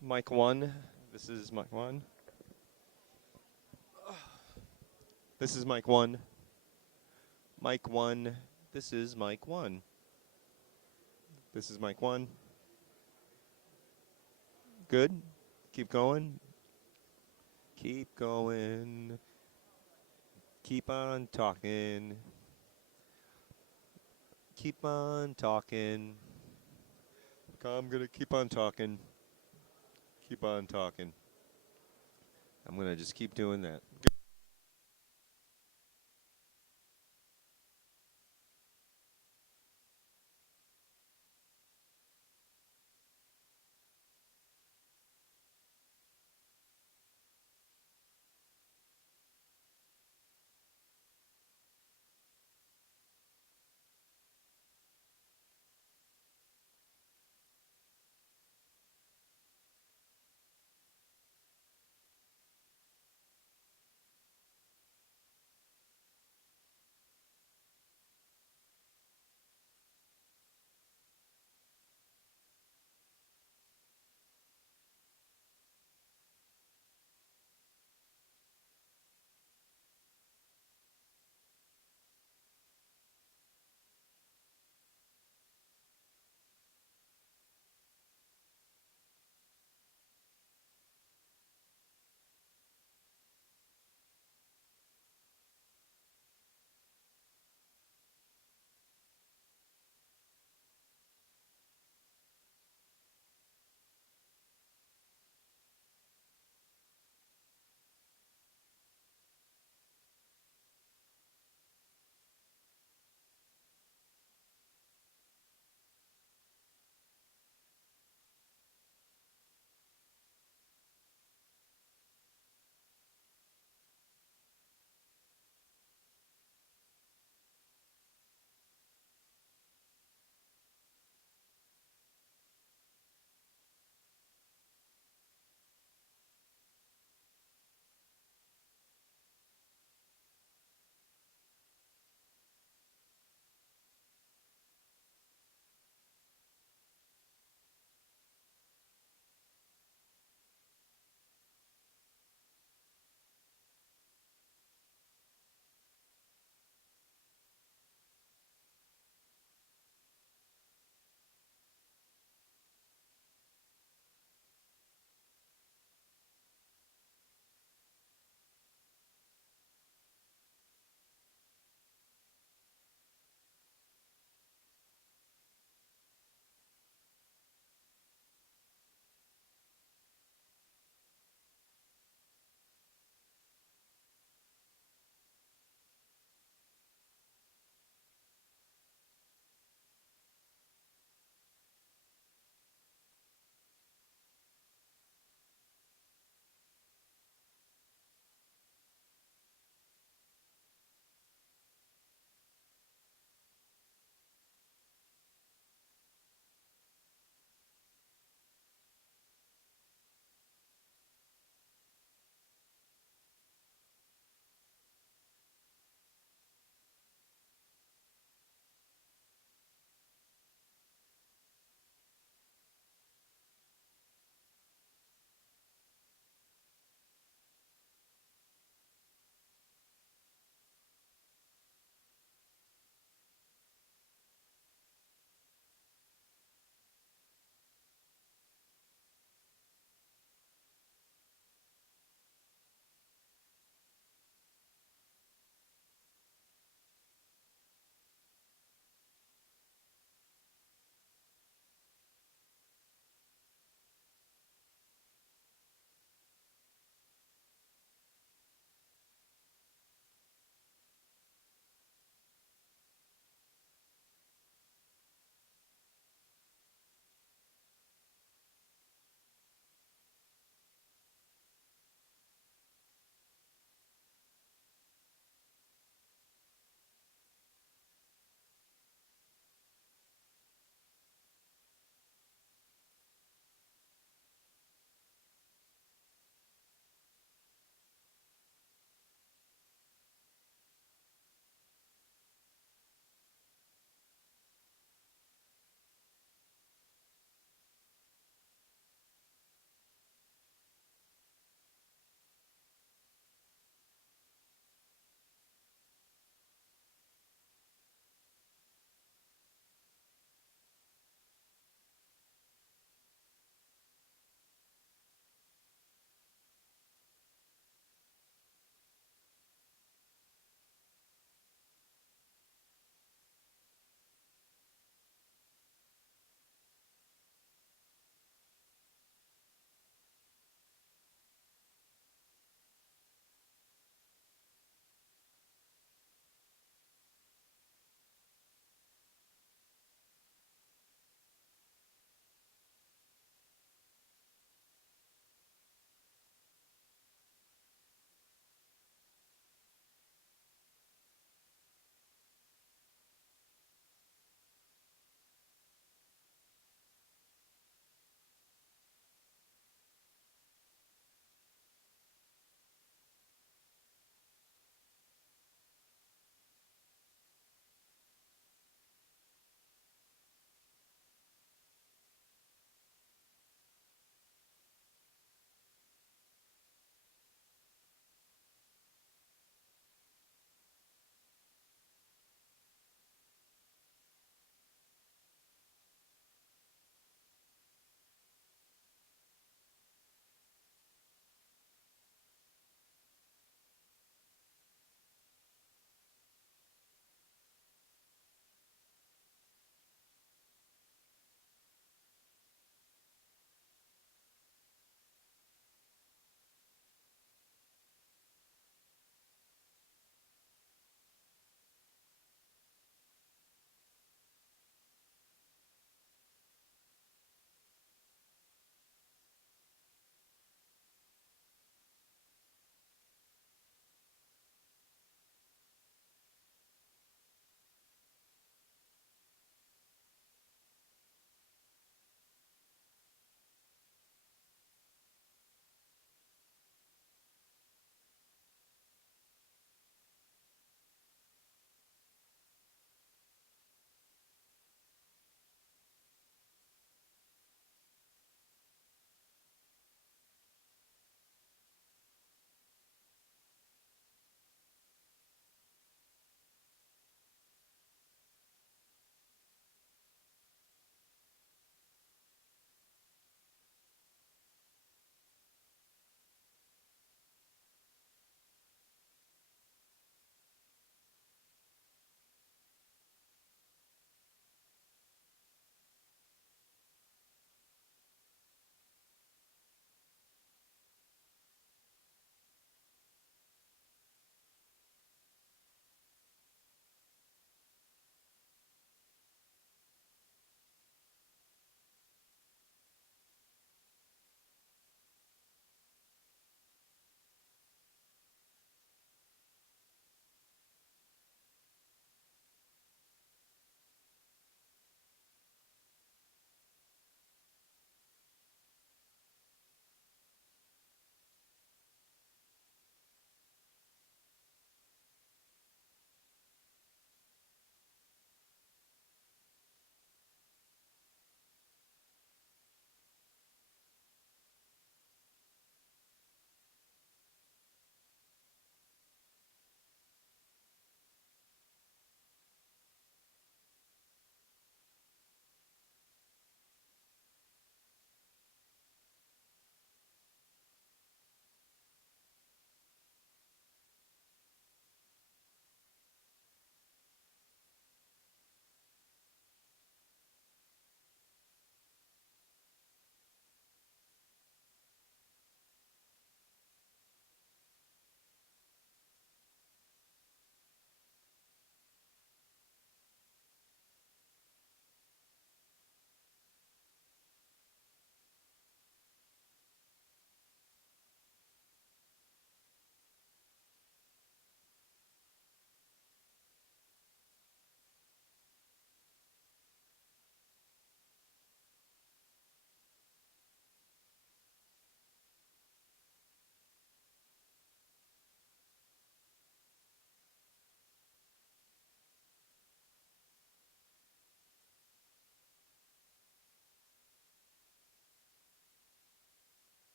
Mic one. This is mic one. This is mic one. Mic one. This is mic one. This is mic one. Good. Keep going. Keep going. Keep on talking. Keep on talking. I'm gonna keep on talking. Keep on talking. I'm gonna just keep doing that.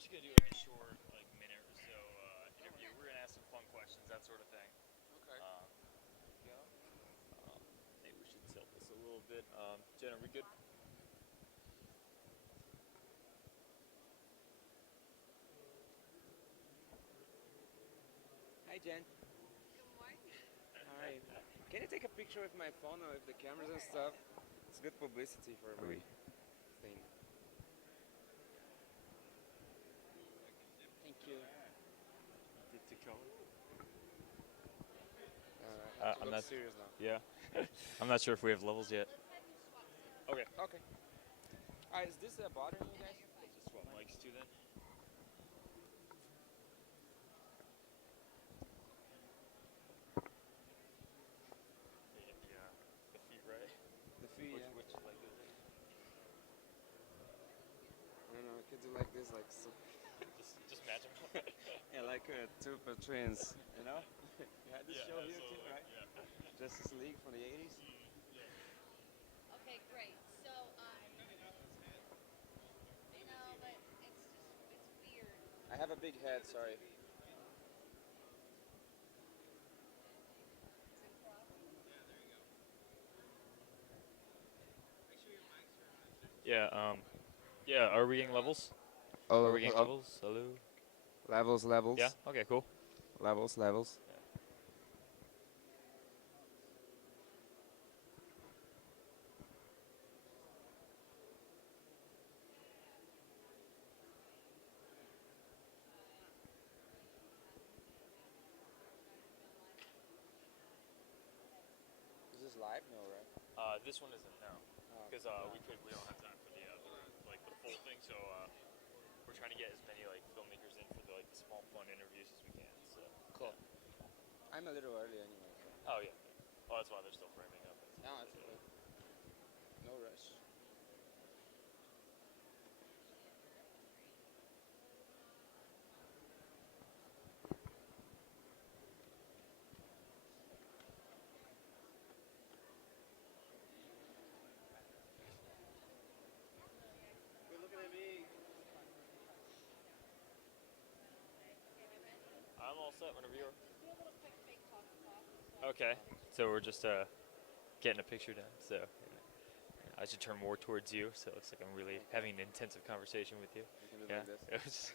just gonna do like a short, like minute or so interview. We're gonna ask some fun questions, that sort of thing. Okay. Go. Maybe we should tilt this a little bit. Jen, are we good? Hi, Jen. Good morning. Hi. Can you take a picture with my phone or with the cameras and stuff? It's good publicity for my thing. Thank you. To color. I have to I'm look not serious now. Yeah. I'm not sure if we have levels yet. Okay. Okay. Alright, is this bothering you guys? Let's just swap mics too then. The feet right. The feet, yeah. Which leg is it? I don't know, I could do like this, like so. Just match them. Yeah, like two patrons, you know? You had this Yeah, show here too, absolutely, right? yeah. Justice League from the 80s. Okay, great. So, you know, but it's weird. I have a big head, sorry. Yeah, yeah, are we getting levels? Oh, Are we getting levels? Hello? levels. Yeah? Okay, cool. Levels. Is this live? No, right? This one isn't now. Because we don't have time for the full thing, so we're trying to get as many like filmmakers in for the small fun interviews as we can. So Cool. I'm a little early anyway. So. Oh yeah. Oh, that's why they're still framing up. No, it's okay. No rush. You're looking at me. I'm all set whenever you're. Do a little quick fake talk. So Okay. So we're just getting a picture done. So I should turn more towards you. So it looks like I'm really having an intensive conversation with you. You can do Yeah. like this.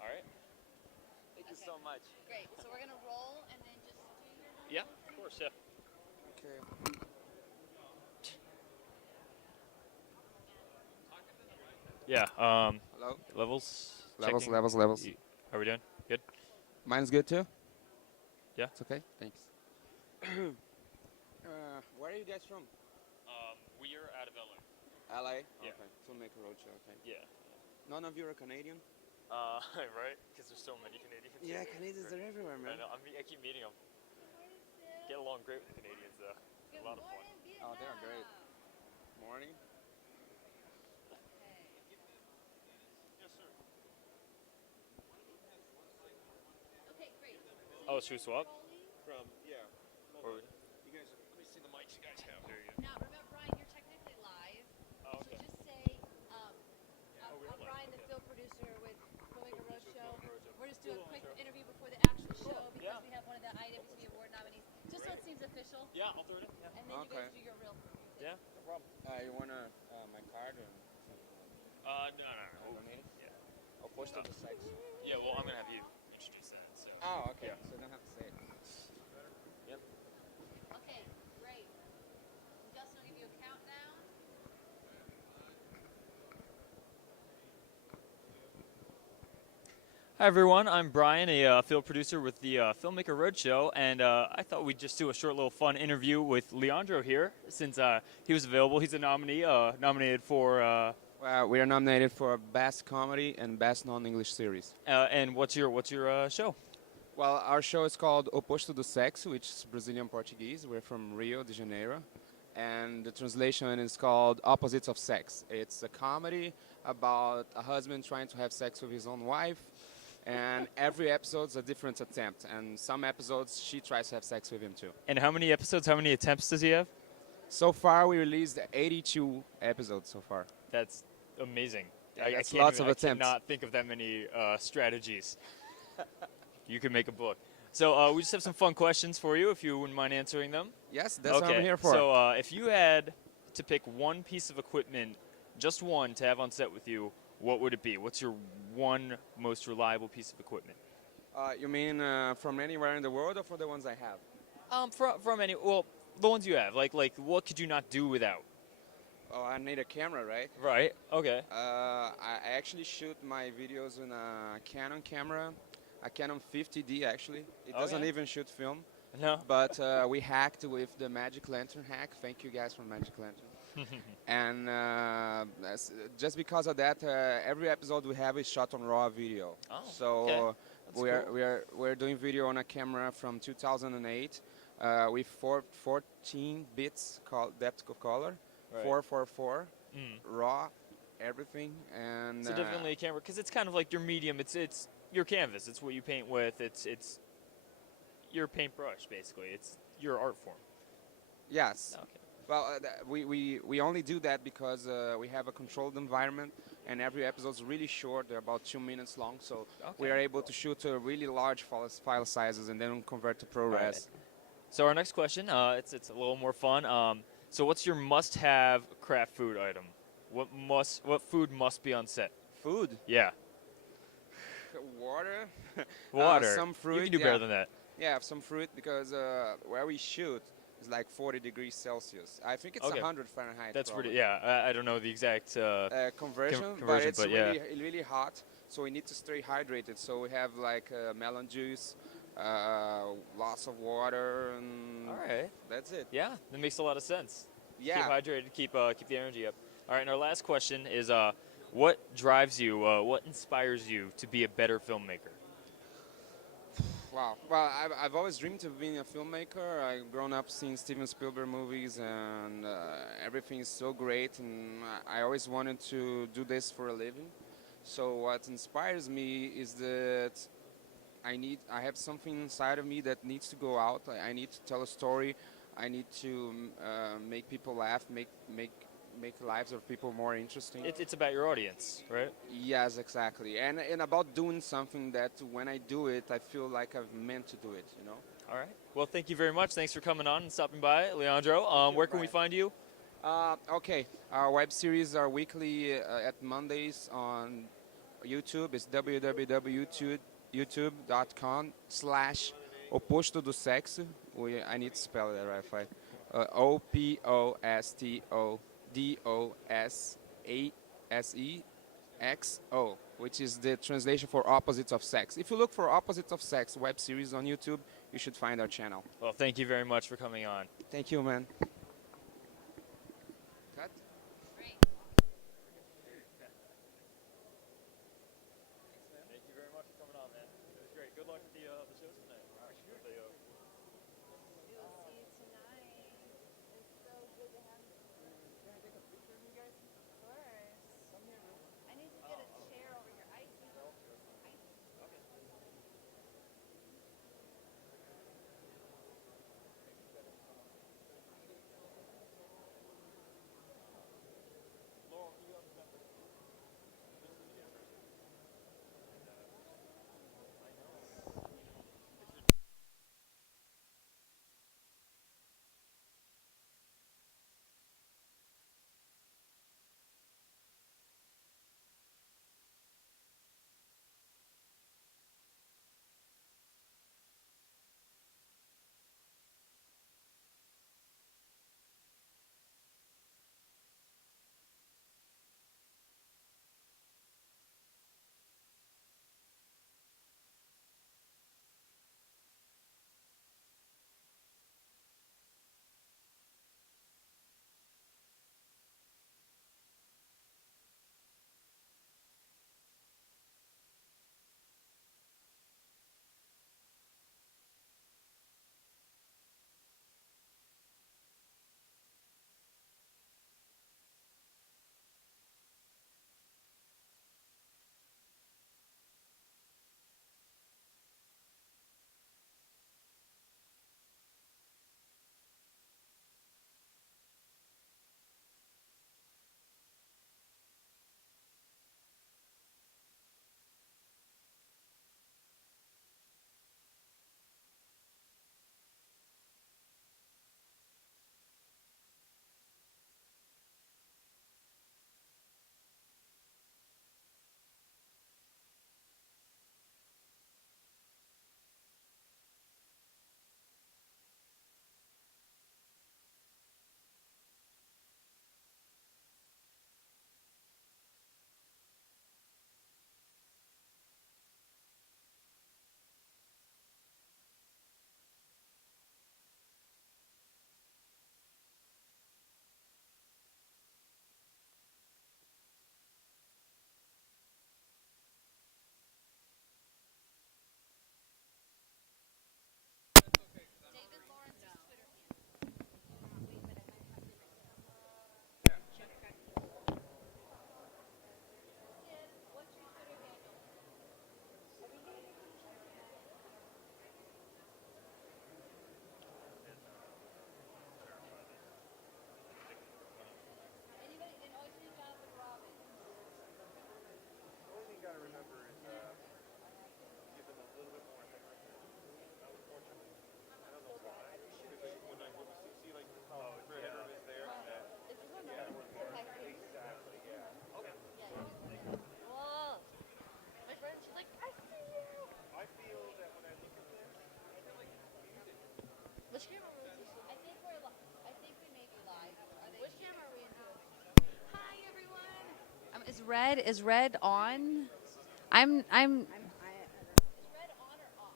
All right. Thank you Okay. so much. great. So we're gonna roll and then just do your normal Yeah. thing. Of course. Yeah. Okay. Yeah. Hello. Levels. Levels. Checking. How are we doing? Good. Mine's good too. Yeah. It's okay. Thanks. Where are you guys from? We are out of LA. LA. Yeah. Okay. Filmmaker Roadshow. Okay. Yeah. None of you are Canadian. Right? Because there's so many Canadians. Yeah, Canadians are everywhere, I man. know. I keep meeting them. Get along great with the Canadians, though. Good A lot of fun. morning, Oh, they are great. Vietnam. Morning. Okay. Yes, sir. Okay, great. Oh, should we swap? From, yeah. Or You guys, let me see the mics you guys have. there you go. Now, remember, Brian, you're technically live. Oh, okay. So just say, we are live, Brian, the okay. film producer with Filmmaker Roadshow. Roadshow. We're just doing a quick interview before the actual show because Yeah. we have one of the IWC award nominees. Just so it seems official. Yeah, I'll throw it in. Yeah. And then you Okay. guys do your real thing. Yeah, no problem. You wanna my card or? No. You don't need it? Yeah. I'll post it to the site. Yeah, well, I'm going to have you introduce that, so. Oh, okay. Yeah. So I don't have to say it. Yep. Okay, great. Justin will give you a countdown. Hi, everyone. I'm Brian, a field producer with the Filmmaker Roadshow, and I thought we'd just do a short little fun interview with Leandro here, since he was available. He's a nominee, nominated for. Well, we are nominated for Best Comedy and Best Non-English Series. And what's your show? Well, our show is called Oposto do Sexo, which is Brazilian Portuguese. We're from Rio de Janeiro. And the translation is called Opposites of Sex. It's a comedy about a husband trying to have sex with his own wife. And every episode's a different attempt. And some episodes, she tries to have sex with him too. And how many episodes, how many attempts does he have? So far, we released 82 episodes so far. That's Amazing. Yeah, I that's can't lots even, of I attempts. cannot think of that many strategies. You could make a book. So we just have some fun questions for you, if you wouldn't mind answering them. Yes, that's what I'm Okay. here for. So if you had to pick one piece of equipment, just one, to have on set with you, what would it be? What's your one most reliable piece of equipment? You mean from anywhere in the world or for the ones I have? From any, well, the ones you have. Like what could you not do without? Oh, I need a camera, right? Right. Okay. I actually shoot my videos in a Canon camera, a Canon 50D actually. It doesn't Okay. even shoot film, No. but we hacked with the Magic Lantern hack. Thank you guys for Magic Lantern. And just because of that, every episode we have is shot on raw video. Oh, So okay. That's cool. we're doing video on a camera from 2008 with 14 bits depth of color, Right. 444 Mm. raw, everything, and So definitely a camera, because it's kind of like your medium. It's your canvas. It's what you paint with. It's your paintbrush, basically. It's your art form. yes. Okay. Well, we only do that because we have a controlled environment, and every episode is really short. They're about 2 minutes long, so we are able to shoot really large file sizes and then convert to ProRes. Right. So our next question, it's a little more fun. So what's your must-have craft food item? What food must be on set? Food, Yeah, water, water. some fruit. You can do yeah. better than that. Yeah, some fruit because where we shoot is like 40 degrees Celsius. I think it's Okay. 100 Fahrenheit. That's probably. pretty. Yeah, I don't know the exact. Conversion, but conversion, it's but yeah. really hot, so we need to stay hydrated. So we have like melon juice, lots of water, and All right. that's it. Yeah, that makes a lot of sense. Yeah. Keep hydrated. Keep the energy up. All right. And our last question is, what drives you? What inspires you to be a better filmmaker? Wow. Well, I've always dreamed of being a filmmaker. I've grown up seeing Steven Spielberg movies, and everything is so great. And I always wanted to do this for a living. So what inspires me is that I have something inside of me that needs to go out. I need to tell a story. I need to make people laugh, make lives of people more interesting. It's about your audience, right? Yes, exactly. And about doing something that when I do it, I feel like I've meant to do it, you know? All right. Well, thank you very much. Thanks for coming on and stopping by, Leandro. Where can we find you? Okay, our web series are weekly at Mondays on YouTube. It's www.youtube.com/oposto do sexo. I need to spell it right. OPOSTODOSASEXO, which is the translation for opposites of sex. If you look for opposites of sex web series on YouTube, you should find our channel. Well, thank you very much for coming on. Thank you, man. Great. Thank you very much for coming on, man. It was great. Good luck with the shows tonight. We will see you tonight. It's so good to have you. Can I take a picture of you guys? Of course. I need to get a chair over here. Icy. Icy. Is red on? I'm. Is red on or off?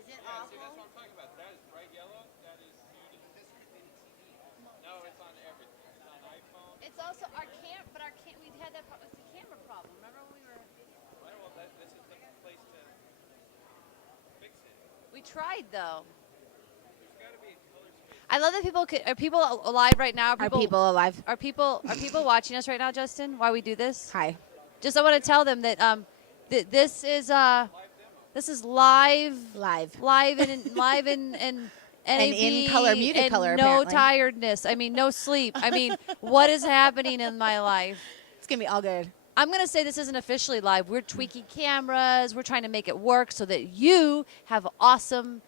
Is it awful? See, that's what I'm talking about. That is bright yellow. That is no, it's on everything. It's on iPhone. It's also our but our we had that with the camera problem. Remember when we were? Well, this is the place to fix it. We tried though. There's got to be a color space. I love that are people alive right now? Are people alive? Are people watching us right now, Justin? While we do this? Hi. Just I want to tell them that this is live and And in color, muted and color, no apparently. tiredness. I mean, no sleep. I mean, what is happening in my life? It's going to be all good. I'm going to say this isn't officially live. We're tweaking cameras. We're trying to make it work so that you have awesome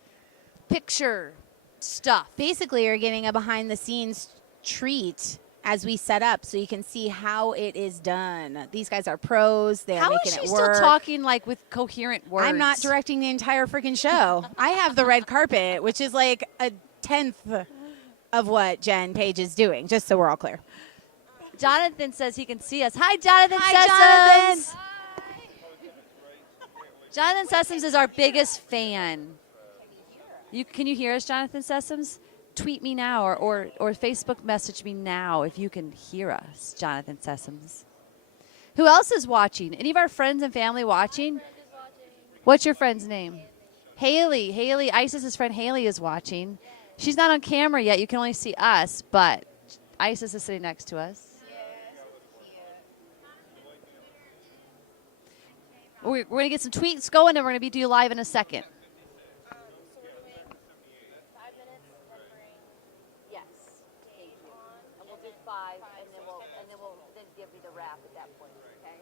picture stuff. Basically, you're getting a behind-the-scenes treat as we set up so you can see how it is done. These guys are pros. They're How making is she it still work. talking like with coherent words? I'm not directing the entire freaking show. I have the red carpet, which is like a tenth of what Jen Page is doing, just so we're all clear. Jonathan says he can see us. Hi, Jonathan Hi, Sessoms. Jonathan Sessoms is our biggest fan. Can you hear us, Jonathan Sessoms? Tweet me now or Facebook message me now if you can hear us, Jonathan Sessoms. Who else is watching? Any of our friends and family watching? What's your friend's name? Haley. Haley, Isis's friend Haley is watching. She's not on camera yet. You can only see us, but Isis is sitting next to us. We're going to get some tweets going, and we're going to be live in a second. Yes. Thank you. And we'll do 5, and then we'll give you the wrap at that point. Okay.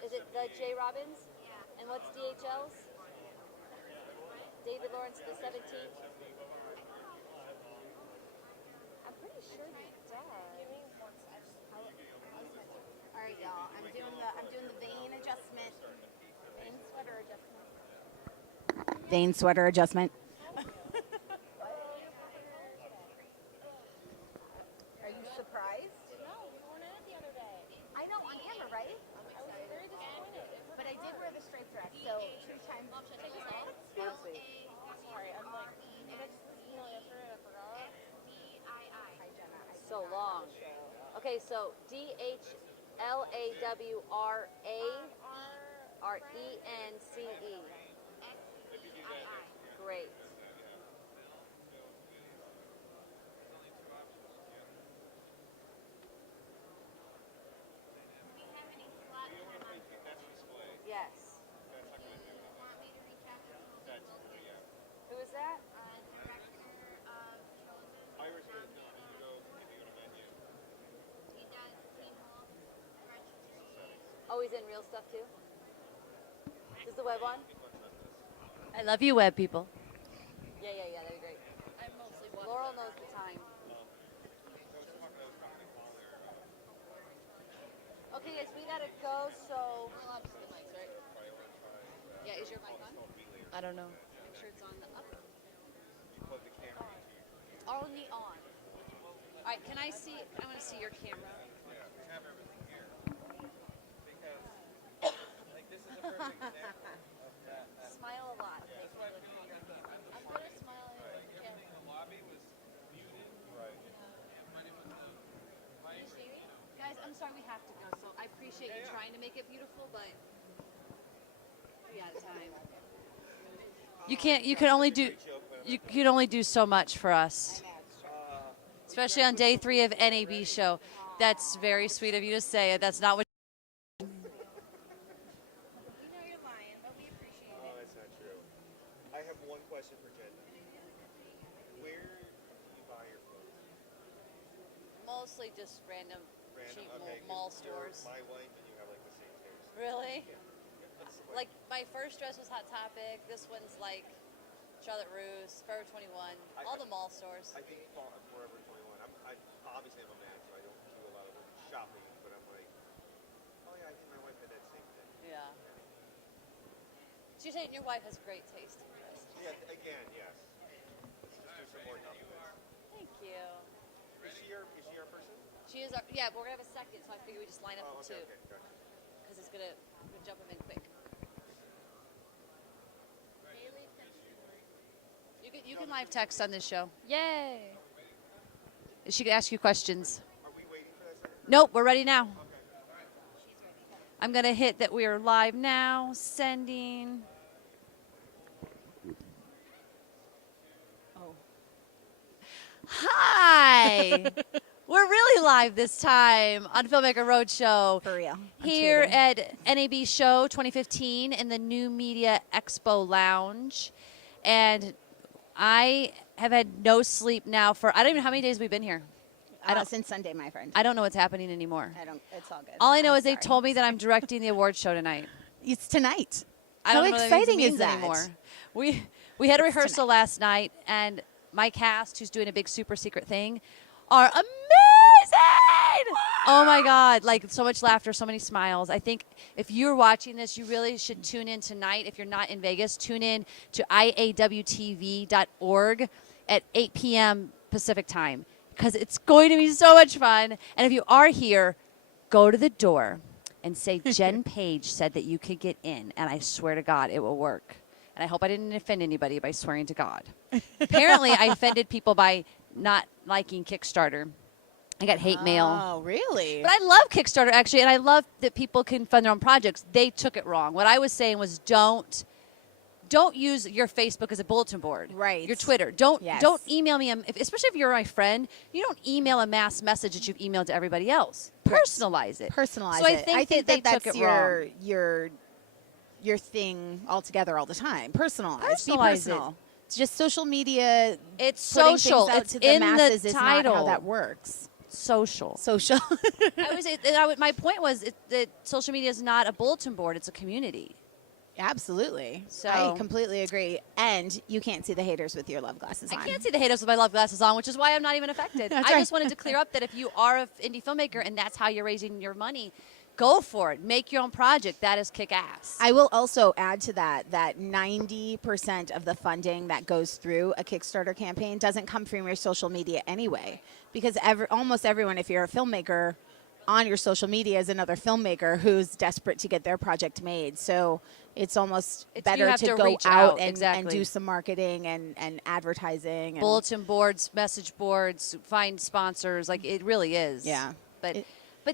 Is it the J. Robbins? Yeah. And what's DHL's? David Lawrence the 17th. I'm pretty sure he does. All right, y'all. I'm doing the vein adjustment. Vein sweater adjustment. Vein sweater adjustment. Are you surprised? No, we weren't in it the other day. I know, on camera, right? I was very disappointed. But I did wear the striped dress, so 2 times. Should I take this off? Sorry, I'm like, did I just email yesterday and I forgot? Hi, Jenna. So long. Okay, so DHLAWRARENCE. Great. Yes. Who is that? Oh, he's in real stuff too? Is the web on? I love you, web people. Yeah, that'd be great. I'm mostly Laurel knows the time. Okay, guys, we gotta go, so. We're allowed to see the mics, right? Yeah, is your mic on? I don't know. Make sure it's on the up. It's only on. All right, can I see? I want to see your camera. Smile a lot. I'm gonna smile. Guys, I'm sorry we have to go. So I appreciate you trying to make it beautiful, but we're out of time. You can't. You can only do. You can only do so much for us, especially on day 3 of NAB show. That's very sweet of you to say. That's not what. I have one question for Jen. Where do you buy your clothes? Mostly just random cheap mall stores. My wife and you have like the same taste. Really? Yeah. Like my first dress was Hot Topic. This one's like Charlotte Russe, Forever 21, all the mall stores. I think Forever 21. Obviously I'm a man, so I don't do a lot of shopping, but I'm like, oh yeah, I think my wife had that same thing. Yeah. So you're saying your wife has great taste. Yeah, again, yes. Let's just do Thank you. Is she our person? She is our, yeah, but we're going to have a second, so I figure we just line up the two. Because it's going to jump them in quick. You can live text on this show. Yay! She can ask you questions. Are we waiting for that? Nope, we're ready now. I'm going to hit that we are live now. Sending. Oh. Hi! We're really live this time on Filmmaker Roadshow. For real. I'm Here tweeting. at NAB Show 2015 in the New Media Expo Lounge. And I have had no sleep now for, I don't even know how many days we've been here. Since Sunday, my friend. I don't know what's happening anymore. It's all good. All I know I'm is they sorry. told me that I'm directing the awards show tonight. It's tonight. I How don't know what exciting means is that? anymore. We had a It's rehearsal tonight. last night, and my cast, who's doing a big super secret thing, are amazing. Oh my God! Like so much laughter, so many smiles. I think if you're watching this, you really should tune in tonight. If you're not in Vegas, tune in to iawtv.org at 8 p.m. Pacific time because it's going to be so much fun. And if you are here, go to the door and say Jen Page said that you could get in, and I swear to God it will work. And I hope I didn't offend anybody by swearing to God. Apparently, I offended people by not liking Kickstarter. I got hate mail. Oh, really? But I love Kickstarter, actually, and I love that people can fund their own projects. They took it wrong. What I was saying was don't use your Facebook as a bulletin board. Right. Your Twitter. Don't Yes. email me, especially if you're my friend, you don't email a mass message that you've emailed to everybody else. Personalize it. Personalize So I it. think that they that's took it your thing altogether all the time. Personalize. Be Personalize personal. It's just social media. It's putting social. Things out It's to the in masses the is title. not how that works. Social. Social. My point was that social media is not a bulletin board. It's a community. Absolutely. So- I completely agree. And you can't see the haters with your love glasses on. I can't see the haters with my love glasses on, which is why I'm not even affected. That's I right. just wanted to clear up that if you are an indie filmmaker and that's how you're raising your money, go for it. Make your own project. That is kick-ass. I will also add to that 90% of the funding that goes through a Kickstarter campaign doesn't come from your social media anyway. Because almost everyone, if you're a filmmaker, on your social media is another filmmaker who's desperate to get their project made. So it's almost You better have to to go reach out out, and exactly. do some marketing and advertising. And Bulletin boards, message boards, find sponsors. Like, it really is. Yeah. But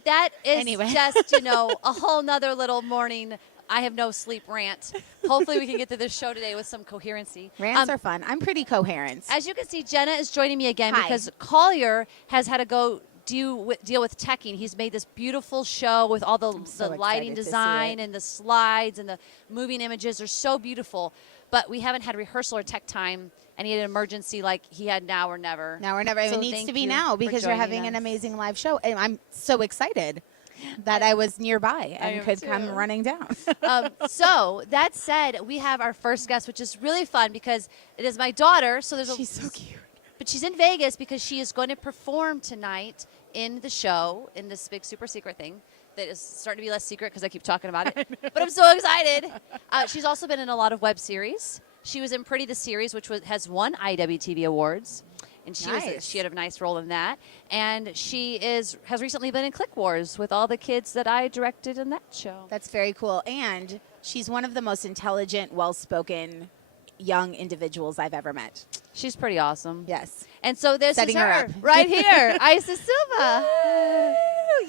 that is Anyway. just, a whole nother little morning I have no sleep rant. Hopefully we can get through this show today with some coherency. Rants are fun. I'm pretty coherent. As you can see, Jenna is joining me again Hi. because Collier has had to go deal with teching. He's made this beautiful show with all the so lighting excited to see design it. and the slides and the moving images are so beautiful. But we haven't had rehearsal or tech time, and he had an emergency like he had now or never. Now or never. So It needs thank to be you now for because you're joining having an us. amazing live show. And I'm so excited that I was nearby I and am could too. come running down. So that said, we have our first guest, which is really fun because it is my daughter. So there's She's so cute. But she's in Vegas because she is going to perform tonight in the show in this big super secret thing that is starting to be less secret because I keep talking about it. But I'm so excited. She's also been in a lot of web series. She was in Pretty the Series, which has won IWTV awards. And Nice. she had a nice role in that. And she has recently been in Click Wars with all the kids that I directed in that show. That's very cool. And she's one of the most intelligent, well-spoken young individuals I've ever met. She's pretty awesome. Yes. And so this Setting is her her up. right here, Isis Silva. Woo!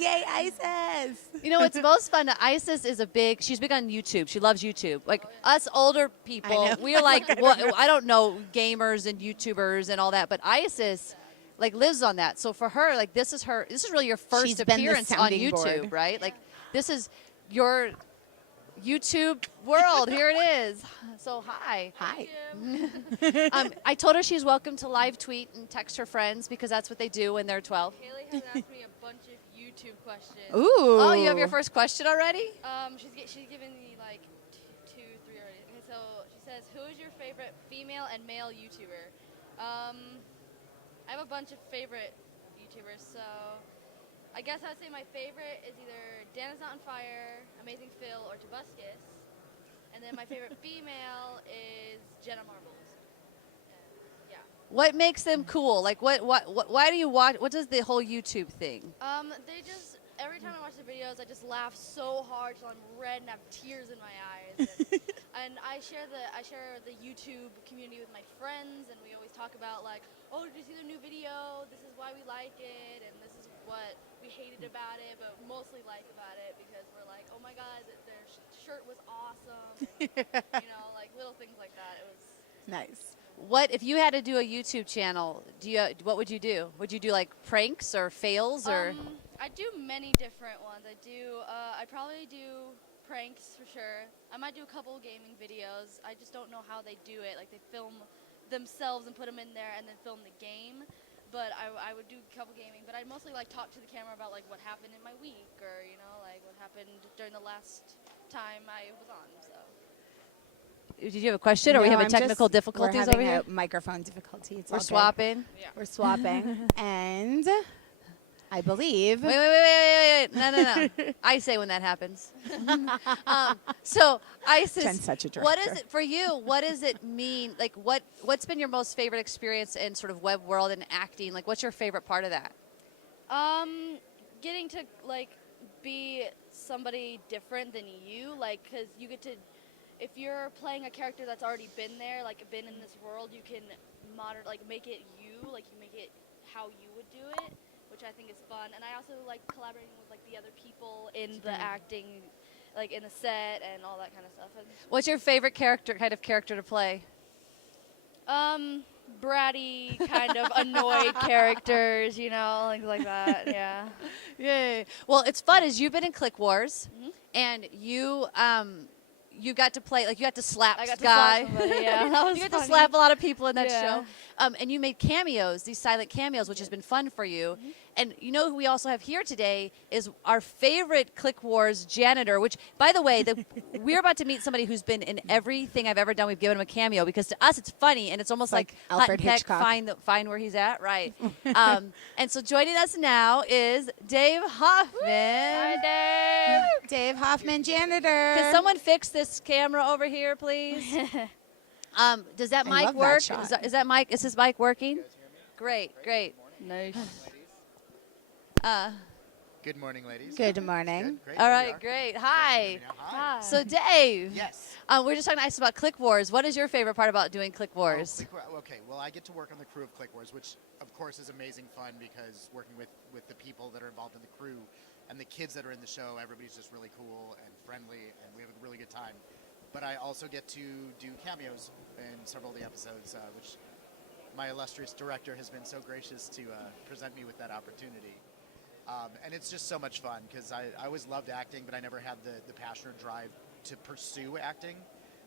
Yay, Isis! You know what's most fun? Isis is she's big on YouTube. She loves YouTube. Like us older people, know. we are like, I don't know, gamers and YouTubers and all that. But Isis, lives on that. So for her, this is really your first She's been the appearance on sounding YouTube, board. right? Like this is your YouTube world. Here it is. So hi. Hi. I told her she's welcome to live tweet and text her friends because that's what they do when they're 12. Haley has asked me a bunch of YouTube questions. Ooh. Oh, you have your first question already? She's given me like two, three already. Okay, so she says, who is your favorite female and male YouTuber? I have a bunch of favorite YouTubers, so I guess I'd say my favorite is either Dana's Not on Fire, Amazing Phil, or Tobuscus. And then my favorite female is Jenna Marbles. And, yeah. What makes them cool? Like, why do you watch? What does the whole YouTube thing? They just every time I watch the videos, I just laugh so hard till I'm red and have tears in my eyes. And I share the YouTube community with my friends, and we always talk about like, oh, did you see the new video? This is why we like it, and this is what we hated about it, but mostly like about it because we're like, oh my god, their shirt was awesome. And, you know, like little things like that. It was Nice. What if you had to do a YouTube channel? What would you do? Would you do like pranks or fails or? I do many different ones. I probably do pranks for sure. I might do a couple gaming videos. I just don't know how they do it. Like they film themselves and put them in there and then film the game. But I would do a couple gaming. But I mostly like talk to the camera about like what happened in my week or, you know, like what happened during the last time I was on. So. Did you have a question, or we No, having I'm technical just- difficulties we're having over here? a microphone difficulty. It's We're all good. swapping. Yeah. We're swapping. And I believe. Wait. No. I say when that happens. So, Isis, Jen's such a what is director. it for you? What does it mean? Like, what's been your most favorite experience in sort of web world and acting? Like, what's your favorite part of that? Getting to like be somebody different than you, like, because you get to, if you're playing a character that's already been there, like been in this world, you can make it you, like you make it how you would do it, which I think is fun. And I also like collaborating with like the other people in the acting, like in the set and all that kind of stuff. And, What's your favorite kind of character to play? bratty, kind of annoyed characters, you know, things like that. Yeah. Yay. Well, it's fun as you've been in Click Wars, Mhm. and you got to play, like you got to slap I got to guy. slap somebody, yeah. That was You got funny. to slap a lot of people in that Yeah. show. And you made cameos, these silent cameos, which has been fun for you. And you know who we also have here today is our favorite Click Wars janitor, which, by the way, we're about to meet somebody who's been in everything I've ever done. We've given him a cameo because to us it's funny and it's almost like Hunt Alfred and Peck, Hitchcock. find where he's at, right. And so joining us now is Dave Hoffman. Hi, Dave. Dave Hoffman, janitor. Can someone fix this camera over here, please? Does that I mic love that work? shot. Is that mic? Is this mic working? Great. Nice. Good morning, ladies. Good morning. Great. All Here we right, are. great. Hi. Hi. So Dave, Yes. we're just talking to Ice about Click Wars. What is your favorite part about doing Click Oh, Wars? okay, well, I get to work on the crew of Click Wars, which, of course, is amazing fun because working with the people that are involved in the crew and the kids that are in the show, everybody's just really cool and friendly, and we have a really good time. But I also get to do cameos in several of the episodes, which my illustrious director has been so gracious to present me with that opportunity. And it's just so much fun because I always loved acting, but I never had the passion or drive to pursue acting.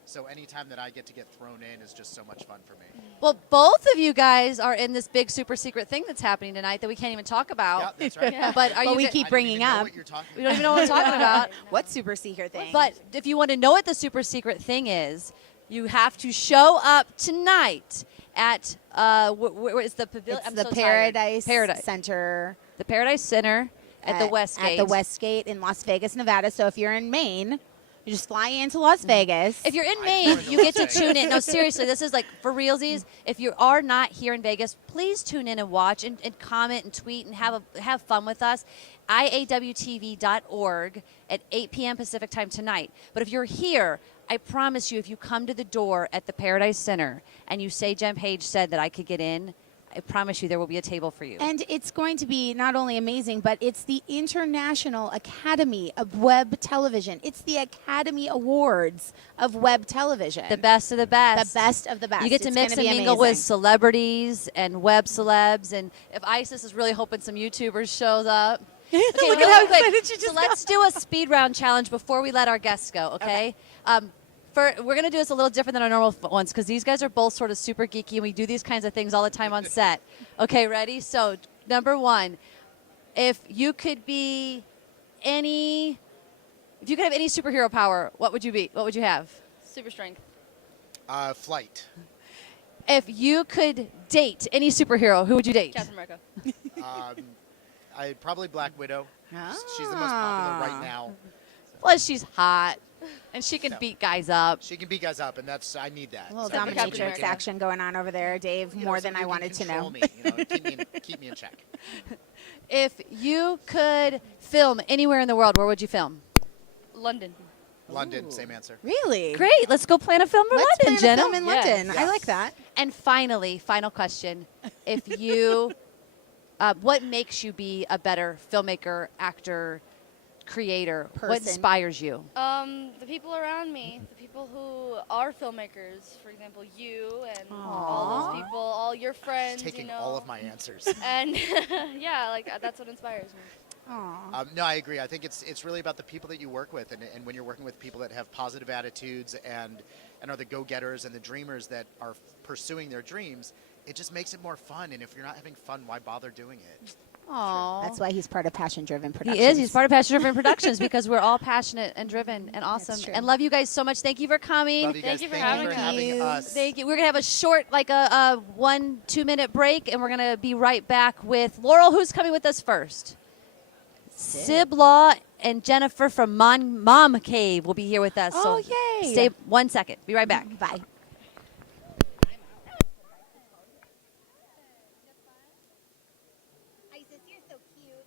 So anytime that I get thrown in is just so much fun for me. Well, both of you guys are in this big super secret thing that's happening tonight that we can't even talk about. Yeah, that's right. But are But you? we go- keep I don't bringing even know up. what you're talking we don't even know what we're talking about. What super secret thing? But if you want to know what the super secret thing is, you have to show up tonight at where is the pavilion? it's I'm the so tired. Paradise Center The Paradise Center at the Westgate. At the Westgate in Las Vegas, Nevada. So if you're in Maine, you just fly into Las Vegas. If you're in I Maine, joined the you get to Las tune in. No, seriously, this is like for realsies. If you are not here in Vegas, please tune in and watch and comment and tweet and have fun with us. IAWTV.org at 8 p.m. Pacific time tonight. But if you're here, I promise you, if you come to the door at the Paradise Center and you say Jen Page said that I could get in, I promise you there will be a table for you. And it's going to be not only amazing, but it's the International Academy of Web Television. It's the Academy Awards of Web Television. The best of the best. The best of the best. You get to It's mix gonna and be mingle with amazing. celebrities and web celebs. And if Isis is really hoping some YouTubers shows up. Okay, Look at really how quick. excited she just So let's do a speed round challenge before we let our guests go, okay? We're going to do this a little different than our normal ones because these guys are both sort of super geeky and we do these kinds of things all the time on set. Okay, ready? So, number one, if you could have any superhero power, what would you be? What would you have? Super strength. Flight. If you could date any superhero, who would you date? Captain America. I probably Black Widow. She's the most popular right now. Plus, she's hot. And she can No. beat guys up. She can beat guys up, and I need that. A little So thanks for dominatrix doing it. action going on over there, Dave, You know, more than somebody I who can wanted to control know. Me, keep me in check. If you could film anywhere in the world, where would you film? London. London, same answer. Really? Great. Let's go plan a film in Let's London, plan a Jenna. film in Yes. London. I Yes. like that. And finally, final question. If you, what makes you be a better filmmaker, actor, creator? What Person. inspires you? The people around me, the people who are filmmakers, for example, you and all those people, all your friends, Taking you know. all of my answers. And yeah, like that's what inspires me. Aw. No, I agree. I think it's really about the people that you work with, and when you're working with people that have positive attitudes and are the go-getters and the dreamers that are pursuing their dreams, it just makes it more fun. And if you're not having fun, why bother doing it? Aww. That's why he's part of Passion Driven He Productions. is. He's part of Passion Driven Productions because we're all passionate and driven and awesome. true. And love you guys so much. Thank you for coming. Love you guys. Thank you for Thank having having us. us. Thank you. We're going to have a short, like a 1-2 minute break, and we're going to be right back with Laurel, who's coming with us first. Sib Law and Jennifer from Mom Cave will be here with us. Oh, so yay. Stay 1 second. Be right back. Bye. Isis, you're so cute.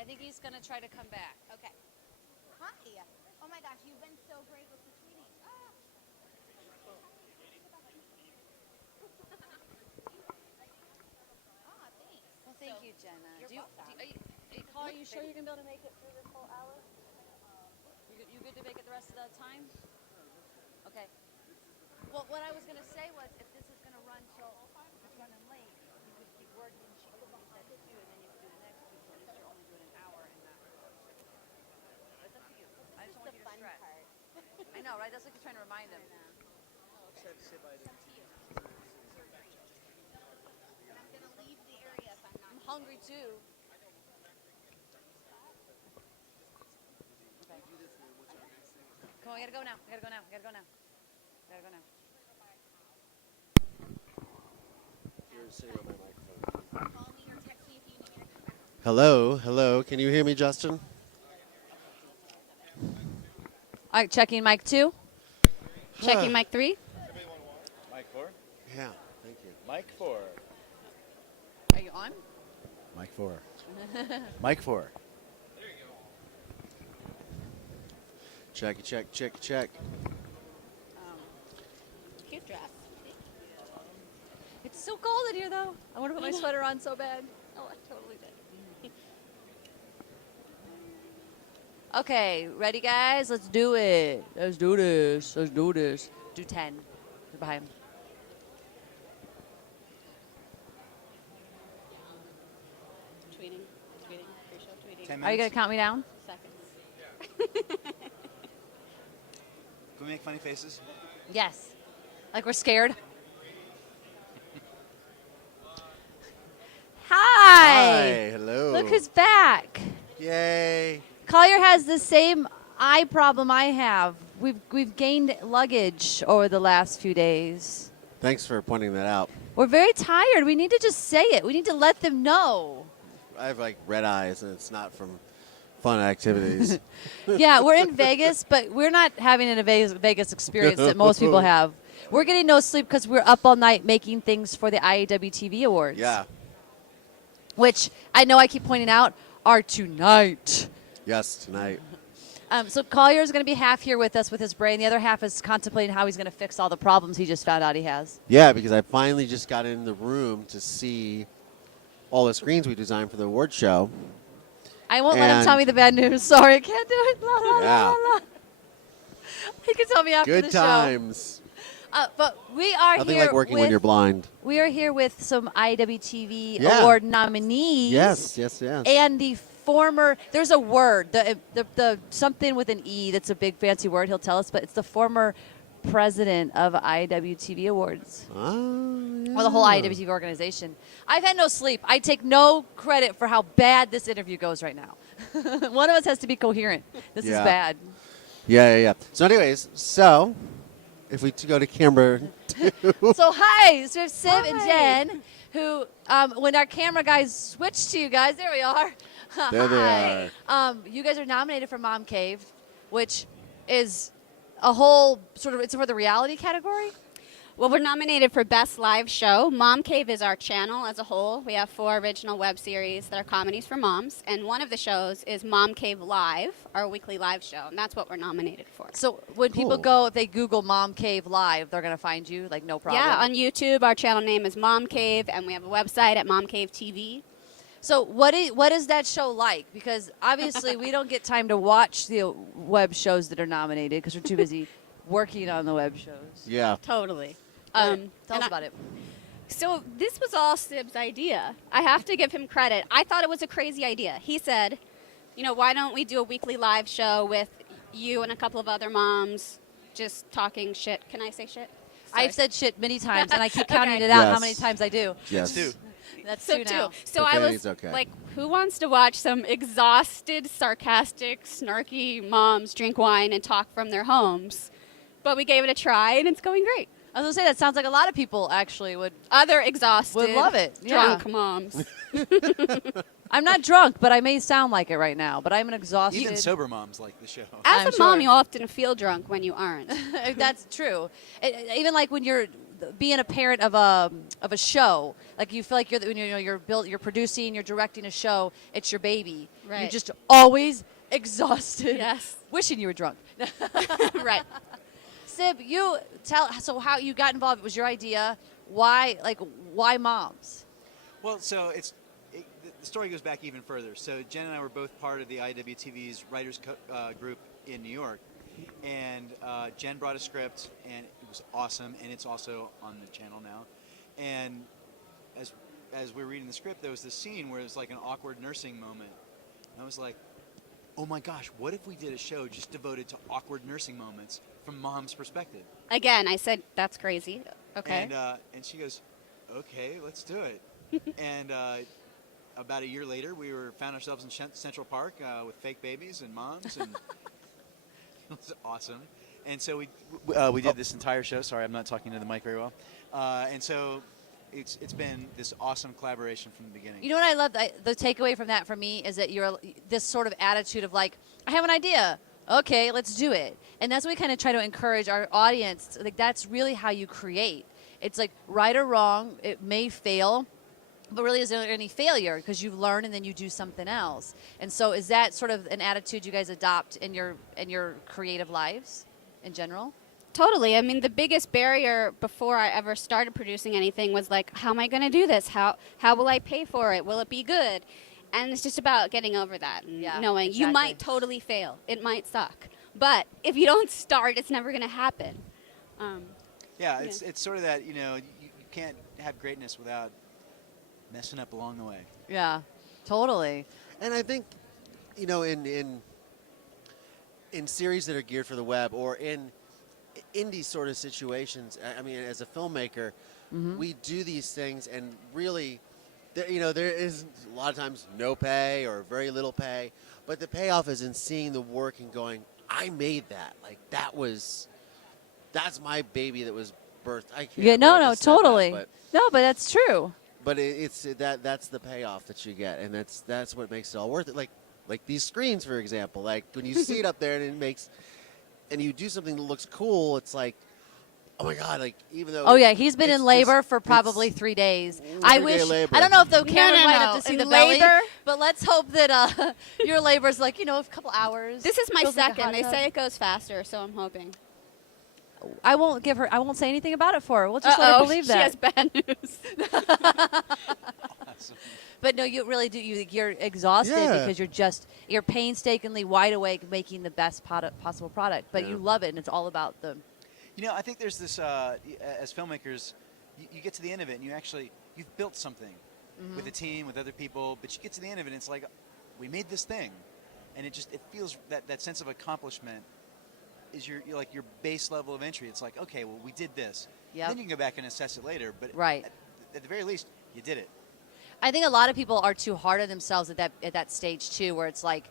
I think he's going to try to come back. Okay. Hi. Oh my gosh, you've been so great with the tweeting. Oh, thanks. Well, thank you, Jenna. Are you sure you're going to be able to make it through this whole hour? You good to make it the rest of the time? Okay. Well, what I was going to say was if this is going to run till it's running late, you could keep working. She could have said 2, and then you could do the next 2, so at least you're only doing an hour and not. It's up to you. I just don't want you to stress. I know, right? That's like you're trying to remind them. I'm hungry too. Okay. Come on, we gotta go now. We gotta go now. We gotta go now. We gotta go now. Hello, hello. Can you hear me, Justin? All right, checking mic 2. Checking mic 3. Mic 4? Yeah, thank you. Mic 4. Are you on? Mic 4. Mic 4. Check, check, check, check. Cute dress. It's so cold in here, though. I want to put my sweater on so bad. Oh, I totally did. Okay, ready, guys? Let's do it. Let's do this. Let's do this. Do 10. You're behind. Tweeting. Pre-show tweeting. 10 minutes. Are you going to count me down? Seconds. Can we make funny faces? Yes. Like we're scared? Hi. Hello. Look who's back. Yay. Collier has the same eye problem I have. We've gained luggage over the last few days. Thanks for pointing that out. We're very tired. We need to just say it. We need to let them know. I have like red eyes, and it's not from fun activities. Yeah, we're in Vegas, but we're not having a Vegas experience that most people have. We're getting no sleep because we're up all night making things for the IAW TV Awards. Yeah. Which I know I keep pointing out are tonight. Yes, tonight. So Collier's going to be half here with us with his brain. The other half is contemplating how he's going to fix all the problems he just found out he has. Yeah, because I finally just got in the room to see all the screens we designed for the award show. I won't let him tell me the bad news. Sorry, I can't do it. La, la, Yeah. la, la. He can tell me after Good the times. show. But we are Nothing here like working with, when you're blind. We are here with some IWTV Yeah. award nominees. Yes. And the former, there's a word, the something with an E that's a big fancy word he'll tell us, but it's the former president of IWTV Awards. Or the whole IWTV organization. I've had no sleep. I take no credit for how bad this interview goes right now. One of us has to be coherent. This is bad. Yeah. So anyways, if we go to camera 2. So hi, so we have Sib and Jen, who, when our camera guys switch to you guys, there we are. There they are. You guys are nominated for Mom Cave, which is a whole sort of, it's for the reality category. Well, we're nominated for Best Live Show. Mom Cave is our channel as a whole. We have 4 original web series that are comedies for moms, and one of the shows is Mom Cave Live, our weekly live show, and that's what we're nominated for. So when people go, if they Google Mom Cave Live, they're going to find you, like no problem? Yeah, on YouTube, our channel name is Mom Cave, and we have a website at Mom Cave TV. So what is that show like? Because obviously we don't get time to watch the web shows that are nominated because we're too busy working on the web shows. Yeah. Totally. Tell us about it. So this was all Sib's idea. I have to give him credit. I thought it was a crazy idea. He said, why don't we do a weekly live show with you and a couple of other moms just talking shit. Can I say shit? Sorry. I've said shit many times, and I keep counting Okay. it out Yes. how many times I do. Yes. That's So 2 now. So I was Profanity's okay. like, who wants to watch some exhausted, sarcastic, snarky moms drink wine and talk from their homes? But we gave it a try, and it's going great. I was going to say, that sounds like a lot of people actually would Other exhausted, love it. drunk moms. I'm not drunk, but I may sound like it right now. But I'm an exhausted. Even sober moms like the show. As I'm a mom, sure. you often feel drunk when you aren't. That's true. Even like when you're being a parent of a show, like you feel like you're producing, you're directing a show. It's your baby. Right. You're just always exhausted. Yes. Wishing you were drunk. Right. Sib, you tell. So how you got involved? It was your idea. Why moms? Well, so the story goes back even further. So Jen and I were both part of the IWTV's writers group in New York, and Jen brought a script, and it was awesome, and it's also on the channel now. And as we were reading the script, there was this scene where it was like an awkward nursing moment. And I was like, oh my gosh, what if we did a show just devoted to awkward nursing moments from mom's perspective? Again, I said, that's crazy. Okay. And she goes, okay, let's do it. And about a year later, we found ourselves in Central Park with fake babies and moms, and it was awesome. And so we did this entire show. Sorry, I'm not talking to the mic very well. And so it's been this awesome collaboration from the beginning. You know what I love? The takeaway from that for me is that you're this sort of attitude of like, I have an idea. Okay, let's do it. And that's what we kind of try to encourage our audience. Like that's really how you create. It's like right or wrong. It may fail, but really isn't any failure because you've learned and then you do something else. And so is that sort of an attitude you guys adopt in your creative lives in general? Totally. I mean, the biggest barrier before I ever started producing anything was like, how am I going to do this? How will I pay for it? Will it be good? And it's just about getting over that and knowing you might totally fail. It might suck. But if you don't start, it's never going to happen. It's sort of that, you can't have greatness without messing up along the way. Yeah, totally. And I think, in series that are geared for the web or in indie sort of situations, I mean, as a filmmaker, we do these things and really, there is a lot of times no pay or very little pay, but the payoff is in seeing the work and going, I made that. Like, that's my baby that was birth. I can't. Yeah, remember no, I no, just said that, totally. but No, but that's true. it's that's the payoff that you get, and that's what makes it all worth it. Like these screens, for example. Like when you see it up there and you do something that looks cool, it's like, oh my God! Like even though. Oh yeah, he's been in it's labor just- for probably it's 3 days. I 3-day wish. labor. I don't know if the No, cameras no, might no. have to see In the belly, labor? but let's hope that your labor's like a couple hours. This is my Feels like a second. hot They tub. say it goes faster, so I'm hoping. I won't say anything about it for her. We'll just let her believe she that. has bad news. But no, you really do. You're exhausted Yeah. because you're painstakingly wide awake making the best possible product. But you love it, and it's all about the. You know, I think there's this, as filmmakers, you get to the end of it and you've built something with a team, with other people, but you get to the end of it and it's like, we made this thing. And it feels that sense of accomplishment is your base level of entry. It's like, okay, well, we did this. Yep. Then you can go back and assess it later. But Right. at the very least, you did it. I think a lot of people are too hard on themselves at that stage too, where it's like,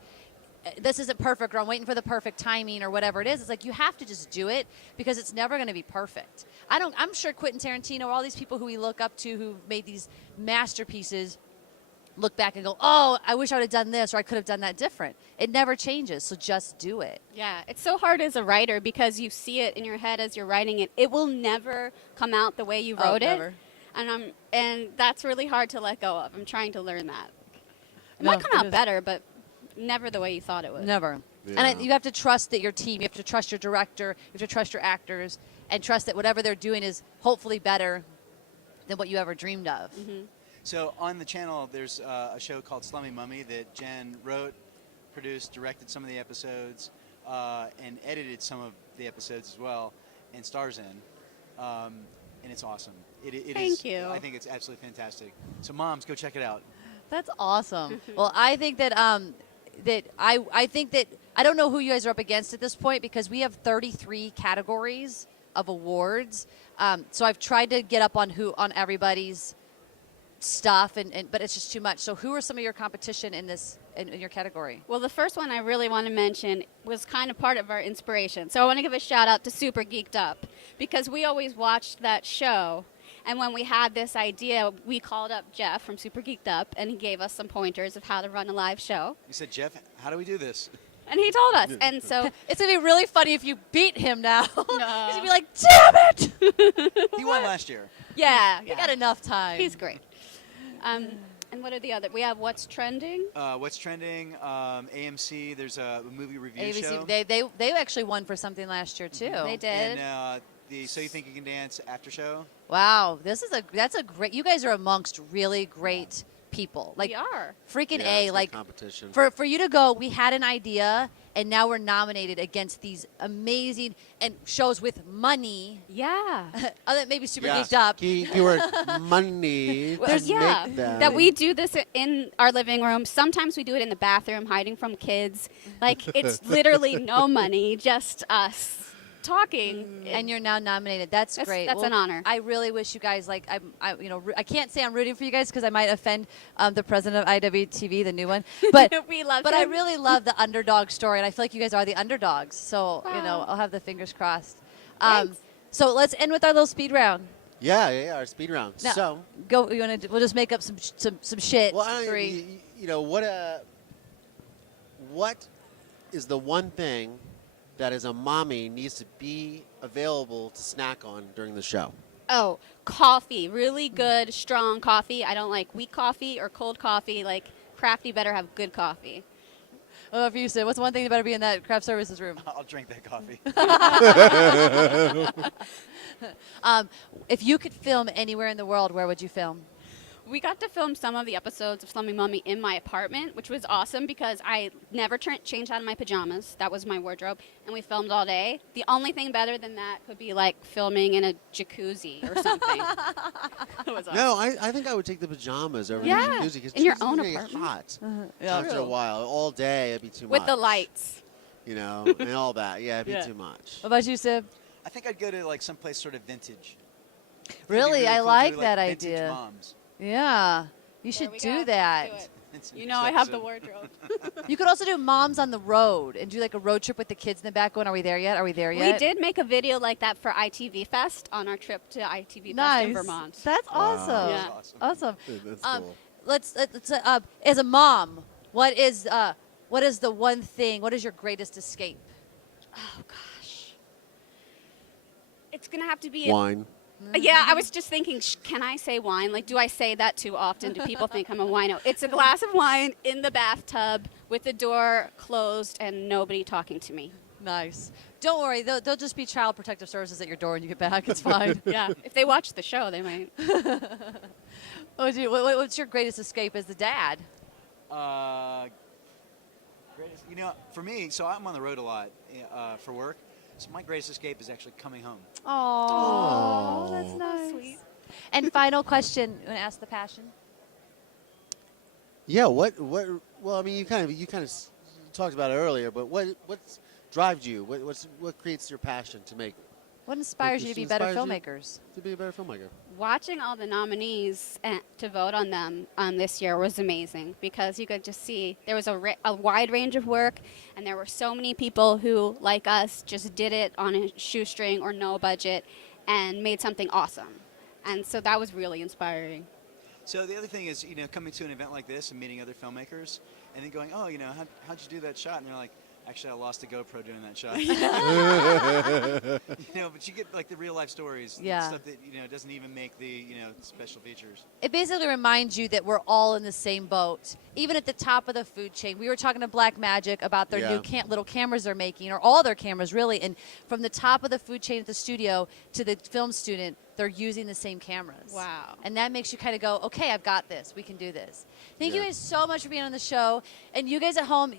this isn't perfect, or I'm waiting for the perfect timing, or whatever it is. It's like you have to just do it because it's never going to be perfect. I'm sure Quentin Tarantino, all these people who we look up to, who made these masterpieces, look back and go, oh, I wish I would have done this, or I could have done that different. It never changes, so just do it. Yeah, it's so hard as a writer because you see it in your head as you're writing it. It will never come out the way you wrote it. Never. And that's really hard to let go of. I'm trying to learn that. It No, might come it out is. better, but never the way you thought it would. Never. Yeah. And you have to trust that your team, you have to trust your director, you have to trust your actors, and trust that whatever they're doing is hopefully better than what you ever dreamed of. Mm-hmm. So on the channel, there's a show called Slummy Mummy that Jen wrote, produced, directed some of the episodes, and edited some of the episodes as well, and stars in. And it's awesome. Thank you. I think it's absolutely fantastic. So moms, go check it out. That's awesome. Well, I think that I think that I don't know who you guys are up against at this point because we have 33 categories of awards. So I've tried to get up on everybody's stuff, but it's just too much. So who are some of your competition in your category? Well, the first one I really want to mention was kind of part of our inspiration. So I want to give a shout out to Super Geeked Up because we always watched that show. And when we had this idea, we called up Jeff from Super Geeked Up, and he gave us some pointers of how to run a live show. You said, Jeff, how do we do this? And he told us. And so It's going to be really funny if you beat him now. No. He's going to be like, damn it! He won last year. yeah, You got enough time. he's great. And what are the other? We have What's Trending. What's trending? AMC. There's a movie review show. ABC, they actually won for something last year too. They did. And the So You Think You Can Dance after show. Wow, that's a great. You guys are amongst really great people. Like we are. freaking Yeah, A. it's Like good competition. for you to go, we had an idea, and now we're nominated against these amazing and shows with money. Yeah. Other than maybe Super Yeah. Geeked Up. Keyword money. to Yeah, make them. that we do this in our living room. Sometimes we do it in the bathroom, hiding from kids. Like, it's literally no money, just us talking. And you're now nominated. That's great. That's an honor. I really wish you guys I can't say I'm rooting for you guys because I might offend the president of IWTV, the new one. But we love But I him. really love the underdog story, and I feel like you guys are the underdogs. So Wow. I'll have the fingers crossed. Thanks. So let's end with our little speed round. Yeah, our speed round. Now, So, go. We'll just make up some shit. well, I Three. what is the one thing that as a mommy needs to be available to snack on during the show? Oh, coffee. Really good, strong coffee. I don't like weak coffee or cold coffee. Like, Crafty better have good coffee. Oh, if you said, what's one thing that better be in that craft services room? I'll drink that coffee. If you could film anywhere in the world, where would you film? We got to film some of the episodes of Slummy Mummy in my apartment, which was awesome because I never changed out of my pajamas. That was my wardrobe, and we filmed all day. The only thing better than that could be like filming in a jacuzzi or something. It was awesome. No, I think I would take the pajamas over Yeah, the jacuzzi because in your jacuzzis own are gonna get apartment. hot Yeah, after a while. All day, it'd be too With much. the lights. And all that. Yeah, it'd be Yeah. too much. What about you, Sib? I think I'd go to like someplace sort of vintage. I think it'd be Really? I cool to like do, that vintage idea. Moms. Yeah. You There should we do go. that. Do it. You know, I have the wardrobe. You could also do moms on the road and do like a road trip with the kids in the back going, are we there yet? Are we there yet? We did make a video like that for ITV Fest on our trip to ITV Fest in Vermont. That's awesome. Yeah. Awesome. That's cool. Let's as a mom, what is the one thing? What is your greatest escape? Oh gosh, it's gonna have to be Wine. Yeah, I was just thinking, can I say wine? Like, do I say that too often? Do people think I'm a wino? It's a glass of wine in the bathtub with the door closed and nobody talking to me. Nice. Don't worry, they'll just be child protective services at your door when you get back. It's fine. Yeah, if they watch the show, they might. What's your greatest escape as the dad? Greatest, for me, so I'm on the road a lot for work. So my greatest escape is actually coming home. Oh, that's nice. Sweet. And final question, you want to ask the passion? Yeah. What? Well, I mean, you kind of talked about it earlier, but what drives you? What creates your passion to make? What inspires you to be better inspires you filmmakers? To be a better filmmaker. Watching all the nominees to vote on them this year was amazing because you could just see there was a wide range of work, and there were so many people who, like us, just did it on a shoestring or no budget and made something awesome. And so that was really inspiring. So the other thing is, coming to an event like this and meeting other filmmakers and then going, oh, how'd you do that shot? And they're like, actually, I lost a GoPro doing that shot. But you get like the real life stories, Yeah. stuff that doesn't even make the special features. It basically reminds you that we're all in the same boat. Even at the top of the food chain, we were talking to Black Magic about their new little cameras they're making, or all their cameras really. And from the top of the food chain at the studio to the film student, they're using the same cameras. Wow. And that makes you kind of go, okay, I've got this. We can do this. Thank you guys so much for being on the show. And you guys at home,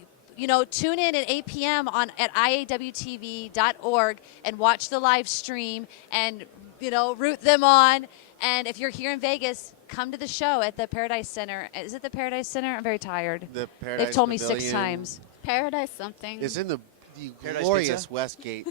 tune in at 8 p.m. at iawtv.org and watch the live stream and, root them on. And if you're here in Vegas, come to the show at the Paradise Center. Is it the Paradise Center? I'm very tired. The Paradise They've told me 6 Pavilion times. Paradise something. It's in the Paradise glorious Pizza? Westgate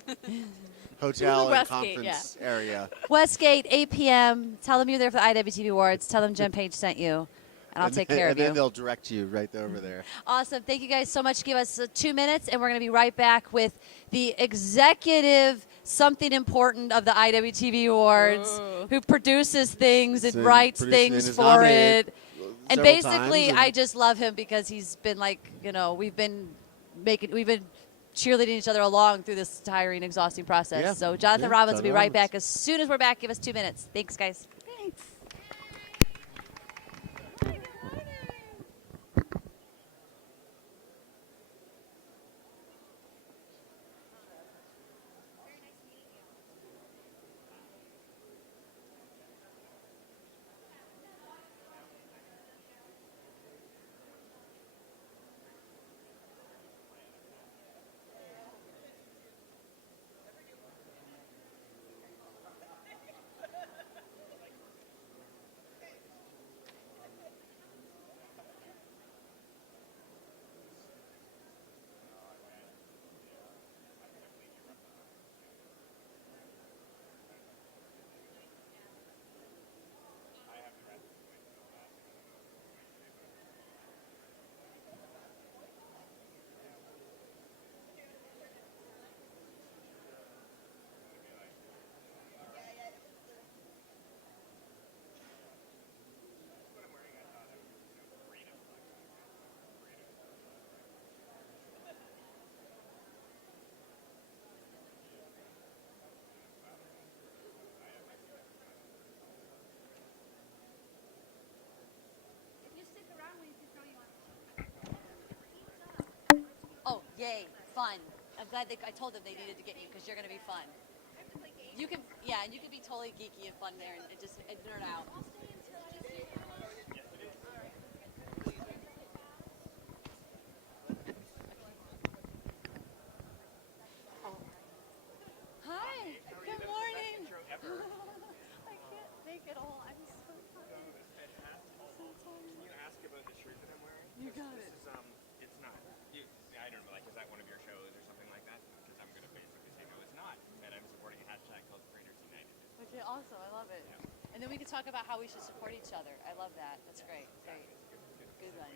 Hotel and Westgate, Conference area. Westgate, 8 p.m. Tell them you're there for the IWTV Awards. Tell them Jen Page sent you. And I'll take care of and you. then they'll direct you right over there. Awesome. Thank you guys so much. Give us 2 minutes, and we're going to be right back with the executive something important of the IWTV Awards, who produces things and So writes producing things is for nominated it. And several basically, times, and- I just love him because he's been we've been cheerleading each other along through this tiring, exhausting process. Yeah. So Jonathan Yeah, Robbins will be Jonathan right Robbins. back as soon as we're back. Give us 2 minutes. Thanks, guys. Thanks. Oh, yay, fun. I'm glad I told them they needed to get you because you're going to be fun. You can, and you can be totally geeky and fun there and nerd out. Hi, good morning. I can't make it all. I'm so tired. Can you ask about the shirt that I'm wearing? You got it. It's not. I don't know, is that one of your shows or something like that? Because I'm going to basically say, no, it's not. And I'm supporting a hashtag called Creators United. Okay, awesome. I love it. And then we can talk about how we should support each other. I love that. That's great. Great. Good one.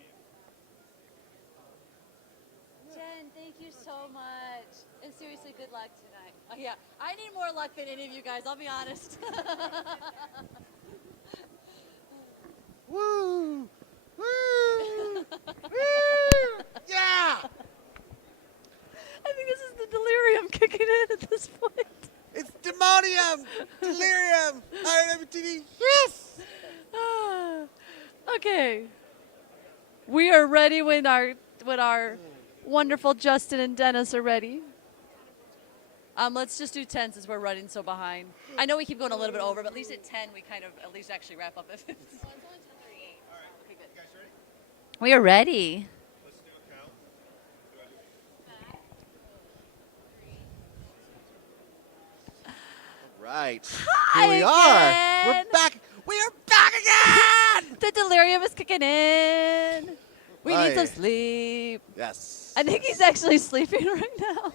so much. And seriously, good luck tonight. Oh, yeah, I need more luck than any of you guys, I'll be honest. Woo! Woo! Woo! Yeah! I think this is the delirium kicking in at this point. It's demonium! Delirium! IWTV! Yes! Okay. We are ready when our wonderful Justin and Dennis are ready. Let's just do 10 since we're running so behind. I know we keep going a little bit over, but at least at 10 we kind of at least actually wrap up. If it's okay, good. We are ready. Let's do a count. Right. Hi Here we are. again. We're back. We are back again! The delirium is kicking in. We need some Hi. sleep. Yes. I think he's actually sleeping right now.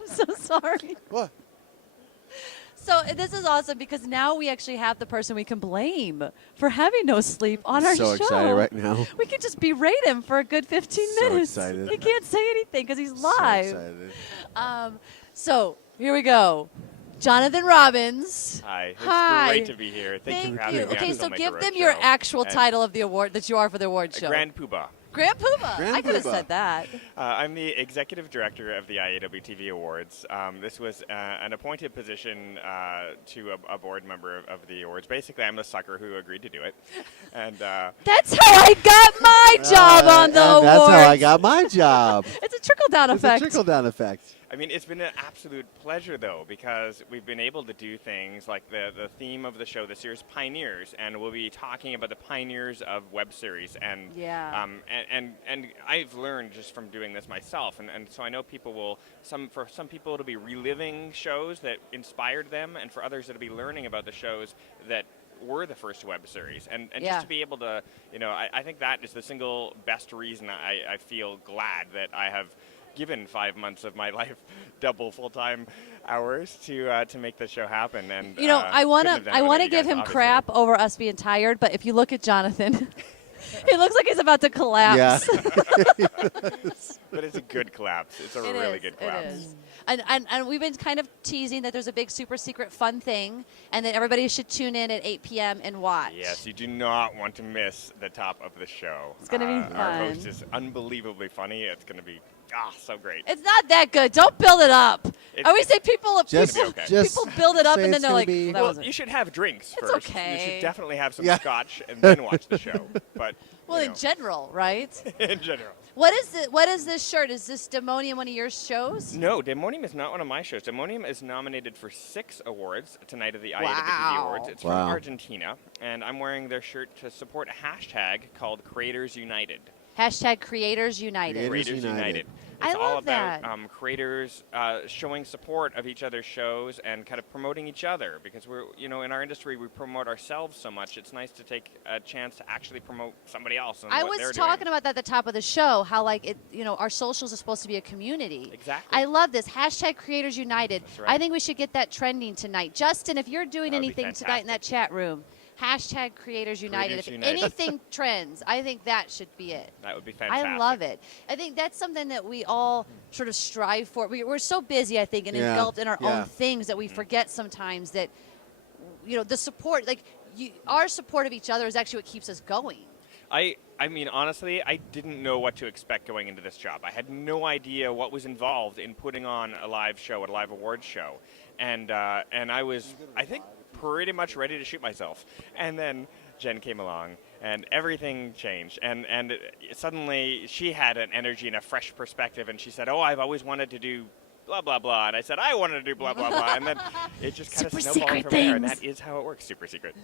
I'm so sorry. What? So this is awesome because now we actually have the person we can blame for having no sleep on our So show. excited right now. We can just berate him for a good 15 So minutes. excited. He can't say anything because he's live. So excited. So here we go. Jonathan Robbins. Hi. It's Hi. great to be here. Thank you for having me. Okay, on so Filmmaker give them Roadshow. your actual And title of the award that you are for the award show. Grand Poobah. Grand Poobah. Grand I could have Poobah. said that. I'm the executive director of the IAW TV Awards. This was an appointed position to a board member of the awards. Basically, I'm the sucker who agreed to do it. And That's how I got my job on the and awards. that's how I got my job. It's a trickle-down It's effect. a trickle-down effect. I mean, it's been an absolute pleasure, though, because we've been able to do things like the theme of the show this year is Pioneers, and we'll be talking about the pioneers of web series. And Yeah. and I've learned just from doing this myself, and so I know people will for some people it'll be reliving shows that inspired them, and for others it'll be learning about the shows that were the first web series, and Yeah. just to be able to, I think that is the single best reason I feel glad that I have given 5 months of my life double full-time hours to make the show happen. And I want couldn't have done to it without you give guys, him obviously. crap over us being tired, but if you look at Jonathan, he looks like he's about to collapse. Yeah. But it's a good collapse. It's a It really is, good it collapse. is. And we've been kind of teasing that there's a big super secret fun thing and that everybody should tune in at 8 p.m. and watch. Yes, you do not want to miss the top of the show. It's gonna be Our fun. host is unbelievably funny. It's going to be so great. It's not that good. Don't build it up. I always say people Just- people, just people build it up say and then it's they're gonna like, be- well, that Well, wasn't. you should have drinks It's first. okay. You should definitely have some Yeah. scotch and then watch the show. But Well, you in know, general, right? in general. What is this shirt? Is this Demonium one of your shows? No, Demonium is not one of my shows. Demonium is nominated for 6 awards tonight at the IAWTV Wow. Awards. It's Wow. from Argentina, and I'm wearing their shirt to support a hashtag called Creators United. Hashtag Creators United. Creators United. It's I all love about that. creators showing support of each other's shows and kind of promoting each other, because we're, in our industry we promote ourselves so much. It's nice to take a chance to actually promote somebody else and I what was they're talking doing. about that at the top of the show, how our socials are supposed to be a community. Exactly. I love this. Hashtag Creators United. That's right. I think we should get that trending tonight. Justin, if you're doing That would be anything tonight in that chat room, hashtag Creators United. Creators If United. anything trends, I think that should be it. That would be fantastic. I love it. I think that's something that we all sort of strive for. We're so busy, I think, and Yeah, engulfed in our yeah. own things that we forget sometimes that, the support, our support of each other is actually what keeps us going. I mean, honestly, I didn't know what to expect going into this job. I had no idea what was involved in putting on a live show, a live awards show. And I was, I think, pretty much ready to shoot myself. And then Jen came along, and everything changed. And suddenly she had an energy and a fresh perspective, and she said, "Oh, I've always wanted to do blah, blah, blah." And I said, "I wanted to do blah, blah, blah." And then it just kind of Super snowballed secret from there. And things. that is how it works, super secret.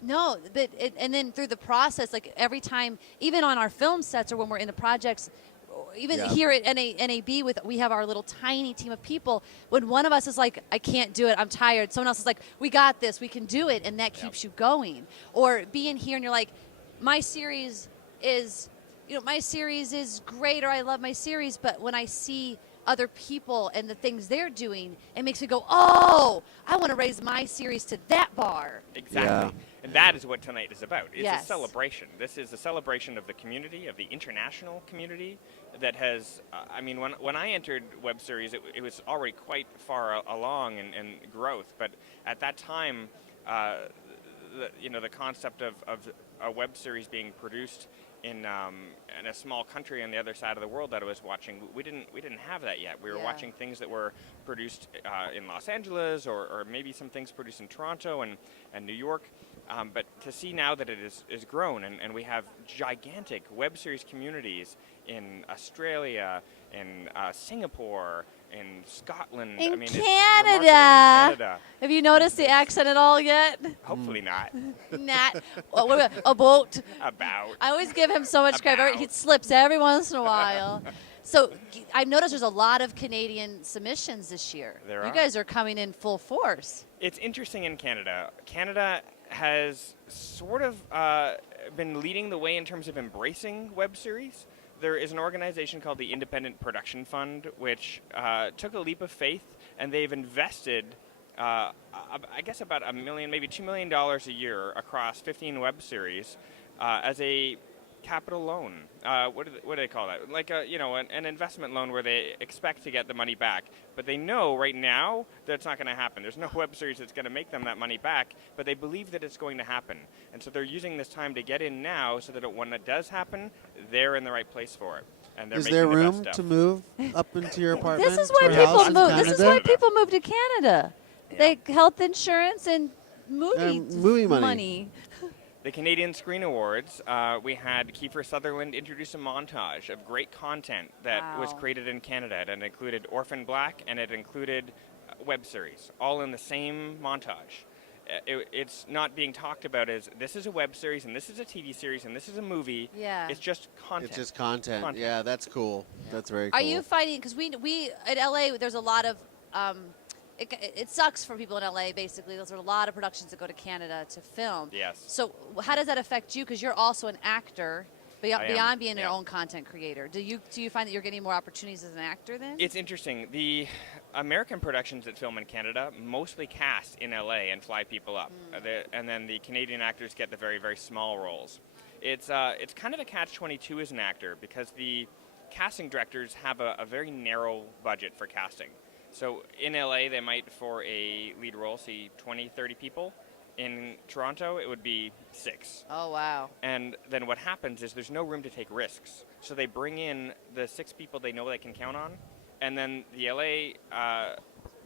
No, but and then through the process, like every time, even on our film sets or when we're in the projects, even Yeah. here at NAB, we have our little tiny team of people. When one of us is like, "I can't do it, I'm tired," someone else is like, "We got this, we can do it," and that keeps you going. Or being here and you're like, "My series is, my series is great," or "I love my series," but when I see other people and the things they're doing, it makes me go, oh, I want to raise my series to that bar. Exactly. Yeah. And that is what tonight is about. It's Yes. a celebration. This is a celebration of the community, of the international community that has, I mean, when I entered web series, it was already quite far along in growth. But at that time, the concept of a web series being produced in a small country on the other side of the world that I was watching, we didn't have that yet. We were watching things that were produced in Los Angeles or maybe some things produced in Toronto and New York. But to see now that it is grown and we have gigantic web series communities in Australia, in Singapore, in Scotland. In I mean, it's Canada. Canada. Have you noticed the accent at all yet? Hopefully not. Not. About. About. I always give him so much credit. He slips every once in a while. So I've noticed there's a lot of Canadian submissions this year. There You are. guys are coming in full force. It's interesting in Canada. Canada has sort of been leading the way in terms of embracing web series. There is an organization called the Independent Production Fund, which took a leap of faith, and they've invested, I guess, about $1 million, maybe $2 million a year across 15 web series as a capital loan. What do they call that? Like an investment loan where they expect to get the money back, but they know right now that's not going to happen. There's no web series that's going to make them that money back, but they believe that it's going to happen, and so they're using this time to get in now, so that when it does happen, they're in the right place for it. And they're Is making there the best room stuff. to move up into your apartment? This is why or people house in move. This is Canada? why people move to Canada. They health insurance and movie money. The Canadian Screen Awards, we had Kiefer Sutherland introduce a montage of great content that was created in Canada. And it included Orphan Black and it included web series, all in the same montage. It's not being talked about as this is a web series and this is a TV series and this is a movie. Yeah. It's just content. It's just content. Yeah, that's cool. That's very cool. Are you fighting? Because we at LA, there's a lot of. It sucks for people in LA. Basically, there's a lot of productions that go to Canada to film. Yes. So how does that affect you? Because you're also an actor, beyond being your own content creator. Do you find that you're getting more opportunities as an actor then? It's interesting. The American productions that film in Canada mostly cast in LA and fly people up, and then the Canadian actors get the very, very small roles. It's kind of a catch-22 as an actor because the casting directors have a very narrow budget for casting. So in LA, they might, for a lead role, see 20, 30 people. In Toronto, it would be 6. Oh, wow. And then what happens is there's no room to take risks. So they bring in the 6 people they know they can count on. And then the LA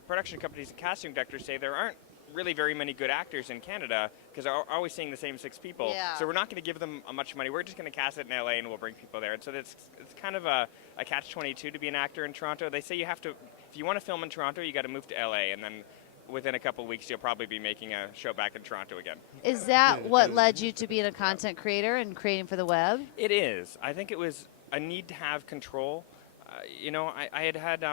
production companies and casting directors say there aren't really very many good actors in Canada because they're always seeing the same 6 people. Yeah. So we're not going to give them much money. We're just going to cast it in LA and we'll bring people there. And so it's kind of a catch-22 to be an actor in Toronto. They say you have to, if you want to film in Toronto, you got to move to LA, and then within a couple of weeks you'll probably be making a show back in Toronto again. Is that what led you to being a content creator and creating for the web? It is. I think it was a need to have control. I had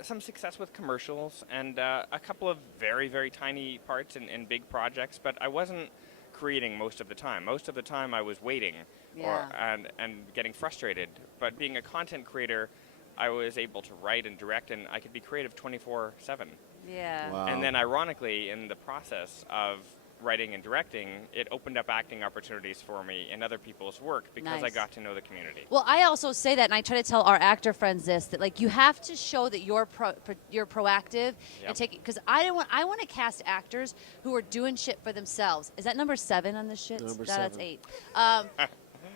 some success with commercials and a couple of very, very tiny parts in big projects, but I wasn't creating most of the time. Most of the time I was waiting and getting frustrated. But being a content creator, I was able to write and direct, and I could be creative 24/7. Yeah. Wow. And then ironically, in the process of writing and directing, it opened up acting opportunities for me in other people's work because I Nice. got to know the community. Well, I also say that, and I try to tell our actor friends this, that like you have to show that you're proactive and take it, because I want to cast actors who are doing shit for themselves. Is that number 7 on this shit? Number That's 7. 8.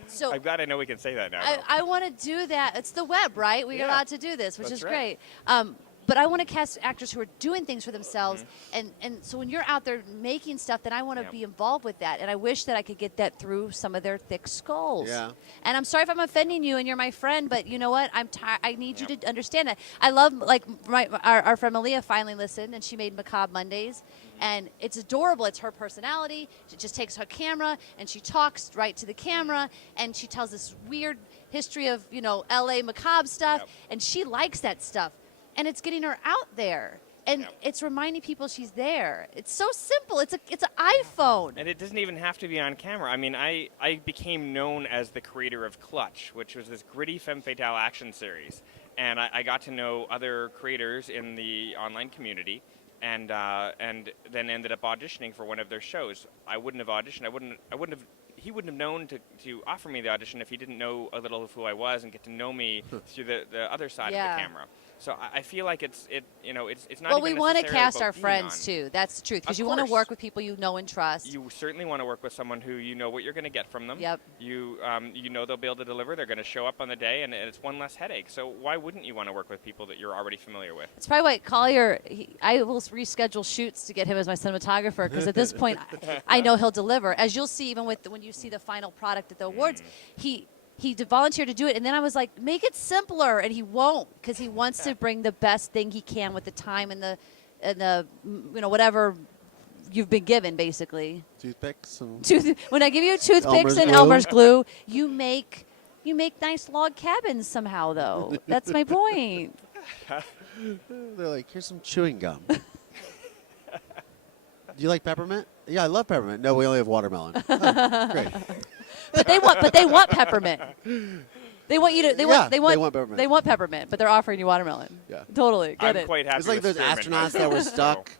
So I'm glad I know we can say that now. I want to do that. It's the web, right? We're allowed to do this, which That's is right. great. But I want to cast actors who are doing things for themselves. And so when you're out there making stuff, then I want to be involved with that. And I wish that I could get that through some of their thick skulls. Yeah. And I'm sorry if I'm offending you and you're my friend, but you know what? I need you to understand that. I love, like, our friend Malia finally listened, and she made Macabre Mondays. And it's adorable. It's her personality. She just takes her camera, and she talks right to the camera, and she tells this weird history of, LA macabre stuff, and she likes that stuff. And it's getting her out there. and it's reminding people she's there. It's so simple. It's an iPhone. And it doesn't even have to be on camera. I mean, I became known as the creator of Clutch, which was this gritty femme fatale action series. And I got to know other creators in the online community, and then ended up auditioning for one of their shows. I wouldn't have auditioned. He wouldn't have known to offer me the audition if he didn't know a little of who I was and get to know me through the other side of the camera. So I feel like it's not. Well, even we want to necessarily cast about our being friends on. too. That's the truth, because Of you want to course. work with people you know and trust. You certainly want to work with someone who you know what you're going to get from them. Yep. You know they'll be able to deliver. They're going to show up on the day, and it's one less headache. So why wouldn't you want to work with people that you're already familiar with? It's probably why Collier. I will reschedule shoots to get him as my cinematographer, because at this point, I know he'll deliver. As you'll see, even with when you see the final product at the awards, he volunteered to do it, and then I was like, make it simpler, and he won't, because he wants to bring the best thing he can with the time and the whatever you've been given, basically. Toothpicks. And When I give you toothpicks Elmer's and glue. Elmer's glue, you make nice log cabins somehow, though. That's my point. They're like, here's some chewing gum. Do you like peppermint? Yeah, I love peppermint. No, we only have watermelon. Oh, great. But they want peppermint. They want you to. They want peppermint. They want peppermint, but they're offering you watermelon. Yeah. Totally. Get I'm it. quite happy. It's like with those spearmint astronauts that were myself, stuck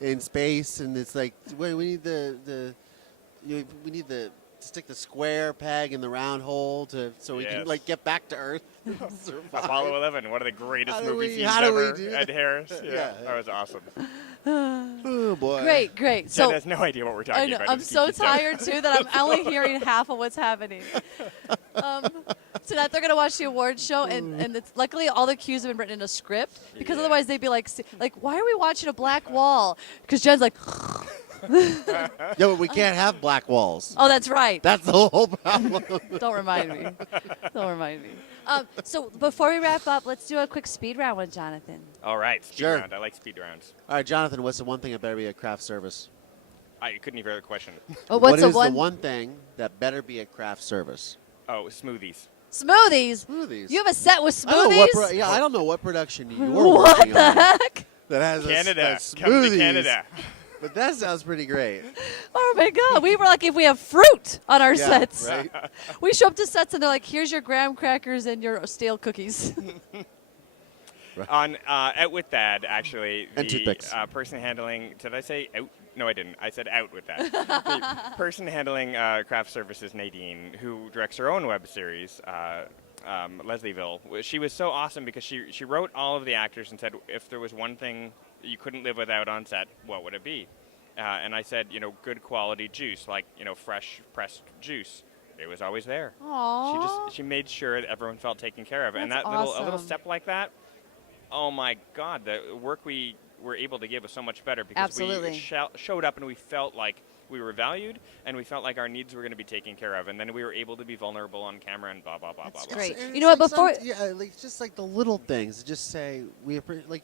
so. in space, and it's like, we need to stick the square peg in the round hole so we can Yes. like get back to Earth. and survive. Apollo 11, one of the greatest How do movie we- scenes how do we ever. do Ed that? Harris. Yeah. That was awesome. Oh boy. Great. Jen So has no idea what we're talking I know. about. I'm Just so keep going. tired too that I'm only hearing half of what's happening. So now they're gonna watch the awards show, and it's, luckily all the cues have been written in a script, because otherwise they'd be like, why are we watching a black wall? Because Jen's like, Yeah, but we can't have black walls. oh, that's right. That's the whole problem. Don't remind me. Don't remind me. So before we wrap up, let's do a quick speed round with Jonathan. All right, speed Sure. round. I like speed rounds. All right, Jonathan, what's the one thing that better be a craft service? I couldn't even hear the question. Well, What what's is the one? the one thing that better be a craft service? Oh, smoothies. Smoothies. Smoothies. You have a set with I don't know smoothies? I don't know what production you're What working the on heck? that has Canada. a Come to smoothies. Canada. But that sounds pretty great. Oh my God, we were lucky if we have fruit on our Yeah, sets. right? We show up to sets and they're like, here's your graham crackers and your stale cookies. On Out With That, actually, And the toothpicks. person handling, did I say out? No, I didn't. I said Out With That. The person handling craft services, Nadine, who directs her own web series, Leslieville, she was so awesome because she wrote all of the actors and said, if there was one thing you couldn't live without on set, what would it be? And I said, good quality juice, like, fresh pressed juice. It was always there. Aww. She made sure that everyone felt taken care of. And That's that a little awesome. step like that, oh my God, the work we were able to give was so much better because Absolutely. we showed up and we felt like we were valued and we felt like our needs were going to be taken care of. And then we were able to be vulnerable on camera and blah, blah, blah, That's blah, blah. great. And You know it's what, before- like just like the little things. Just say like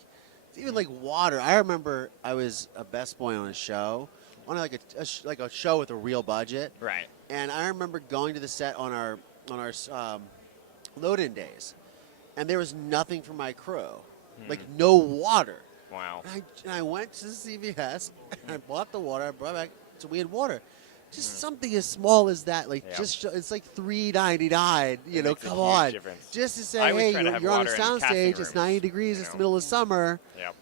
even like water. I remember I was a best boy on a show, on like a show with a real budget. Right. And I remember going to the set on our load-in days, and there was nothing for my crew, like no water. Wow. And I went to CVS, and I bought the water. I brought it back, so we had water. Just something as small as that, like Yep. it's like $3.99. It makes a Come huge on, difference. just to I say, always hey, try to have you're on a water in casting soundstage. It's rooms, 90 degrees. It's the you know. middle of summer. Yep.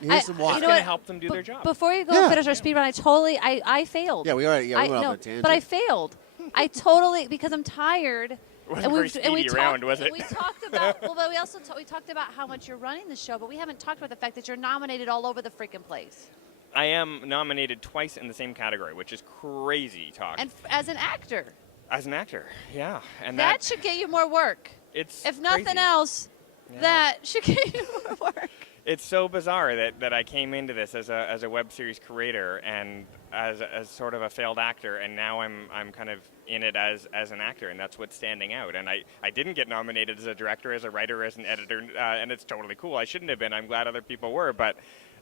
Here's some water. It's going to help them do their job. Before you go Yeah. finish our speed round, I failed. Yeah, we went off no, on a tangent. but I failed. I totally, because I'm tired. Wasn't very speedy round, was it? We talked about, well, but we also we talked about how much you're running the show, but we haven't talked about the fact that you're nominated all over the freaking place. I am nominated twice in the same category, which is crazy talk. And as an actor, As an actor, yeah. And that should get you more work. it's If nothing crazy. else, Yeah. that should get you more work. It's so bizarre that I came into this as a web series creator and as sort of a failed actor, and now I'm kind of in it as an actor, and that's what's standing out. And I didn't get nominated as a director, as a writer, as an editor, and it's totally cool. I shouldn't have been. I'm glad other people were, but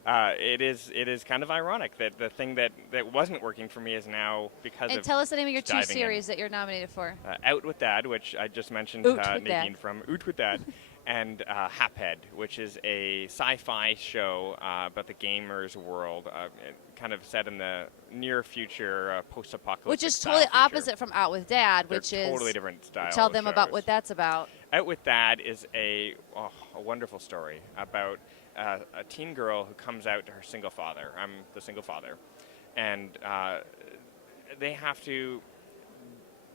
it is kind of ironic that the thing that wasn't working for me is now because And of tell us the name of your two diving in. series that you're nominated for. Out With Dad, which I just mentioned, Oot with Nadine Dad. from Oot With Dad, and Haphead, which is a sci-fi show about the gamers world, kind of set in the near future, post-apocalyptic. Which is style totally future. opposite from Out with Dad, They're which is totally different style. Tell them about shows. what that's about. Out with Dad is a wonderful story about a teen girl who comes out to her single father. I'm the single father. And they have to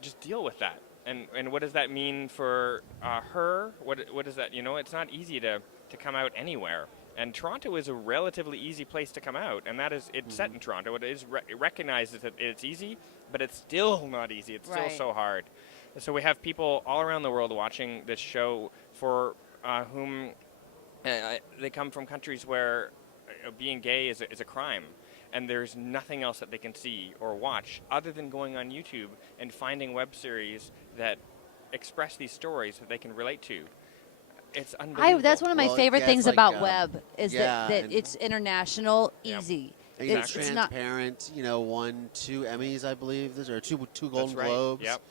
just deal with that. And what does that mean for her? What does that, it's not easy to come out anywhere. And Toronto is a relatively easy place to come out, and that is, it's set in Toronto. It is recognizes that it's easy, but it's still not easy. It's still so hard. So we have people all around the world watching this show for whom they come from countries where being gay is a crime, and there's nothing else that they can see or watch other than going on YouTube and finding web series that express these stories that they can relate to. It's unbelievable. That's one of my favorite things like, about web is that and it's international, easy. And It's transparent. Won 2 Emmys, I believe, or two Golden right. Globes. Yep.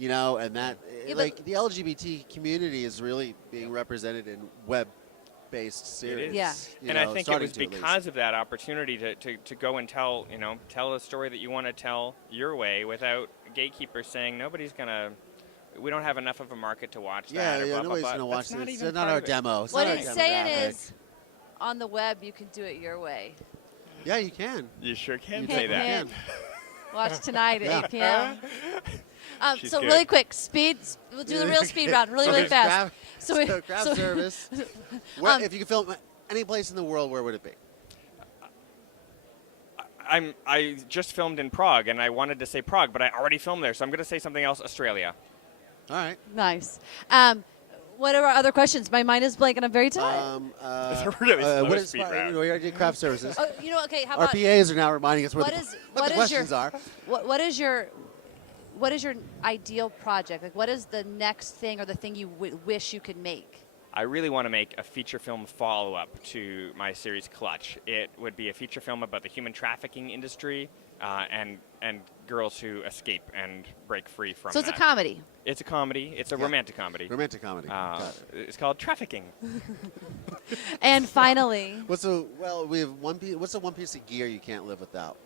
And that the LGBT community is really being represented in web-based series. It is. Yeah. And I think it was because of that opportunity to go and tell a story that you want to tell your way without gatekeepers saying nobody's gonna. We don't have enough of a market to watch that. Yeah, nobody's going to watch it. It's not our demo. What he's saying is, on the web, you can do it your way. Yeah, you can. You sure can You say that. can. Watch tonight at 8 p.m. She's So good. really quick, we'll do the real speed round, really fast. Craft service. If you could film any place in the world, where would it be? I just filmed in Prague, and I wanted to say Prague, but I already filmed there, so I'm going to say something else, Australia. All right. Nice. What are our other questions? My mind is blank, and I'm very tired. Really slow What is speed round. we already did craft services. Okay. How Our about PAs are now reminding us what what the is questions your, are. What is your ideal project? Like, what is the next thing or the thing you wish you could make? I really want to make a feature film follow-up to my series Clutch. It would be a feature film about the human trafficking industry and girls who escape and break free from So that. it's a comedy. It's a comedy. It's a romantic comedy. Romantic comedy. It's called Trafficking. And finally, we have one piece. What's the one piece of gear you can't live without?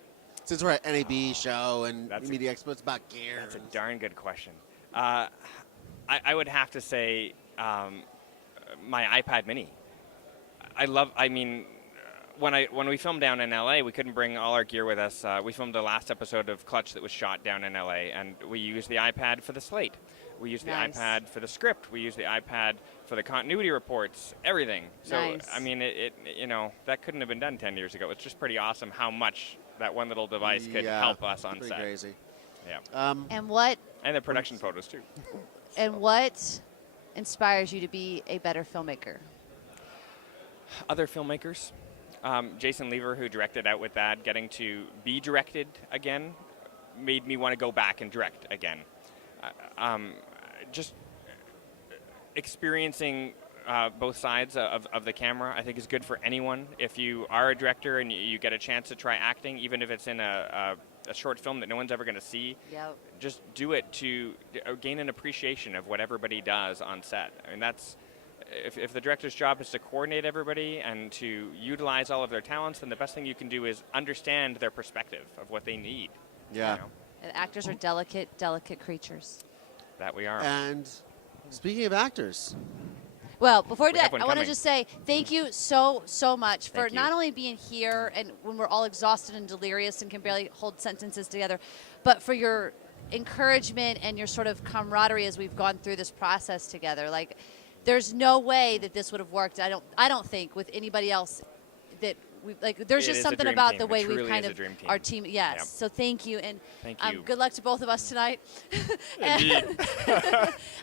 Since we're at NAB show and Media Expo, it's about gear. That's a darn good question. I would have to say my iPad Mini. When we filmed down in LA, we couldn't bring all our gear with us. We filmed the last episode of Clutch that was shot down in LA, and we used the iPad for the slate. We used the iPad for the script. We used the iPad for the continuity reports, everything. So, that couldn't have been done 10 years ago. It's just pretty awesome how much that one little device could help us on set. Crazy. Yeah. And the production photos, too. And what inspires you to be a better filmmaker? Other filmmakers. Jason Lever, who directed Out with Dad, getting to be directed again made me want to go back and direct again. Just experiencing both sides of the camera, I think, is good for anyone. If you are a director and you get a chance to try acting, even if it's in a short film that no one's ever going to see, just do it to gain an appreciation of what everybody does on set. I mean, that's... If the director's job is to coordinate everybody and to utilize all of their talents, then the best thing you can do is understand their perspective of what they need. Yeah. And actors are delicate creatures. That we are. And speaking of actors. Well, before We have that, one I want to coming. just say thank you so much for Thank you. not only being here and when we're all exhausted and delirious and can barely hold sentences together, but for your encouragement and your sort of camaraderie as we've gone through this process together. Like, there's no way that this would have worked. I don't think with anybody else that we like. There's It just is a something dream about team. the It way truly we've kind is a of dream team. our team. Yes. Yep. So thank you and Thank you. good luck to both of us tonight. Indeed.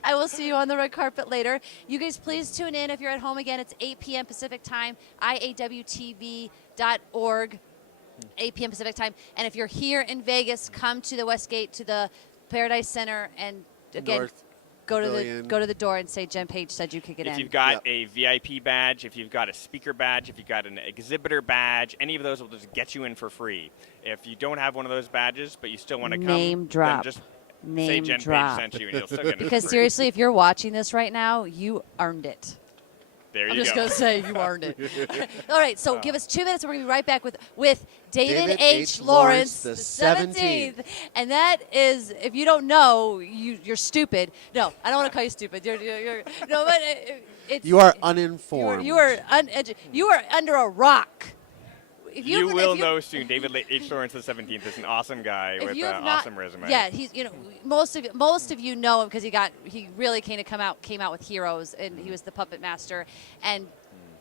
I will see you on the red carpet later. You guys, please tune in if you're at home again. It's 8 p.m. Pacific time. iawtv.org. 8 p.m. Pacific time. And if you're here in Vegas, come to the Westgate to the Paradise Center and again. North Go Pavilion. to the door and say Jen Page said you could get If in. you've got a VIP badge, if you've got a speaker badge, if you've got an exhibitor badge, any of those will just get you in for free. If you don't have one of those badges, but you still want to come, Name drop. then just Name say Jen drop. Page sent you, and you'll still get in Because for free. seriously, if you're watching this right now, you earned it. There I'm you just go. going to say you earned it. All right, so give us 2 minutes, and we're going to be right back with David H. Lawrence, the 17th. And that is, if you don't know, you're stupid. No, I don't want to call you stupid. You're no, but it's You are uninformed. You are under a rock. If You will know soon. David H. Lawrence the 17th is an awesome guy with an awesome resume. Yeah, he's most of you know him because he really came out with Heroes, and he was the puppet master and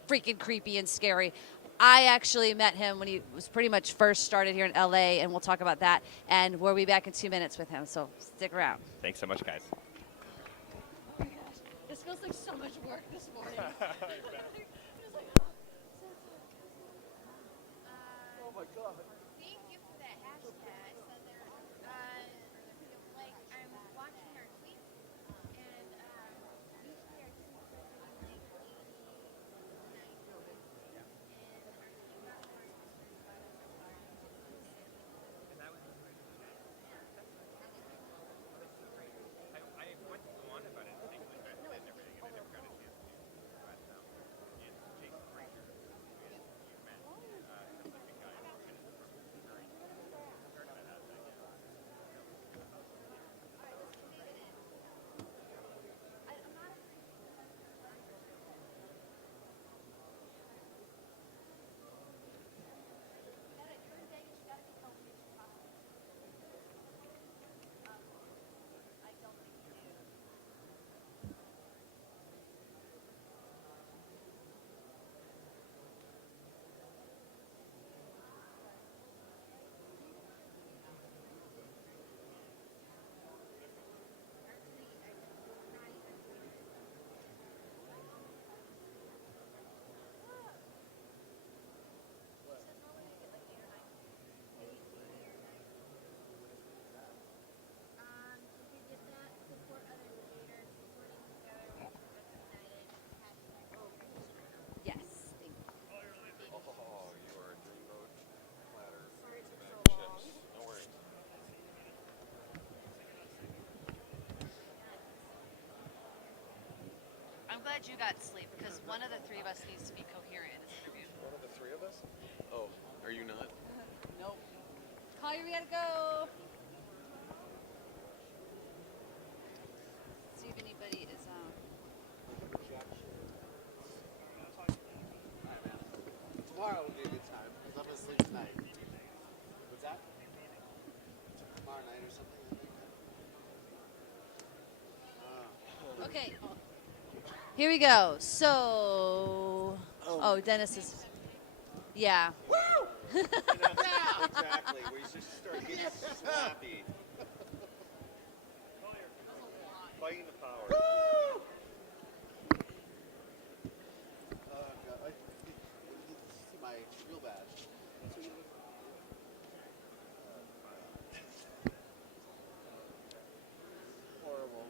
freaking creepy and scary. I actually met him when he was pretty much first started here in LA, and we'll talk about that. And we'll be back in 2 minutes with him, so stick around. Thanks so much, guys. Oh my gosh, this feels like so much work this morning. Oh my God. Thank you for that hashtag. So there, like, I'm watching our tweets, and usually our tweets are getting like 80, 90. And our tweet got more answers by the far. I went to go on about it and everything, and I never got a chance to. But it's Jason Frazier, who you've met. Terrific guy. I'm glad you got sleep because one of the three of us needs to be coherent in this interview. One of the three of us? Oh, are you not? Nope. Collier, we gotta go. See if anybody is Tomorrow will be a good time because I'm gonna sleep tonight. What's that? Tomorrow night or something. Okay. Here we go. So, Dennis is. Yeah. Yeah, exactly. We just start getting slappy. Fighting the power. Oh God! See my real badge. Horrible.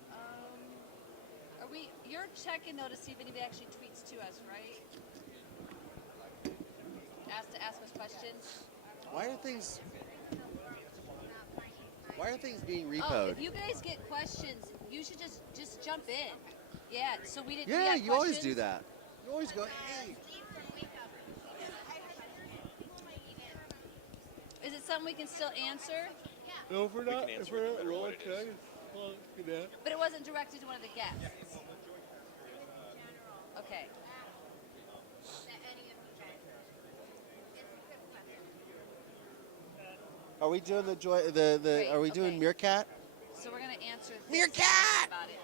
You're checking though to see if anybody actually tweets to us, right? Ask us questions. Why are things being repoed? Oh, if you guys get questions, you should just jump in. Yeah, so we didn't. Yeah, you always do that. You always go, hey. Is it something we can still answer? No, if we're not rolling tag, well, But it wasn't directed to one of the guests. Okay. Are we doing Great, are we doing okay. Meerkat? So we're gonna answer this Meerkat! about it.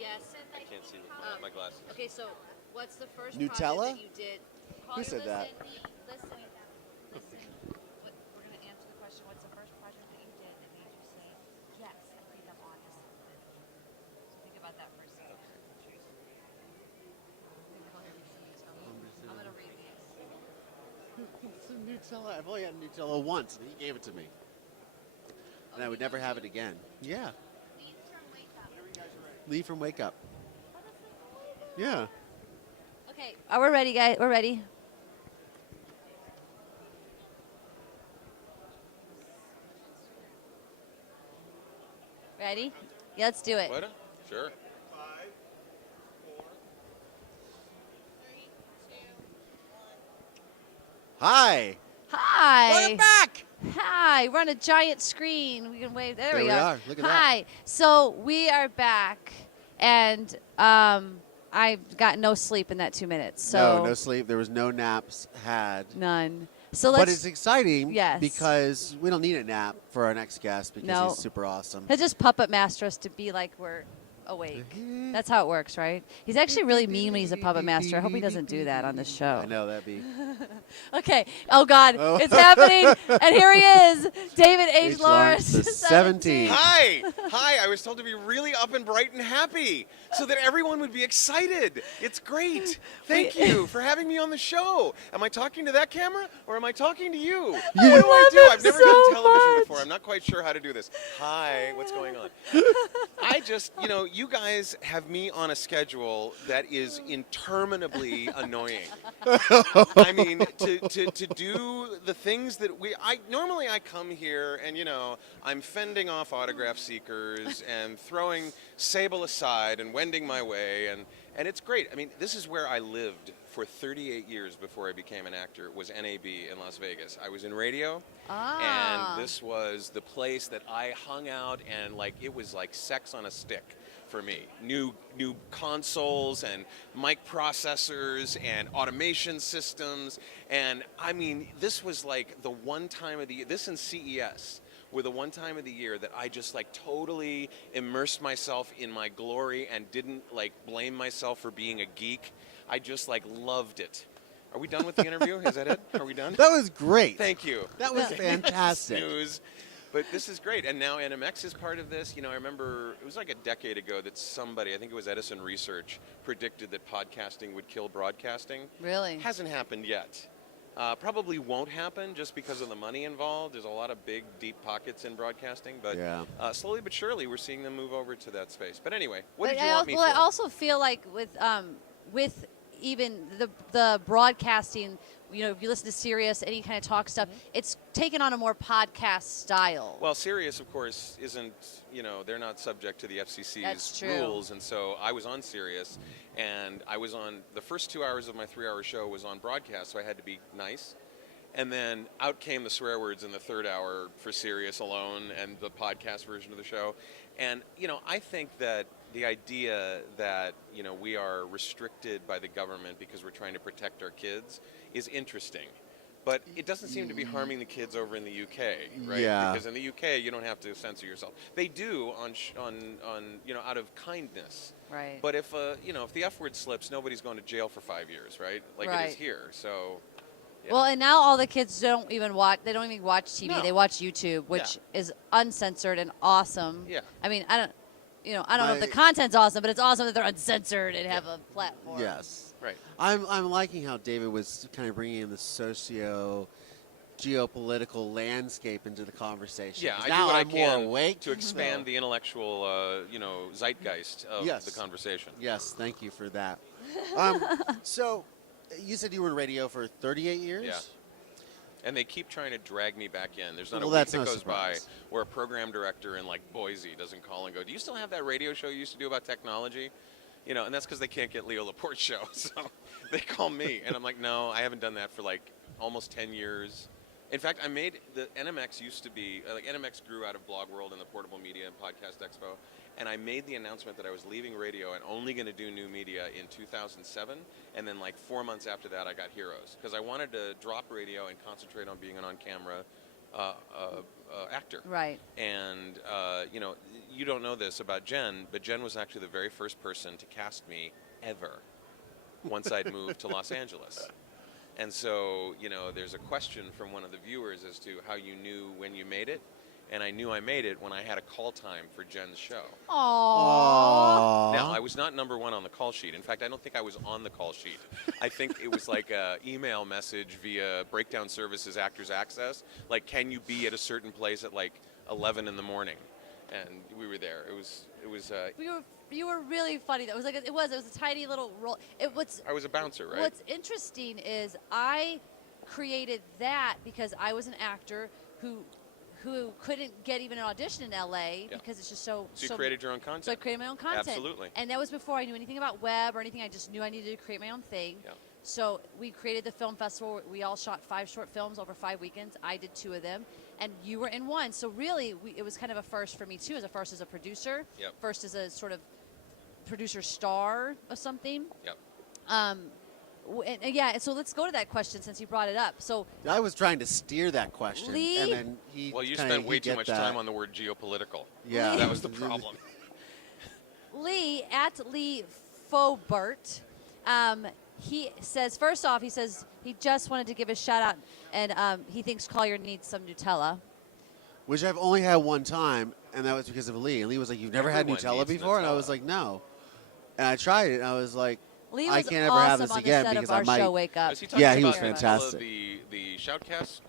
Yes. I can't see with my glasses. Okay, so what's the first Nutella? project that you did? Who said that? Listen. We're gonna answer the question. What's the first project that you did that made you say, yes, I think I'm on to something? So think about that for a second. I'm gonna read these. It's a Nutella. I've only had Nutella once, and he gave it to me. And I would never have it again. Yeah. Lee from Wake Up. Yeah. Okay. We're ready, guys. We're ready. Ready? Yeah, let's do it. What? Sure. 5, 4, 3, Hi. Hi. Welcome back. Hi. We're on a giant screen. We can wave. There we are. Look at Hi. So we are back, and I got no sleep in that 2 minutes. So No sleep. There was no naps had. None. So but let's. it's exciting Yes. because we don't need a nap for our next guest because No. he's super awesome. He'll just puppet master us to be like we're awake. That's how it works, right? He's actually really mean when he's a puppet master. I hope he doesn't do that on the show. I know that'd be. Okay. Oh God, Oh. it's happening, and here he is, David H. H. Lawrence, Lawrence, the 17. Hi! Hi, I was told to be really up and bright and happy so that everyone would be excited. It's great. Thank you for having me on the show. Am I talking to that camera or am I talking to you? What do I do? I've never done television before. I'm not quite sure how to do this. Hi, what's going on? I just, you guys have me on a schedule that is interminably annoying. I mean, to do the things that normally I come here and, I'm fending off autograph seekers and throwing Sable aside and wending my way, and it's great. I mean, this is where I lived for 38 years before I became an actor, was NAB in Las Vegas. I was in radio, and this was the place that I hung out, and it was like sex on a stick for me. New consoles and mic processors and automation systems, and I mean, this was like the one time of the year, this and CES were the one time of the year that I just totally immersed myself in my glory and didn't blame myself for being a geek. I just loved it. Are we done with the interview? Is that it? Are we done? That was great. Thank you. That was fantastic. Snooze. But this is great. And now NMX is part of this. I remember it was like a decade ago that somebody, I think it was Edison Research, predicted that podcasting would kill broadcasting. Really? Hasn't happened yet. Probably won't happen just because of the money involved. There's a lot of big, deep pockets in broadcasting. But slowly but surely, we're seeing them move over to that space. But anyway, what did you want me for? I also feel like with even the broadcasting, if you listen to Sirius, any kind of talk stuff, it's taken on a more podcast style. Well, Sirius, of course, isn't, they're not subject to the FCC's rules. And so I was on Sirius, and I was on, the first 2 hours of my 3-hour show was on broadcast, so I had to be nice. And then out came the swear words in the third hour for Sirius alone and the podcast version of the show. And, I think that the idea that, we are restricted by the government because we're trying to protect our kids is interesting. But it doesn't seem to be harming the kids over in the UK, right? Yeah. Because in the UK, you don't have to censor yourself. They do on out of kindness. Right. But if if the F word slips, nobody's going to jail for 5 years, right? Like it is here. So. Yeah. Well, and now all the kids don't even watch TV. No. They watch YouTube, which is uncensored and awesome. Yeah. I mean, I don't know if the content's awesome, but it's awesome that they're uncensored and have a platform. Yes. Right. I'm liking how David was kind of bringing in the geopolitical landscape into the conversation. Yeah, I now do what I'm I can more awake to expand the intellectual, zeitgeist of the conversation. Yes, thank you for that. So, you said you were in radio for 38 years? Yeah. And they keep trying to drag me back in. There's not a Well, week that's that no goes by surprise. where a program director in Boise doesn't call and go, "Do you still have that radio show you used to do about technology?" And that's because they can't get Leo Laporte's show, so they call me, and I'm like, "No, I haven't done that for almost 10 years." In fact, I made the NMX used to be NMX grew out of Blog World and the Portable Media and Podcast Expo, and I made the announcement that I was leaving radio and only going to do new media in 2007, and then 4 months after that, I got Heroes because I wanted to drop radio and concentrate on being an on-camera actor. Right. And you don't know this about Jen, but Jen was actually the very first person to cast me ever once I'd moved to Los Angeles. And so, there's a question from one of the viewers as to how you knew when you made it. And I knew I made it when I had a call time for Jen's show. Aww. Now, I was not number one on the call sheet. In fact, I don't think I was on the call sheet. I think it was like an email message via Breakdown Services Actors Access. Can you be at a certain place at 11 in the morning? And we were there. It was. You were really funny. It was a tiny little role. I was a bouncer, right? What's interesting is I created that because I was an actor who couldn't get even an audition in LA because it's just so. So you created your own content. So I created my own content. Absolutely. And that was before I knew anything about web or anything. I just knew I needed to create my own thing. Yeah. So we created the film festival. We all shot 5 short films over 5 weekends. I did 2 of them, and you were in 1. So really, it was kind of a first for me too, as a first as a producer, first as a sort of producer star of something. Yep. And so let's go to that question since you brought it up. So I was trying to steer that question, Lee? and then he. Well, you kinda- spent way he too get much that. time on the word geopolitical. Yeah. That was the problem. Lee at Lee Faubert, he says first off, he says he just wanted to give a shout out, and he thinks Collier needs some Nutella. Which I've only had one time, and that was because of Lee. And Lee was like, "You've never Everyone had Nutella needs before?" And I Nutella. was like, "No." And I tried it, and I was like, Lee "I was can't ever have awesome this on the again set because of our I might." show Wake Up. Is he talking Yeah, he about was Nutella, fantastic. the Shoutcast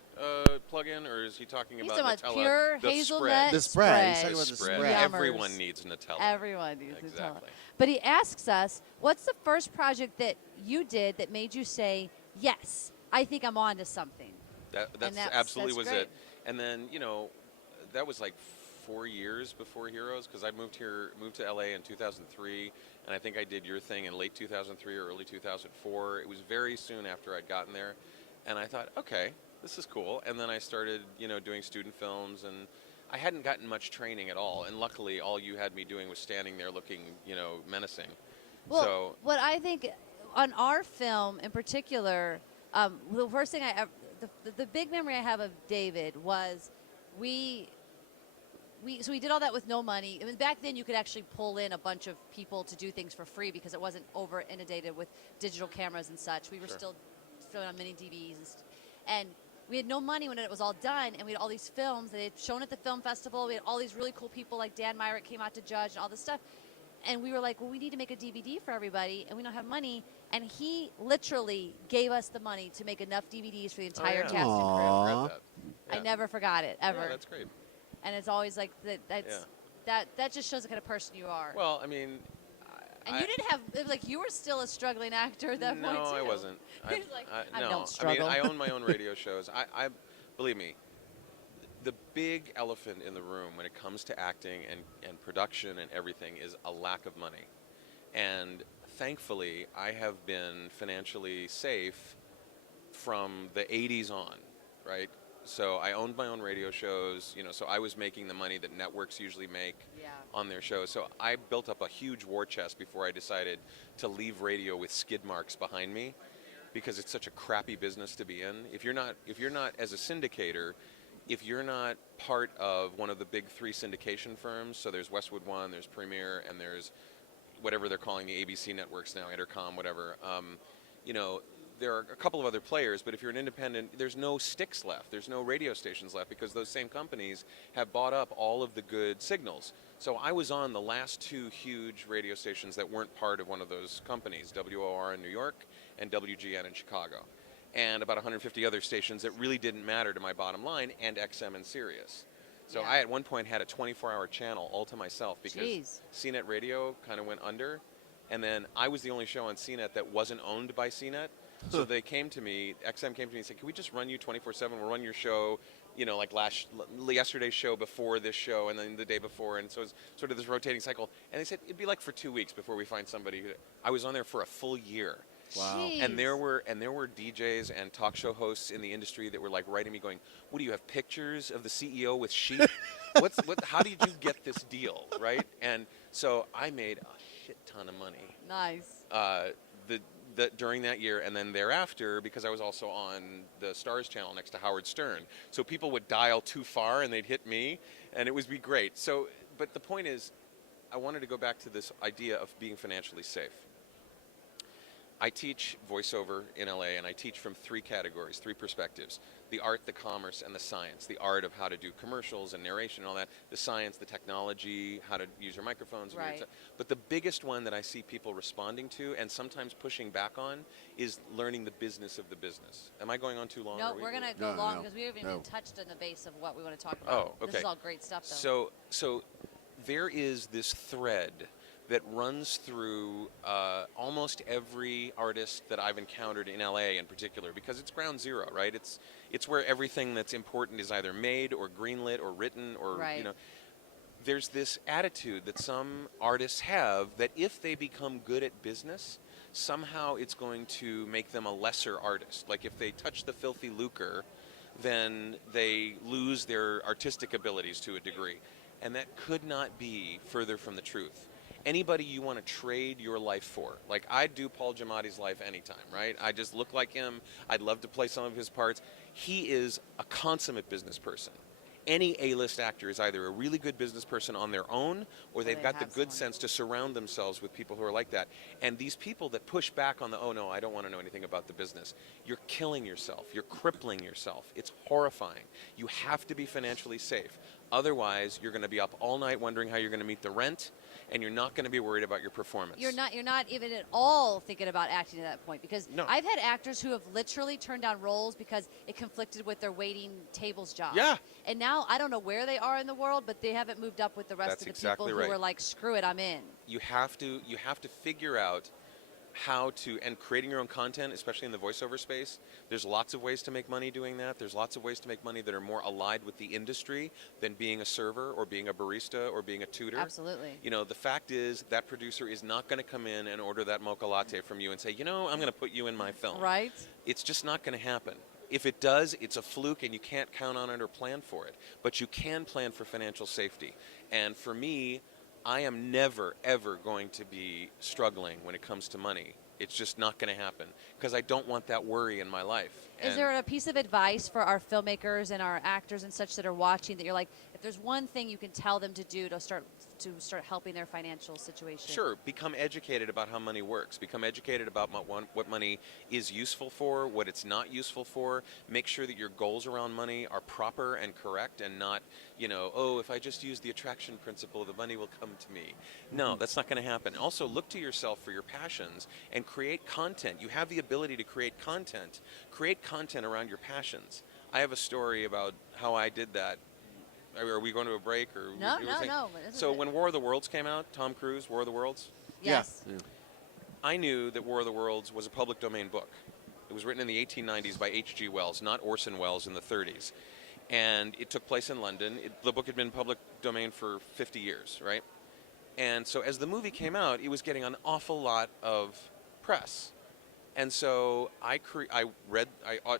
plug-in, or is he talking He's about talking Nutella, about pure the hazelnut The spread. He's spread. talking about The the spread. spread. Yummers. Everyone needs Nutella. Everyone needs Nutella. Exactly. But he asks us, what's the first project that you did that made you say, yes, I think I'm on to something? That's that's absolutely was great. it. And then, that was like 4 years before Heroes, because I moved to LA in 2003, and I think I did your thing in late 2003 or early 2004. It was very soon after I'd gotten there, and I thought, okay, this is cool. And then I started, doing student films, and I hadn't gotten much training at all. And luckily, all you had me doing was standing there looking, menacing. Well, So what I think on our film in particular, the first thing the big memory I have of David was we did all that with no money. I mean, back then you could actually pull in a bunch of people to do things for free because it wasn't over inundated with digital cameras and such. We were still filming on mini DVDs, and we had no money when it was all done, and we had all these films that they had shown at the film festival. We had all these really cool people like Dan Myrick came out to judge and all this stuff. And we were like, well, we need to make a DVD for everybody, and we don't have money. And he literally gave us the money to make enough DVDs for the entire cast and crew. Aw. I read that. I Yeah. never forgot it, ever. Yeah, that's great. And it's always like, that just shows the kind of person you are. Well, I mean, and you didn't have, it was like you were still a struggling actor at that point, too. No, I wasn't. He was like, I no. don't struggle. I own my own radio shows. I believe me, the big elephant in the room when it comes to acting and production and everything is a lack of money. And thankfully, I have been financially safe from the 80s on, right? So I owned my own radio shows, so I was making the money that networks usually make on their shows. So I built up a huge war chest before I decided to leave radio with skid marks behind me, because it's such a crappy business to be in. If you're not as a syndicator, if you're not part of one of the big 3 syndication firms, so there's Westwood One, there's Premiere, and there's whatever they're calling the ABC networks now, Entercom, whatever. There are a couple of other players, but if you're an independent, there's no sticks left. There's no radio stations left because those same companies have bought up all of the good signals. So I was on the last 2 huge radio stations that weren't part of one of those companies, WOR in New York and WGN in Chicago, and about 150 other stations that really didn't matter to my bottom line, and XM and Sirius. So I at one point had a 24-hour channel all to myself because CNET Radio kind of went under, and then I was the only show on CNET that wasn't owned by CNET. So they came to me, XM came to me and said, can we just run you 24/7? We'll run your show, like yesterday's show before this show, and then the day before, and so it's sort of this rotating cycle. And they said, it'd be like for 2 weeks before we find somebody. I was on there for a full year. Wow. Jeez. And there were DJs and talk show hosts in the industry that were like writing me going, what do you have, pictures of the CEO with sheep? How did you get this deal, right? And so I made a shit ton of money. Nice. During that year, and then thereafter, because I was also on the Stars channel next to Howard Stern. So people would dial too far and they'd hit me, and it would be great. So, but the point is, I wanted to go back to this idea of being financially safe. I teach voiceover in LA, and I teach from 3 categories, 3 perspectives: the art, the commerce, and the science. The art of how to do commercials and narration and all that. The science, the technology, how to use your microphones. Right. But the biggest one that I see people responding to and sometimes pushing back on is learning the business of the business. Am I going on too long? No, we're going to go long because we haven't even No. touched on the base of what we want to talk about. Oh, okay. This is all great stuff, though. So there is this thread that runs through almost every artist that I've encountered in LA in particular, because it's ground zero, right? It's where everything that's important is either made or greenlit or written or, Right. there's this attitude that some artists have that if they become good at business, somehow it's going to make them a lesser artist. Like if they touch the filthy lucre, then they lose their artistic abilities to a degree. And that could not be further from the truth. Anybody you want to trade your life for, like I'd do Paul Giamatti's life anytime, right? I just look like him. I'd love to play some of his parts. He is a consummate business person. Any A-list actor is either a really good business person on their own, or they've got the good sense to surround themselves with people who are like that. And these people that push back on the, oh no, I don't want to know anything about the business, you're killing yourself. You're crippling yourself. It's horrifying. You have to be financially safe. Otherwise, you're going to be up all night wondering how you're going to meet the rent, and you're not going to be worried about your performance. You're not even at all thinking about acting at that point, because No. I've had actors who have literally turned down roles because it conflicted with their waiting tables job. Yeah. And now I don't know where they are in the world, but they haven't moved up with the rest That's of the exactly people right. who are like, screw it, I'm in. You have to figure out how to, and creating your own content, especially in the voiceover space, there's lots of ways to make money doing that. There's lots of ways to make money that are more allied with the industry than being a server or being a barista or being a tutor. Absolutely. You know, the fact is that producer is not going to come in and order that mocha latte from you and say, you know, I'm going to put you in my film. Right. It's just not going to happen. If it does, it's a fluke and you can't count on it or plan for it. But you can plan for financial safety. And for me, I am never, ever going to be struggling when it comes to money. It's just not going to happen because I don't want that worry in my life. Is there a piece of advice for our filmmakers and our actors and such that are watching that you're like, if there's one thing you can tell them to do to start helping their financial situation? Sure. Become educated about how money works. Become educated about what money is useful for, what it's not useful for. Make sure that your goals around money are proper and correct and not, you know, oh, if I just use the attraction principle, the money will come to me. No, that's not going to happen. Also, look to yourself for your passions and create content. You have the ability to create content. Create content around your passions. I have a story about how I did that. Are we going to a break? Or No. So when War of the Worlds came out, Tom Cruise, War of the Worlds? Yes. Yeah. I knew that War of the Worlds was a public domain book. It was written in the 1890s by H.G. Wells, not Orson Welles in the 30s. And it took place in London. The book had been public domain for 50 years, right? And so as the movie came out, it was getting an awful lot of press. And so I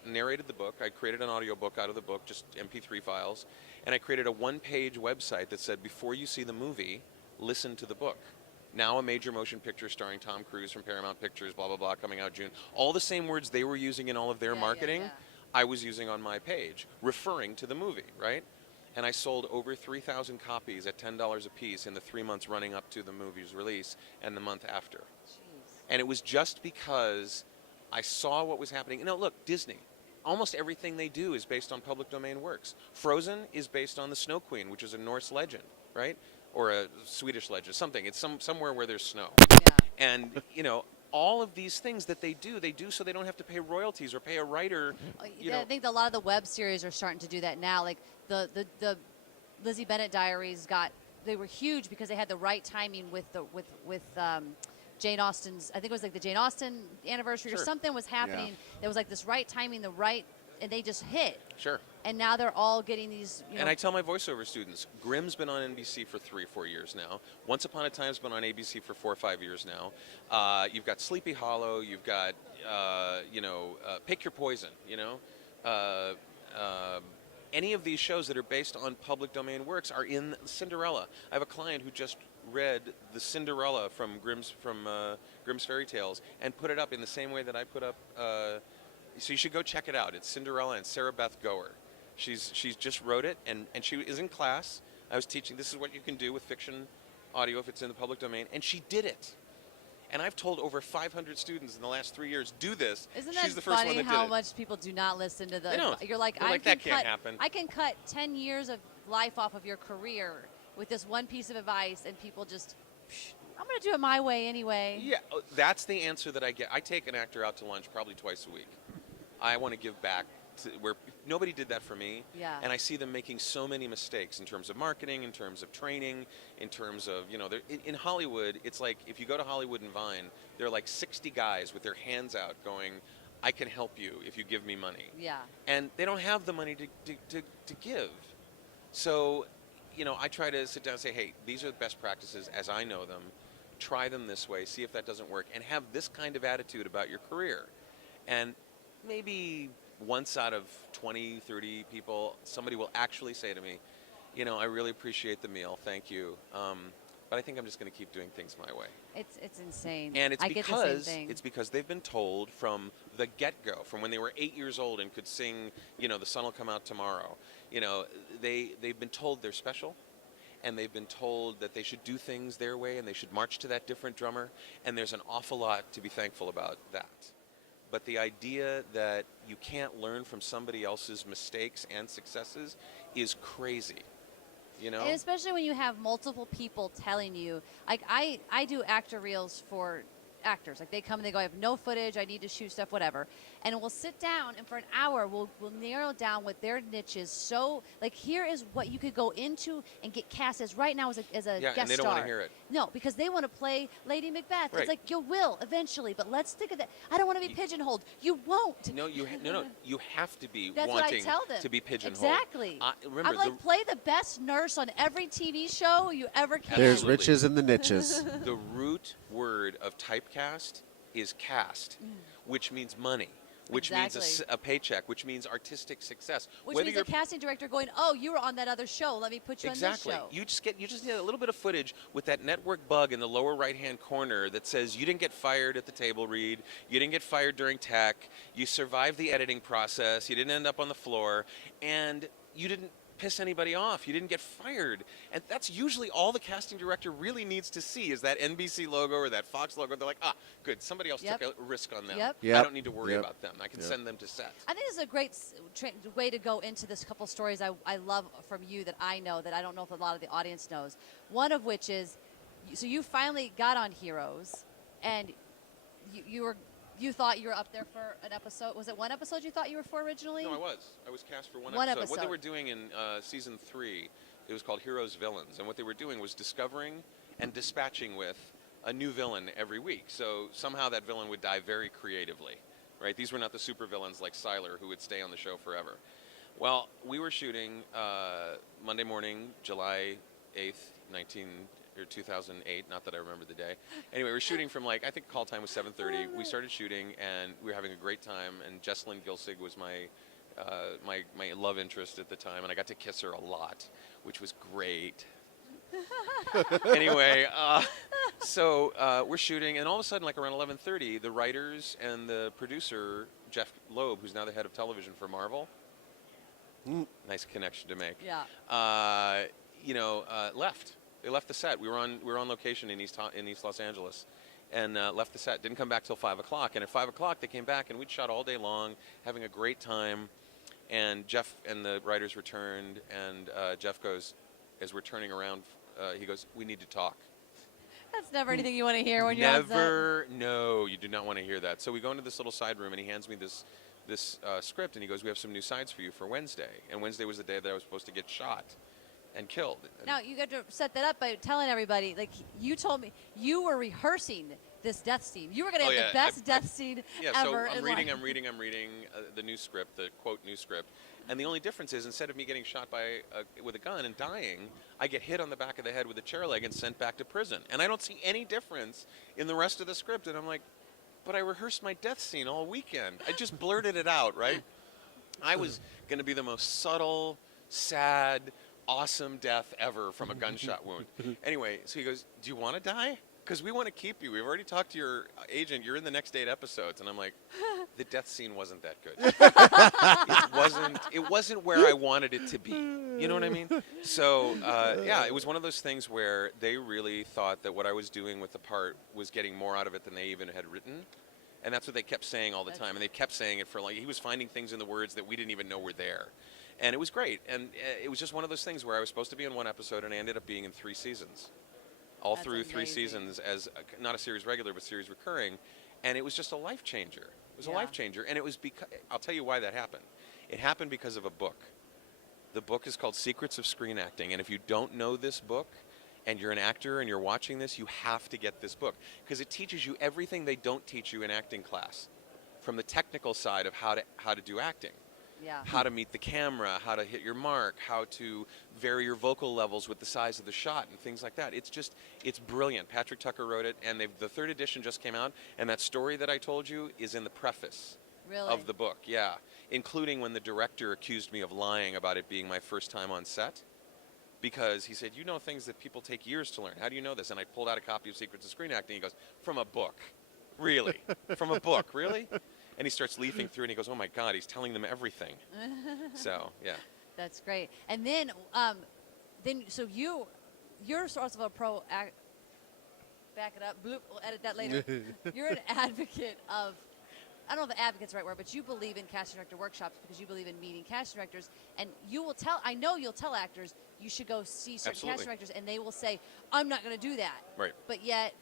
narrated the book. I created an audiobook out of the book, just MP3 files. And I created a one-page website that said, before you see the movie, listen to the book. Now a major motion picture starring Tom Cruise from Paramount Pictures, blah, blah, blah, coming out June. All the same words they were using in all of their marketing, I was using on my page, referring to the movie, right? And I sold over 3,000 copies at $10 a piece in the 3 months running up to the movie's release and the month after. Jeez. And it was just because I saw what was happening. You know, look, Disney. Almost everything they do is based on public domain works. Frozen is based on the Snow Queen, which is a Norse legend, right? Or a Swedish legend, something. It's somewhere where there's snow. Yeah. And, you know, all of these things that they do so they don't have to pay royalties or pay a writer. I think a lot of the web series are starting to do that now. Like the Lizzie Bennet Diaries they were huge because they had the right timing with Jane Austen's, I think it was like the Jane Austen anniversary or something was happening. Yeah. There was like this right timing, and they just hit. Sure. And now they're all getting these, And I tell my voiceover students, Grimm's been on NBC for 3 or 4 years now. Once Upon a Time's been on ABC for 4 or 5 years now. You've got Sleepy Hollow. You've got, Pick Your Poison, any of these shows that are based on public domain works are in Cinderella. I have a client who just read the Cinderella from Grimm's Fairy Tales and put it up in the same way that I put up. So you should go check it out. It's Cinderella and Sarah Beth Goer. She's just wrote it and she is in class. I was teaching this is what you can do with fiction audio if it's in the public domain, and she did it. And I've told over 500 students in the last 3 years, do this. Isn't She's that the first funny one that how did it. much people do not listen to the... They don't. You're like, They're like, that can't happen. I can cut 10 years of life off of your career with this one piece of advice, and people just, I'm going to do it my way anyway. Yeah, that's the answer that I get. I take an actor out to lunch probably twice a week. I want to give back to where nobody did that for me. Yeah. And I see them making so many mistakes in terms of marketing, in terms of training, in terms of, in Hollywood, it's like if you go to Hollywood and Vine, there are like 60 guys with their hands out going, I can help you if you give me money. Yeah. And they don't have the money to give. So, I try to sit down and say, hey, these are the best practices as I know them. Try them this way, see if that doesn't work, and have this kind of attitude about your career. And maybe once out of 20, 30 people, somebody will actually say to me, I really appreciate the meal, thank you. But I think I'm just going to keep doing things my way. It's insane. And I get the same thing. it's because they've been told from the get-go, from when they were 8 years old and could sing, the sun will come out tomorrow. They've been told they're special, and they've been told that they should do things their way and they should march to that different drummer. And there's an awful lot to be thankful about that. But the idea that you can't learn from somebody else's mistakes and successes is crazy. And especially when you have multiple people telling you, like I do actor reels for actors. Like they come and they go, I have no footage, I need to shoot stuff, whatever. And we'll sit down and for an hour we'll narrow down what their niche is. So like here is what you could go into and get cast as right now as a guest star. Yeah, and they don't want to hear it. No, because they want to play Lady Macbeth. Right. It's like you will eventually, but let's think of that. I don't want to be pigeonholed. You won't. No, you have to be That's what I wanting tell them. to be pigeonholed. Exactly. Remember, I'm like, play the best nurse on every TV show you ever can. There's riches in the niches. The root word of typecast is cast, which means money, which means a paycheck, which means artistic success. Which means a casting director going, oh, you were on that other show. Let me put you on this show. You just need a little bit of footage with that network bug in the lower right-hand corner that says you didn't get fired at the table read, you didn't get fired during tech, you survived the editing process, you didn't end up on the floor, and you didn't piss anybody off. You didn't get fired. And that's usually all the casting director really needs to see is that NBC logo or that Fox logo. They're like, good, somebody else took a risk on them. I don't need to worry about them. I can send them to set. I think this is a great way to go into this couple stories I love from you that I know that I don't know if a lot of the audience knows. One of which is, so you finally got on Heroes, and you thought you were up there for an episode. Was it one episode you thought you were for originally? No, I was cast for one episode. What they were doing in season 3, it was called Heroes Villains, and what they were doing was discovering and dispatching with a new villain every week. So somehow that villain would die very creatively, right? These were not the super villains like Siler who would stay on the show forever. Well, we were shooting Monday morning, July 8th, 2008, not that I remember the day. Anyway, we're shooting from I think call time was 7:30. We started shooting and we were having a great time, and Jessalyn Gilsig was my love interest at the time, and I got to kiss her a lot, which was great. Anyway, so we're shooting, and all of a sudden, around 11:30, the writers and the producer, Jeff Loeb, who's now the head of television for Marvel, nice connection to make, left. They left the set. We were on location in East Los Angeles, and left the set. Didn't come back till 5 o'clock. And at 5 o'clock they came back, and we'd shot all day long, having a great time. And Jeff and the writers returned, and Jeff goes, as we're turning around, he goes, "We need to talk." That's never anything you want to hear when you're on set. Never. No, you do not want to hear that. So we go into this little side room, and he hands me this script, and he goes, "We have some new sides for you for Wednesday." And Wednesday was the day that I was supposed to get shot and killed. Now, you got to set that up by telling everybody, you told me you were rehearsing this death scene. You were going to have the best death scene ever. So I'm reading the new script, the quote new script. And the only difference is, instead of me getting shot with a gun and dying, I get hit on the back of the head with a chair leg and sent back to prison. And I don't see any difference in the rest of the script. And I'm like, but I rehearsed my death scene all weekend. I just blurted it out, right? I was going to be the most subtle, sad, awesome death ever from a gunshot wound. Anyway, so he goes, "Do you want to die? Because we want to keep you. We've already talked to your agent. You're in the next 8 episodes." And I'm like, the death scene wasn't that good. It wasn't where I wanted it to be. You know what I mean? So, it was one of those things where they really thought that what I was doing with the part was getting more out of it than they even had written. And that's what they kept saying all the time. And they kept saying it for he was finding things in the words that we didn't even know were there. And it was great. And it was just one of those things where I was supposed to be in 1 episode, and I ended up being in 3 seasons. That's through amazing. 3 seasons as not a series regular, but series recurring. And it was just a life changer. It was a life changer. And it was because, I'll tell you why that happened. It happened because of a book. The book is called Secrets of Screen Acting. And if you don't know this book, and you're an actor and you're watching this, you have to get this book. Because it teaches you everything they don't teach you in acting class. From the technical side of how to do acting. Yeah. How to meet the camera, how to hit your mark, how to vary your vocal levels with the size of the shot and things like that. It's brilliant. Patrick Tucker wrote it, and the third edition just came out, and that story that I told you is in the preface of the book, yeah, including when the director accused me of lying about it being my first time on set. Because he said, you know things that people take years to learn. How do you know this? And I pulled out a copy of Secrets of Screen Acting. He goes, from a book. Really? From a book, really? And he starts leafing through and he goes, oh my God, he's telling them everything. So, yeah. That's great. And then, so you're sort of a pro, back it up, bloop, we'll edit that later. You're an advocate of, I don't know if advocate's the right word, but you believe in casting director workshops because you believe in meeting casting directors. And you will tell, I know you'll tell actors, you should go see certain casting directors, and they will say, I'm not going to do that. Right. But yet.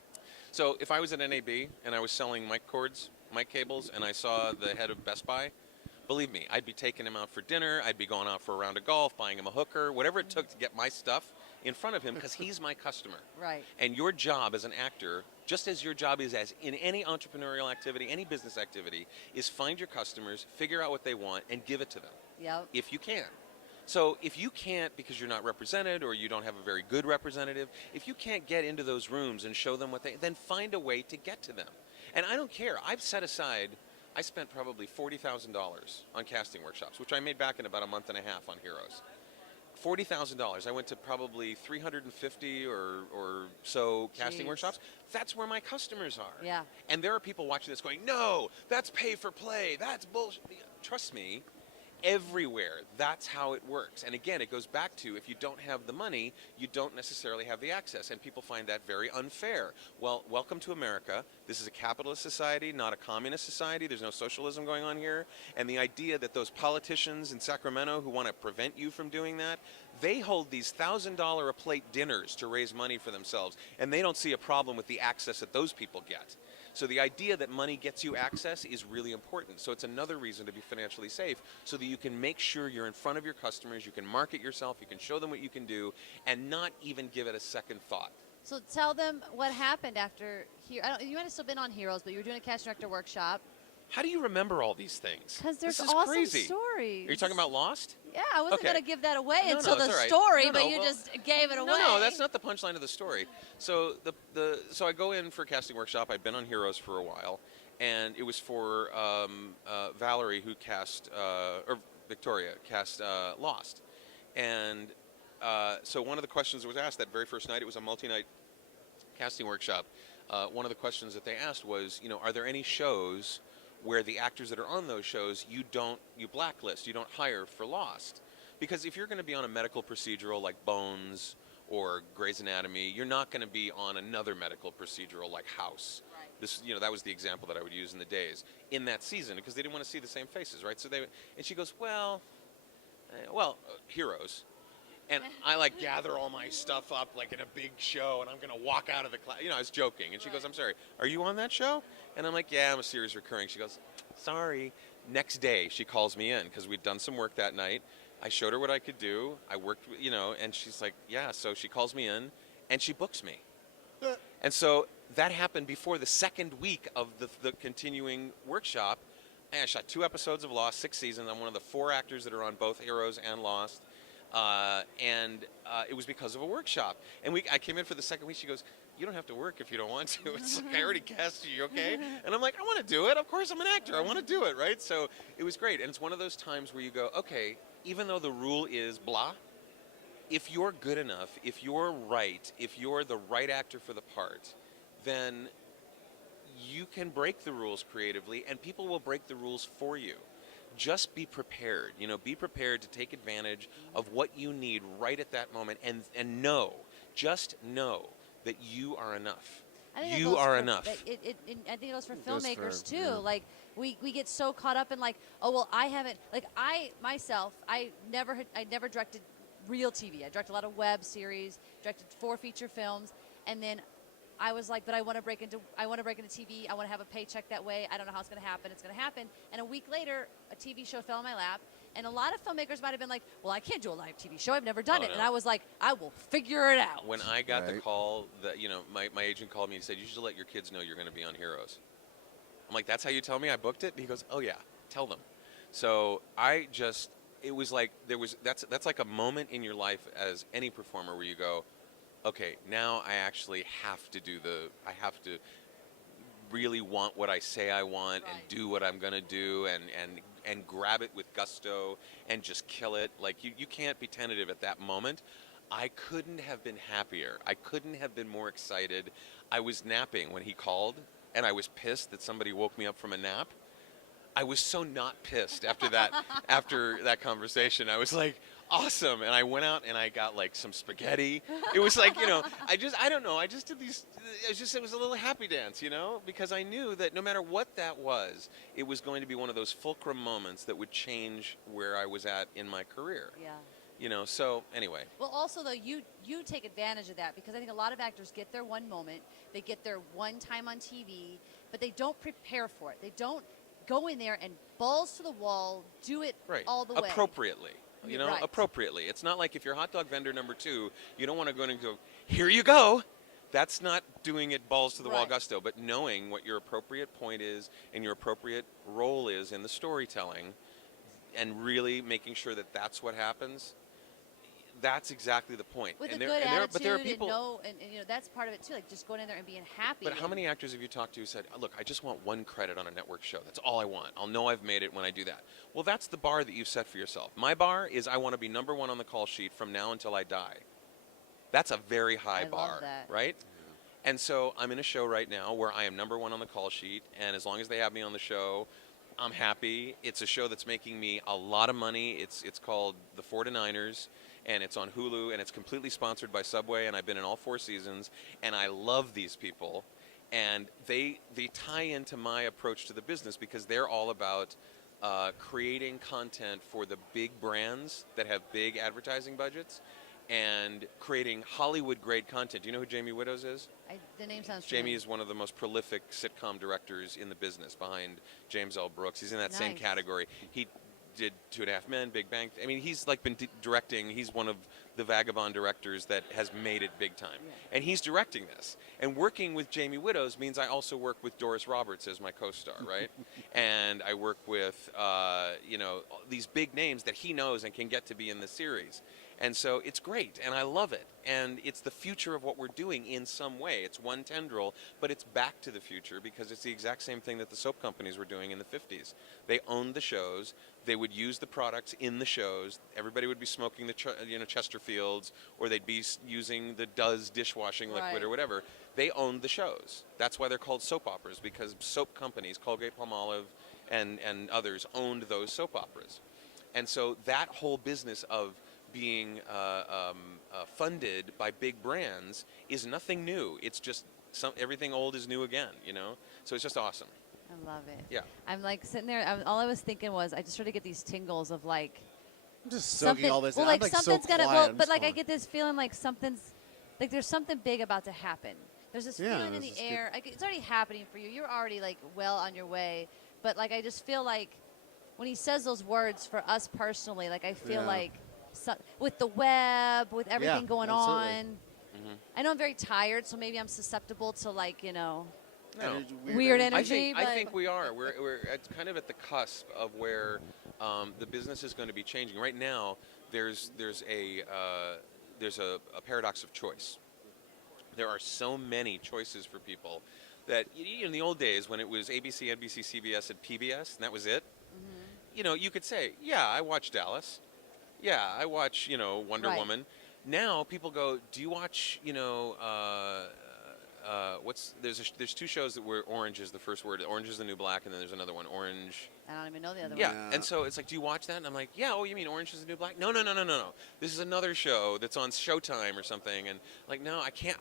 So if I was at NAB and I was selling mic cords, mic cables, and I saw the head of Best Buy, believe me, I'd be taking him out for dinner, I'd be going out for a round of golf, buying him a hooker, whatever it took to get my stuff in front of him because he's my customer. Right. And your job as an actor, just as your job is as in any entrepreneurial activity, any business activity, is find your customers, figure out what they want, and give it to them. Yep. If you can. So if you can't because you're not represented or you don't have a very good representative, if you can't get into those rooms and show them what they, then find a way to get to them. And I don't care. I've set aside, I spent probably $40,000 on casting workshops, which I made back in about a month and a half on Heroes. $40,000. I went to probably 350 or so casting workshops. That's where my customers are. Yeah. And there are people watching this going, no, that's pay for play. That's bullshit. Trust me, everywhere, that's how it works. And again, it goes back to if you don't have the money, you don't necessarily have the access. And people find that very unfair. Well, welcome to America. This is a capitalist society, not a communist society. There's no socialism going on here. And the idea that those politicians in Sacramento who want to prevent you from doing that, they hold these $1,000 a plate dinners to raise money for themselves. And they don't see a problem with the access that those people get. So the idea that money gets you access is really important. So it's another reason to be financially safe so that you can make sure you're in front of your customers, you can market yourself, you can show them what you can do, and not even give it a second thought. So tell them what happened after here. You might have still been on Heroes, but you were doing a casting director workshop. How do you remember all these things? Because there's this is awesome crazy. Are stories. you talking about Lost? Yeah, I wasn't Okay. going to give that away No, until no, the it's all right. story, No, but no, you well, just gave it away. No, that's not the punchline of the story. So so I go in for a casting workshop. I'd been on Heroes for a while, and it was for Valerie who cast, or Victoria cast Lost. And so one of the questions that was asked that very first night, it was a multi-night casting workshop. One of the questions that they asked was, are there any shows where the actors that are on those shows you blacklist, you don't hire for Lost? Because if you're going to be on a medical procedural like Bones or Grey's Anatomy, you're not going to be on another medical procedural like House. Right. This, that was the example that I would use in the days in that season because they didn't want to see the same faces, right? So and she goes, well, Heroes. And I gather all my stuff up like in a big show, and I'm gonna walk out of the class. I was joking, and she goes, "I'm sorry, are you on that show?" And I'm like, "Yeah, I'm a series recurring." She goes, "Sorry." Next day, she calls me in because we'd done some work that night. I showed her what I could do. I worked, and she's like, "Yeah." So she calls me in, and she books me. And so that happened before the second week of the continuing workshop. And I shot 2 episodes of Lost, 6 seasons. I'm one of the 4 actors that are on both Heroes and Lost. And it was because of a workshop. And I came in for the second week. She goes, "You don't have to work if you don't want to." It's like, I already cast you, okay? And I'm like, I want to do it. Of course, I'm an actor. I want to do it, right? So it was great. And it's one of those times where you go, okay, even though the rule is blah, if you're good enough, if you're right, if you're the right actor for the part, then you can break the rules creatively, and people will break the rules for you. Just be prepared, be prepared to take advantage of what you need right at that moment and just know that you are enough. You are enough. I think it goes for filmmakers too. Yeah. Like we get so caught up in oh well, I haven't I never directed real TV. I directed a lot of web series, directed 4 feature films, and then I was like, but I want to break into TV. I want to have a paycheck that way. I don't know how it's going to happen. It's going to happen. And a week later, a TV show fell in my lap. And a lot of filmmakers might have been like, well, I can't do a live TV show. I've never done it. No. And I was like, I will figure it out. When I got the call that, my agent called me and said, you should let your kids know you're going to be on Heroes. I'm like, that's how you tell me I booked it? And he goes, oh, yeah, tell them. So it was like that's like a moment in your life as any performer where you go, okay, now I actually have to I have to really want what I say I want and do what I'm gonna do and grab it with gusto and just kill it. Like you can't be tentative at that moment. I couldn't have been happier. I couldn't have been more excited. I was napping when he called, and I was pissed that somebody woke me up from a nap. I was so not pissed after that conversation. I was like, awesome. And I went out and I got like some spaghetti. It was like, I don't know. I just did these, it was a little happy dance, because I knew that no matter what that was, it was going to be one of those fulcrum moments that would change where I was at in my career. Yeah. So anyway. Well, also though, you take advantage of that because I think a lot of actors get their one moment, they get their one time on TV, but they don't prepare for it. They don't go in there and balls to the wall, do it all the way. Appropriately. Right. Appropriately. It's not like if you're hot dog vendor number 2, you don't want to go in and go, here you go. That's not doing it balls to the wall gusto, but knowing what your appropriate point is and your appropriate role is in the storytelling and really making sure that that's what happens. That's exactly the point. With and a there, good and attitude but there are people, and that's part of it too, like just going in there and being happy. But how many actors have you talked to who said, look, I just want one credit on a network show. That's all I want. I'll know I've made it when I do that. Well, that's the bar that you've set for yourself. My bar is I want to be number 1 on the call sheet from now until I die. That's a very high bar, love that. right? And so I'm in a show right now where I am number 1 on the call sheet, and as long as they have me on the show, I'm happy. It's a show that's making me a lot of money. It's called The 49ers. And it's on Hulu, and it's completely sponsored by Subway, and I've been in all 4 seasons, and I love these people, and they tie into my approach to the business because they're all about creating content for the big brands that have big advertising budgets, and creating Hollywood-grade content. Do you know who Jamie Widows is? The name sounds Jamie familiar. is one of the most prolific sitcom directors in the business behind James L. Brooks. He's in that same Nice. category. He did 2.5 Men, Big Bang. I mean, he's like been directing. He's one of the vagabond directors that has made it big time. And he's directing this. And working with Jamie Widows means I also work with Doris Roberts as my co-star, right? And I work with, these big names that he knows and can get to be in the series. And so it's great, and I love it. And it's the future of what we're doing in some way. It's one tendril, but it's back to the future because it's the exact same thing that the soap companies were doing in the 50s. They owned the shows. They would use the products in the shows. Everybody would be smoking the Chesterfields, or they'd be using the Duz dishwashing liquid or whatever. They owned the shows. That's why they're called soap operas, because soap companies, Colgate-Palmolive and others, owned those soap operas. And so that whole business of being funded by big brands is nothing new. It's just everything old is new again, So it's just awesome. I love it. Yeah. I'm like sitting there. All I was thinking was, I just started to get these tingles of like. I'm just soaking all this in. Well, I'm like like something's so gonna. quiet. Well, I'm but just like I going. get this feeling like there's something big about to happen. There's this feeling in this the is air. It's already happening for you. You're already like well on your way. But like I just feel like when he says those words for us personally, like I feel like with the web, with everything going absolutely. on. I know I'm very tired, so maybe I'm susceptible to like No. weird energy. I think we are. We're kind of at the cusp of where the business is going to be changing. Right now, there's a paradox of choice. There are so many choices for people that in the old days when it was ABC, NBC, CBS, and PBS, and that was it. You could say, yeah, I watch Dallas. Yeah, I watch Wonder Woman. Now people go, do you watch there's 2 shows that were Orange is the first word. Orange is the New Black, and then there's another one, Orange. I don't even know the other one. Yeah, and so it's like, do you watch that? And I'm like, yeah. Oh, you mean Orange is the New Black? No. This is another show that's on Showtime or something. And like, no, I can't.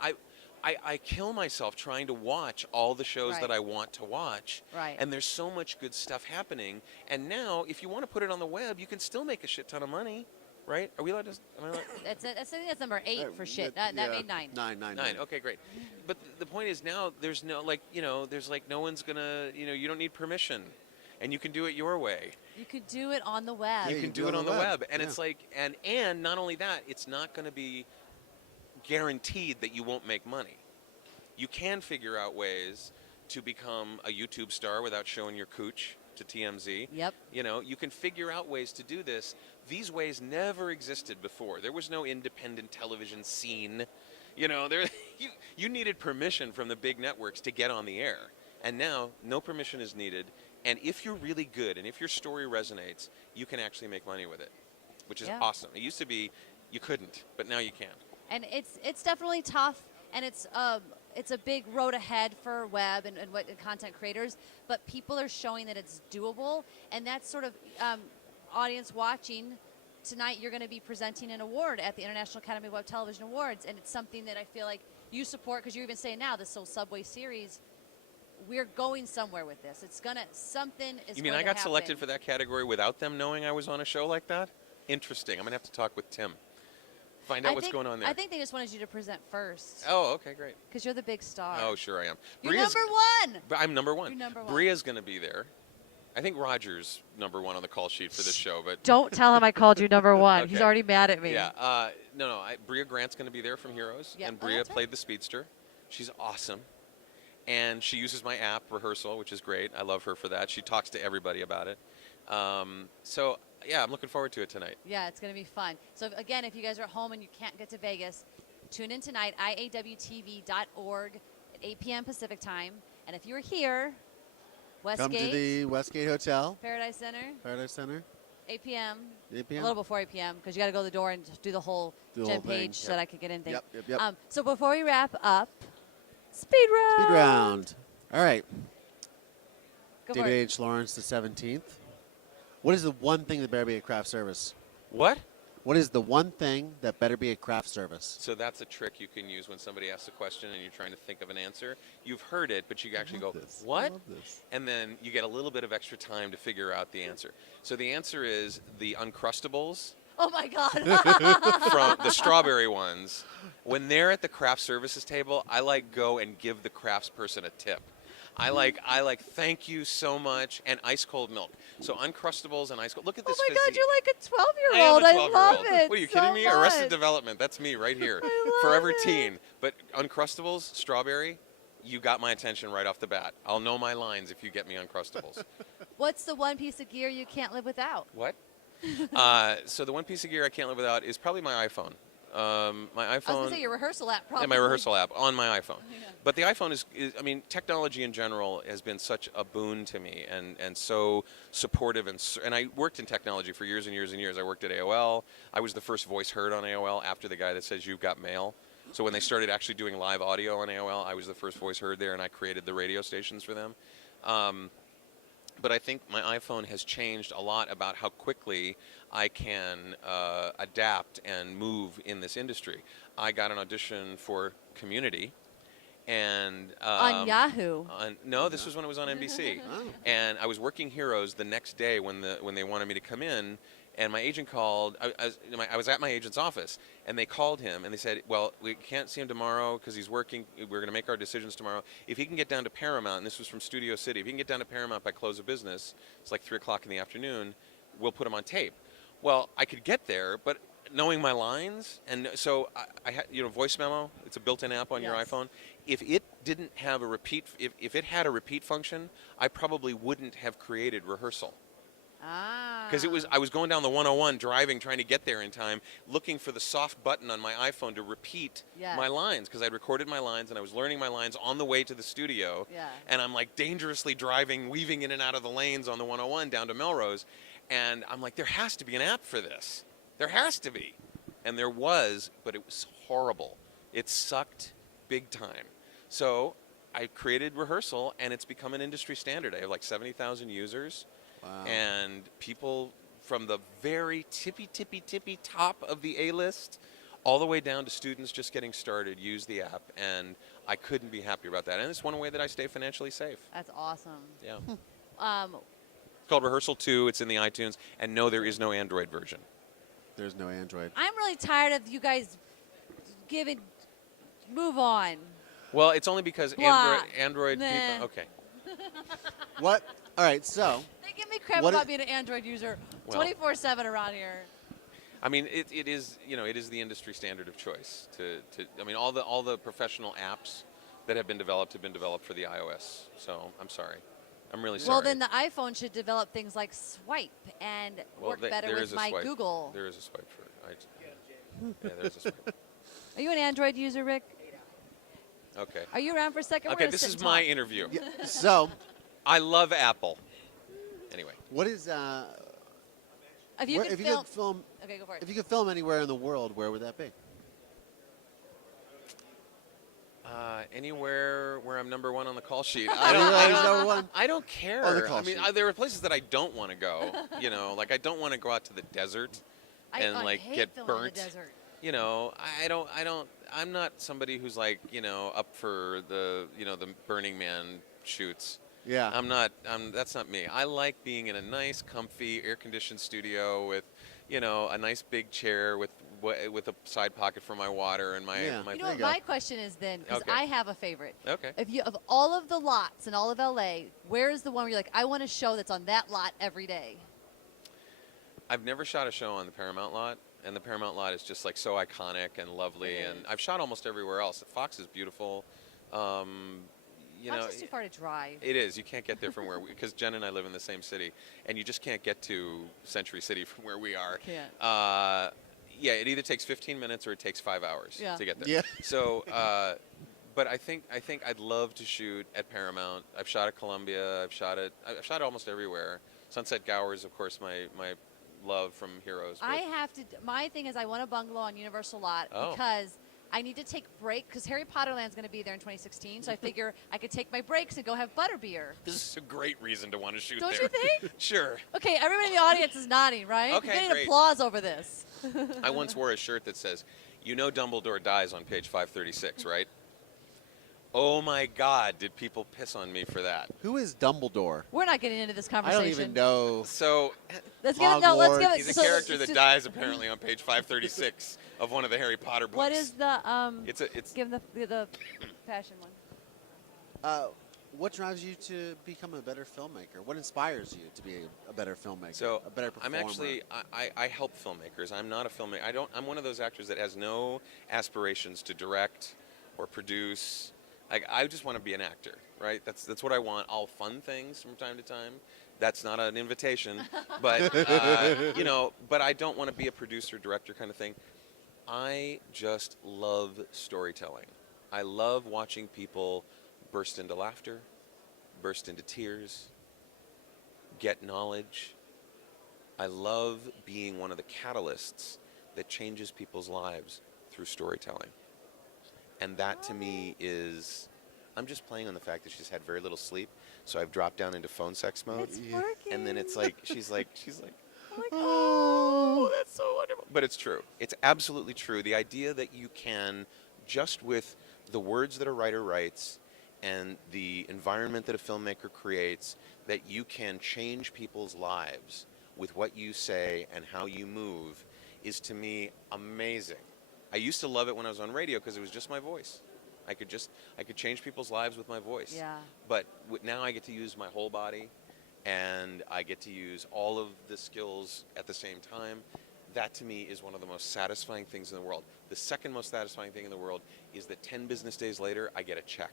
I kill myself trying to watch all the shows that I want to watch. Right. And there's so much good stuff happening. And now, if you want to put it on the web, you can still make a shit ton of money. Right? Are we allowed to? Am I allowed? I think that's number 8 for shit. That made 9. 9. Okay, great. But the point is now there's no there's like no one's gonna you don't need permission, and you can do it your way. You could do it on the web. You can do it on the web, and it's like and not only that, it's not going to be guaranteed that you won't make money. You can figure out ways to become a YouTube star without showing your cooch to TMZ. Yep. You know, you can figure out ways to do this. These ways never existed before. There was no independent television scene. You know, you needed permission from the big networks to get on the air. And now, no permission is needed. And if you're really good and if your story resonates, you can actually make money with it, which is awesome. It used to be you couldn't, but now you can. And it's definitely tough, and it's a big road ahead for web and content creators, but people are showing that it's doable, and that's sort of audience watching. Tonight you're going to be presenting an award at the International Academy of Web Television Awards, and it's something that I feel like you support, because you're even saying now this whole Subway series, we're going somewhere with this. It's going to, something is You mean going I to got happen. selected for that category without them knowing I was on a show like that? Interesting. I'm going to have to talk with Tim. Find out what's going on there. I think they just wanted you to present first. Oh, okay, great. Because you're the big star. Oh, sure I am. You're Bria's, number one. I'm number one. You're number one. Bria's going to be there. I think Roger's number one on the call sheet for this show, but Don't tell him I called you number one. Okay. He's already mad at me. Yeah. No. Bria Grant's going to be there from Heroes, Yep. and Oh, Bria that's played the Speedster. She's awesome, and she uses my app Rehearsal, which is great. I love her for that. She talks to everybody about it. So yeah, I'm looking forward to it tonight. Yeah, it's going to be fun. So again, if you guys are at home and you can't get to Vegas, tune in tonight, iawtv.org at 8 p.m. Pacific time. And if you're here, Westgate. Come to the Westgate Hotel. Paradise Center. Paradise Center. 8 p.m. 8 p.m. A little before 8 p.m. because you got to go to the door and just do the whole Jen page so that I could get in thing. Yep. So before we wrap up, speed round. Speed round. All right. Go David for it. H. Lawrence, the 17th. What is the one thing that better be a craft service? What? What is the one thing that better be a craft service? So that's a trick you can use when somebody asks a question and you're trying to think of an answer. You've heard it, but you actually go, what? I love this. And then you get a little bit of extra time to figure out the answer. So the answer is the Uncrustables. Oh my God. From the strawberry ones. When they're at the craft services table, I like go and give the crafts person a tip. I like thank you so much, and ice cold milk. So Uncrustables and ice cold. Look at this. Oh my God, physique. you're like a I 12-year-old. am a I 12-year-old. love it. What are you so kidding me? much. Arrested Development. That's me right here. I love Forever it. teen. But Uncrustables, strawberry, you got my attention right off the bat. I'll know my lines if you get me Uncrustables. What's the one piece of gear you can't live without? What? So the one piece of gear I can't live without is probably my iPhone. My iPhone. I was going to say your rehearsal app probably. Yeah, my rehearsal app on my iPhone. Yeah. But the iPhone is, I mean, technology in general has been such a boon to me and so supportive. And I worked in technology for years and years and years. I worked at AOL. I was the first voice heard on AOL after the guy that says you've got mail. So when they started actually doing live audio on AOL, I was the first voice heard there, and I created the radio stations for them. But I think my iPhone has changed a lot about how quickly I can adapt and move in this industry. I got an audition for Community, and on Yahoo. No, this was when it was on NBC. Oh. And I was working Heroes the next day when they wanted me to come in. And my agent called. I was at my agent's office, and they called him, and they said, well, we can't see him tomorrow because he's working. We're going to make our decisions tomorrow. If he can get down to Paramount, and this was from Studio City, if he can get down to Paramount by close of business, it's like 3 o'clock in the afternoon, we'll put him on tape. Well, I could get there, but knowing my lines, and so I had, Voice Memo, it's a built-in app on your iPhone. If it didn't have a repeat, if it had a repeat function, I probably wouldn't have created Rehearsal. Because I was going down the 101 driving, trying to get there in time, looking for the soft button on my iPhone to repeat my lines, because I'd recorded my lines and I was learning my lines on the way to the studio. Yeah. And I'm like dangerously driving, weaving in and out of the lanes on the 101 down to Melrose. And I'm like, there has to be an app for this. There has to be. And there was, but it was horrible. It sucked big time. So I created Rehearsal, and it's become an industry standard. I have like 70,000 users. Wow. And people from the very tippy top of the A-list all the way down to students just getting started use the app, and I couldn't be happier about that. And it's one way that I stay financially safe. That's awesome. Yeah. It's called Rehearsal 2. It's in the iTunes. And no, there is no Android version. There's no Android. I'm really tired of you guys giving. Move on. Well, it's only because Blah. Android Nah. people. Okay. What? All right, so. They give me crap What about i- being an Android user Well. 24/7 around here. I mean, it is, it is the industry standard of choice. I mean, all the professional apps that have been developed for the iOS. So I'm sorry. I'm really sorry. Well, then the iPhone should develop things like swipe and work better there with is a my swipe. Google. There is a swipe for yeah, there's a swipe. Are you an Android user, Rick? Okay. Are you around for a second? We're Okay, gonna this sit is and my talk. interview. So, I love Apple. Anyway. what is If you where- could if you could film okay, go for it. if you could film anywhere in the world, where would that be? Anywhere where I'm number one on the call sheet. Number one I don't care. on the call I mean, sheet. there are places that I don't want to go. You know, like I don't want to go out to the desert and I like hate get filming in burnt. the desert. You know, I'm not somebody who's like, you know, up for the Burning Man shoots. Yeah. That's not me. I like being in a nice, comfy, air-conditioned studio with, you know, a nice big chair with a side pocket for my water and my. Yeah. my You know what my question is then, because Okay. I have a favorite. Okay. If you of all of the lots in all of LA, where is the one where you're like, I want a show that's on that lot every day? I've never shot a show on the Paramount lot, and the Paramount lot is just like so iconic and lovely. And I've shot almost everywhere else. Fox is beautiful. You Fox know, is too far to drive. it is. You can't get there from where because Jen and I live in the same city, and you just can't get to Century City from where we are. Can't. Yeah, it either takes 15 minutes or it takes 5 hours Yeah. to get there. Yeah. So, but I think I'd love to shoot at Paramount. I've shot at Columbia. I've shot almost everywhere. Sunset Gower is, of course, my love from Heroes. I have to. My thing is, I want a bungalow on Universal Lot Oh. because I need to take break because Harry Potter Land's going to be there in 2016. So I figure I could take my breaks and go have butterbeer. This is a great reason to want to shoot Don't there. you think? Sure. Okay, everybody in the audience is nodding, right? Okay, We're getting great. applause over this. I once wore a shirt that says, "You know Dumbledore dies on page 536, right?" Oh my God, did people piss on me for that? Who is Dumbledore? We're not getting into this I conversation. don't even know. So Let's give it. No, let's give it. he's a so- character that dies apparently on page 536 of one of the Harry Potter books. What is the It's give the passion one? What drives you to become a better filmmaker? What inspires you to be a better filmmaker? So a better performer? I'm actually I help filmmakers. I'm not a filmmaker. I'm one of those actors that has no aspirations to direct or produce. Like I just want to be an actor, right? That's what I want. I'll fund things from time to time. That's not an invitation, but you know. But I don't want to be a producer, director kind of thing. I just love storytelling. I love watching people burst into laughter, burst into tears, get knowledge. I love being one of the catalysts that changes people's lives through storytelling. And that to me is, I'm just playing on the fact that she's had very little sleep, so I've dropped down into phone sex mode. It's working. And then it's like, she's like, oh, that's so wonderful. But it's true. It's absolutely true. The idea that you can, just with the words that a writer writes and the environment that a filmmaker creates, that you can change people's lives with what you say and how you move is to me amazing. I used to love it when I was on radio because it was just my voice. I could change people's lives with my voice. Yeah. But now I get to use my whole body, and I get to use all of the skills at the same time. That to me is one of the most satisfying things in the world. The second most satisfying thing in the world is that 10 business days later, I get a check.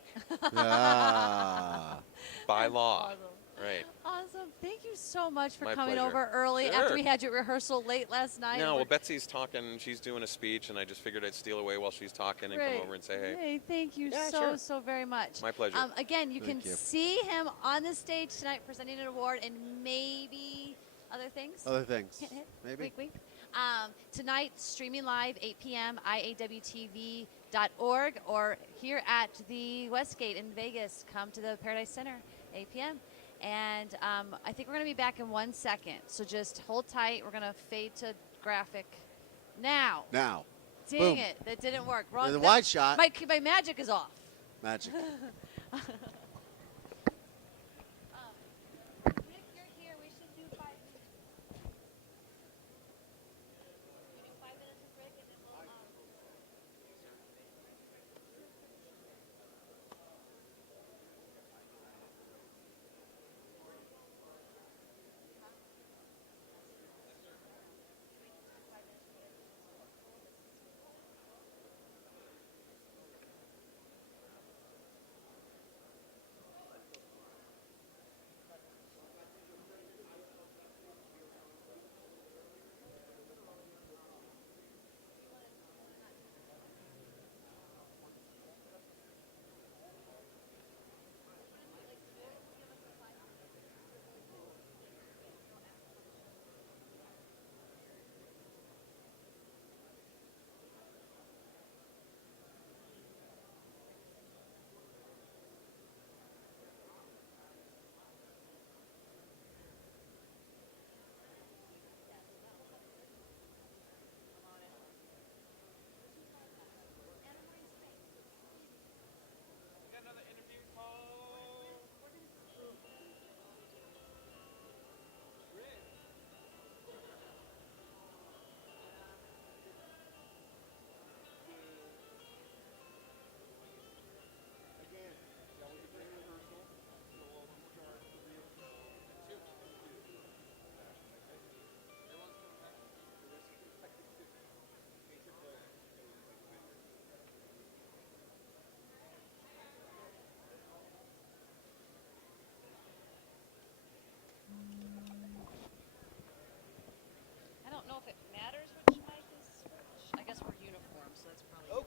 By law. Awesome. Right. Awesome. Thank you so much for My coming pleasure. over early Sure. after we had you at rehearsal late last night. No, We're- well, Betsy's talking. She's doing a speech, and I just figured I'd steal away while she's talking and Great. come over and say hey. Hey, thank you Yeah, so, sure. so very much. My pleasure. Again, you Thank can you. see him on the stage tonight presenting an award and maybe other things. Other things. Hint, hint. Maybe. Wink, wink. Tonight, streaming live, 8 p.m., iawtv.org, or here at the Westgate in Vegas. Come to the Paradise Center, 8 p.m. And I think we're going to be back in 1 second. So just hold tight. We're going to fade to graphic now. Now. Dang Boom. it. That didn't work. Wrong. The that- wide shot. My magic is off. Magic. Rick, you're here. We should do 5 minutes. We do 5 minutes with Rick and then we'll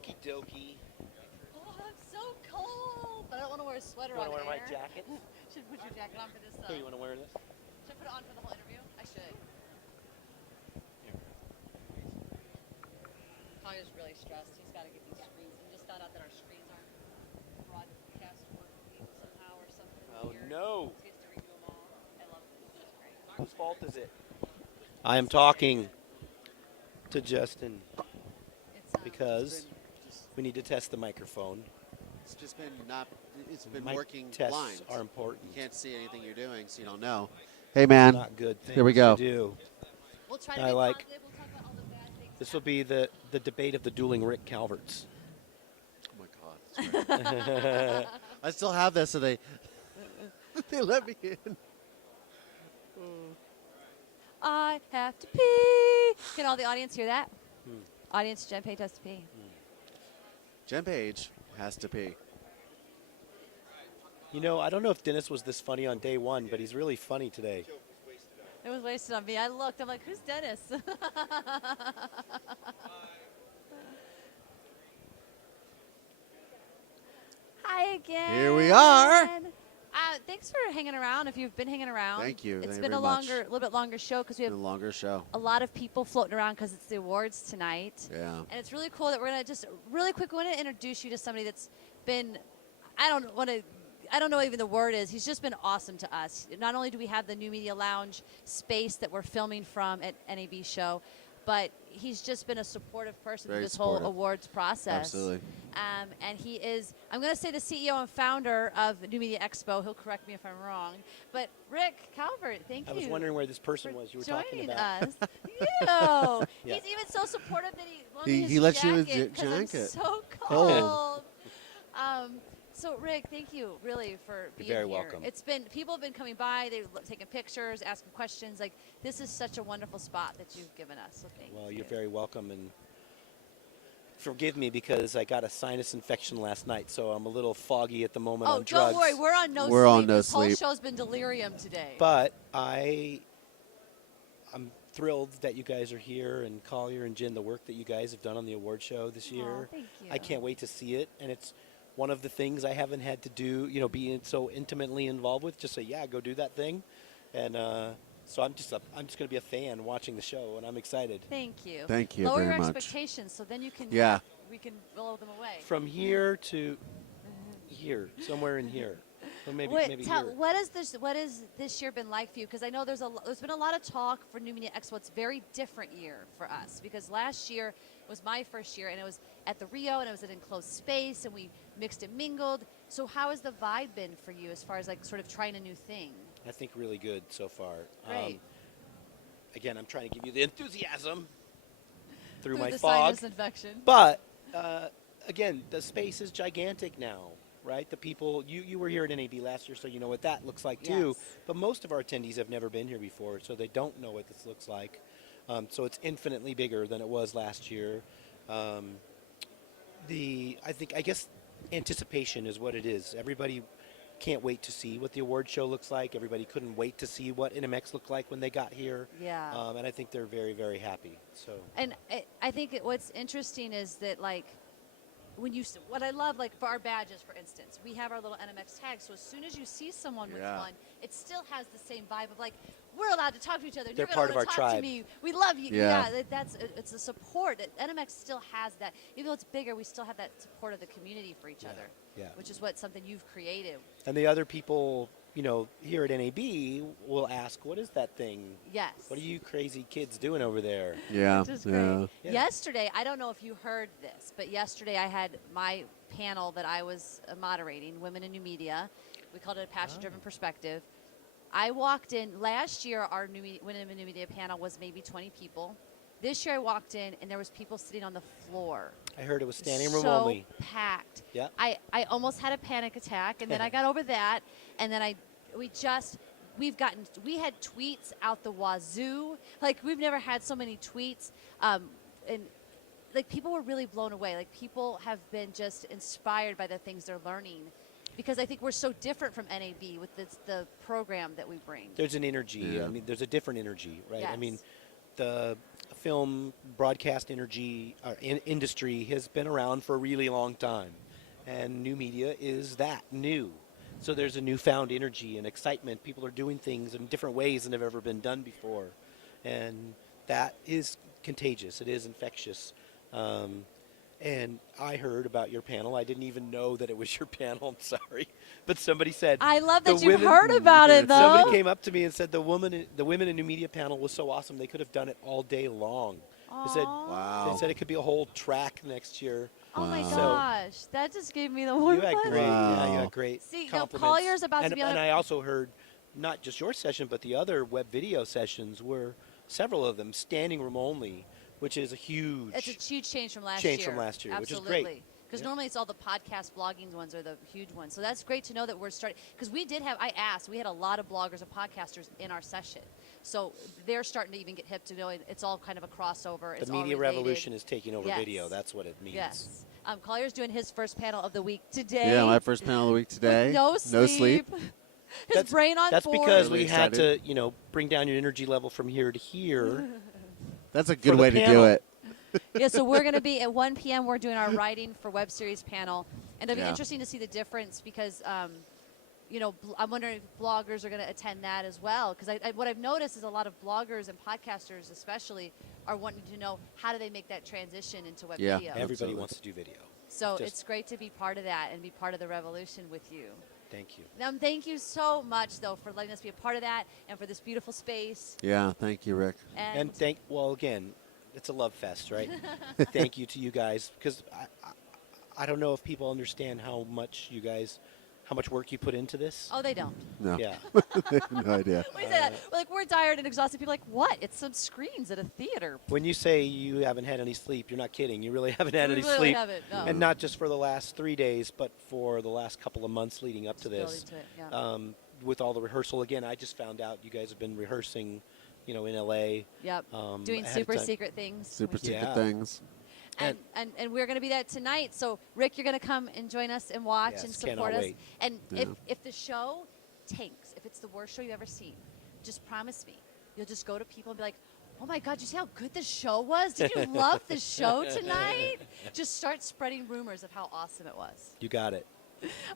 Okie dokie. Oh, I'm so cold. But I don't want to wear a sweater You on want to wear my air. jacket? Should put your jacket on for this. Here, you want to wear this? Should I put it on for the whole interview? I should. Collier's really stressed. He's got to get these screens. We just found out that our screens aren't broadcast working somehow or something. Oh, weird. no. So he has to redo them all. I love it. It's great. Whose fault is it? I am talking to Justin because we need to test the microphone. It's just been not. It's been Mic working tests blind. are important. You can't see anything you're doing, so you don't know. Hey, man. Not good things Here we go. to do. We'll try to I be like. positive. We'll talk about all the bad things. This will be the debate of the dueling Rick Calverts. Oh my God. That's right. I still have this, so they let me in. I have to pee. Can all the audience hear that? Audience, Jen Page has to pee. Jen Page has to pee. You know, I don't know if Dennis was this funny on day one, but he's really funny today. It was wasted on me. I looked. I'm like, who's Dennis? Hi again. Here we are. Thanks for hanging around. If you've been hanging around, Thank you. It's Thank you been very a much. little bit longer show because we It's have been a longer show. a lot of people floating around because it's the awards tonight. Yeah. And it's really cool that we're gonna just really quick. We want to introduce you to somebody that's been. I don't know even the word is. He's just been awesome to us. Not only do we have the New Media Lounge space that we're filming from at NAB show, but he's just been a supportive person Very through this supportive. whole awards process. Absolutely. And he is, I'm going to say the CEO and founder of New Media Expo. He'll correct me if I'm wrong. But Rick Calvert, thank you. I was wondering where this person was you were talking joining about. us. Yeah. He's even so supportive that he loaned me his He lets you his jacket 'cause I'm jacket. so Cold. cold. So Rick, thank you really for being very here. welcome. It's been people have been coming by, they've taken pictures, asking questions. Like this is such a wonderful spot that you've given us. So thank Well, you. you're very welcome, and forgive me because I got a sinus infection last night, so I'm a little foggy at the moment Oh, on drugs. don't worry, we're on no We're sleep. on no this whole sleep. show's been delirium today. But I'm thrilled that you guys are here, and Collier and Jen, the work that you guys have done on the award show this year. thank you. I can't wait to see it, and it's one of the things I haven't had to do, be so intimately involved with. Just say, yeah, go do that thing, and so I'm just going to be a fan watching the show, and I'm excited. Thank you. Thank you Lower very your much. expectations, so then you can. Yeah. We can blow them away. From here to here, somewhere in here. Or maybe here. What has this year been like for you? Because I know there's been a lot of talk for New Media Expo. It's a very different year for us because last year was my first year and it was at the Rio and it was an enclosed space and we mixed and mingled. So how has the vibe been for you as far as like sort of trying a new thing? I think really good so far. Great. Again, I'm trying to give you the enthusiasm through my the fog. sinus infection. But again, the space is gigantic now, right? The people, you were here at NAB last year, so you know what that looks like too. Yes. But most of our attendees have never been here before, so they don't know what this looks like. So it's infinitely bigger than it was last year. I guess anticipation is what it is. Everybody can't wait to see what the award show looks like. Everybody couldn't wait to see what NMX looked like when they got here. Yeah. And I think they're very, very happy. So. And I think what's interesting is that like what I love, like for our badges, for instance, we have our little NMX tags. So as soon as you see someone with Yeah. one, it still has the same vibe of like, we're allowed to talk to each other. They're You're part gonna of our talk to tribe. me. We love you. Yeah. It's a support. NMX still has that. Even though it's bigger, we still have that support of the community for each other. Yeah. Which is something you've created. And the other people, here at NAB will ask, what is that thing? Yes. What are you crazy kids doing over there? Yeah. Which is great. Yeah. Yeah. Yesterday, I don't know if you heard this, but yesterday I had my panel that I was moderating, Women in New Media. We called it a passion-driven perspective. I walked in last year. Our Women in New Media panel was maybe 20 people. This year I walked in and there was people sitting on the floor. I heard it was standing room so only. packed. Yeah. I almost had a panic attack, and then I got over that, and then we had tweets out the wazoo. Like we've never had so many tweets, and like people were really blown away. Like people have been just inspired by the things they're learning, because I think we're so different from NAB with the program that we bring. There's an energy. Yeah. I mean, there's a different energy, right? I Yes. mean, film broadcast industry has been around for a really long time, and new media is that new. So there's a newfound energy and excitement. People are doing things in different ways than have ever been done before, and that is contagious. It is infectious. And I heard about your panel. I didn't even know that it was your panel. I'm sorry, but somebody said. I love that the you women- heard about it, though. Somebody came up to me and said the women in new media panel was so awesome. They could have done it all day long. They said, Aw. They said it could be a whole track next year. Oh my So gosh, that just gave me the one. you had great, yeah, you had great See, now compliments. Collier's about and, to be on. and I also heard not just your session, but the other web video sessions were several of them standing room only, which is a huge. It's a huge change from last change year. from last year, Absolutely. which is great. Because Yeah. normally it's all the podcast blogging ones are the huge ones. So that's great to know that we're starting. Because we did have, I asked, we had a lot of bloggers and podcasters in our session. So they're starting to even get hip to knowing it's all kind of a crossover. The media revolution is taking over Yes. video. That's what it means. Yes. Collier's doing his first panel of the week today. Yeah, my first panel of the week today. With no sleep. His brain on That's board. because Really we had to, excited. bring down your energy level from here to here. That's a for good the way to do panel. it. Yeah, so we're going to be at 1 p.m. We're doing our writing for web series panel, and it'll be Yeah. interesting to see the difference because, I'm wondering if bloggers are going to attend that as well. Because what I've noticed is a lot of bloggers and podcasters, especially, are wanting to know how do they make that transition into web video. Everybody Absolutely. wants to do video. So Just- it's great to be part of that and be part of the revolution with you. Thank you. Thank you so much, though, for letting us be a part of that and for this beautiful space. Yeah, thank you, Rick. And, again, it's a love fest, right? Thank you to you guys, because I don't know if people understand how much work you put into this. oh, they don't. No. Yeah. No idea. When you say that, we're tired and exhausted. People are like, what? It's some screens at a theater. When you say you haven't had any sleep, you're not kidding. You really haven't had We any really sleep. haven't, no. And not just for the last 3 days, but for the last couple of months leading up to Building this. to it, yeah. With all the rehearsal. Again, I just found out you guys have been rehearsing, in LA. Yep. Doing ahead of super time. secret things. Super secret Yeah. things. And we're going to be there tonight. So, Rick, you're going to come and join us and watch Yes, and support cannot us. wait. And Yeah. if the show tanks, if it's the worst show you've ever seen, just promise me you'll just go to people and be like, oh my God, you see how good the show was? Did you love the show tonight? Just start spreading rumors of how awesome it was. You got it.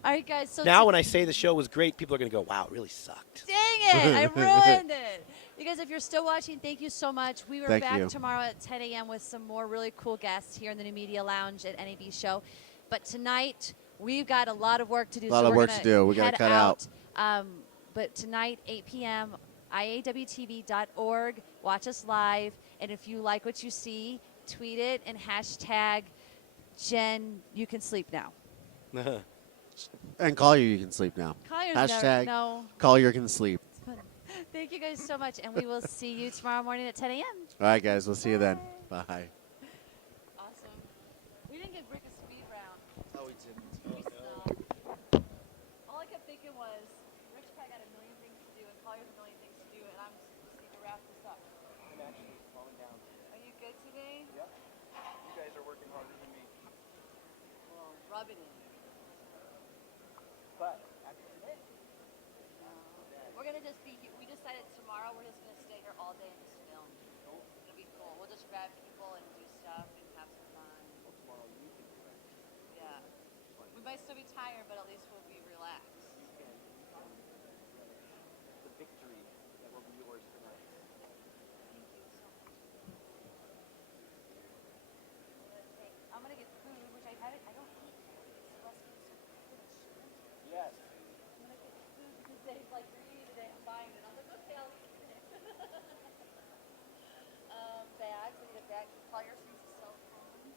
All right, guys. So Now, when I say the show was great, people are going to go, wow, it really sucked. Dang it, I ruined it. You guys, if you're still watching, thank you so much. We are Thank back you. tomorrow at 10 a.m. with some more really cool guests here in the New Media Lounge at NAB Show. But tonight, we've got a lot of work to do. A lot so of we're work gonna to do. We gotta head cut out. But tonight, 8 p.m., iawtv.org. Watch us live. And if you like what you see, tweet it and hashtag Jen, you can sleep now. And Collier, you can sleep now. Collier's Hashtag no. Collier can sleep. Thank you guys so much. And we will see you tomorrow morning at 10 a.m. All right, guys. We'll see you then. Bye. Awesome. We didn't give Rick a speed round. Oh, we didn't. All I kept thinking was, Rick's probably got a million things to do, and Collier's a million things to do, and I'm just need to wrap this up. I'm actually falling down. Are you good today? Yep. You guys are working harder than me. Well, rub it in. But We're gonna just be. We decided tomorrow we're just gonna stay here all day and just film. It'll be cool. We'll just grab people and do stuff and have some fun. well, tomorrow you can do it. Yeah. We might still be tired, but at least we'll be relaxed. The victory that will be yours tonight. Thank you so much. I'm gonna get food, which I haven't. I don't eat. Celestine's so good at sugar. Yes. I'm gonna get food because Dave's like, you're eating today. I'm buying it. I'm like, okay, I'll eat it. Bags. I need a bag. Collier seems to sell condoms.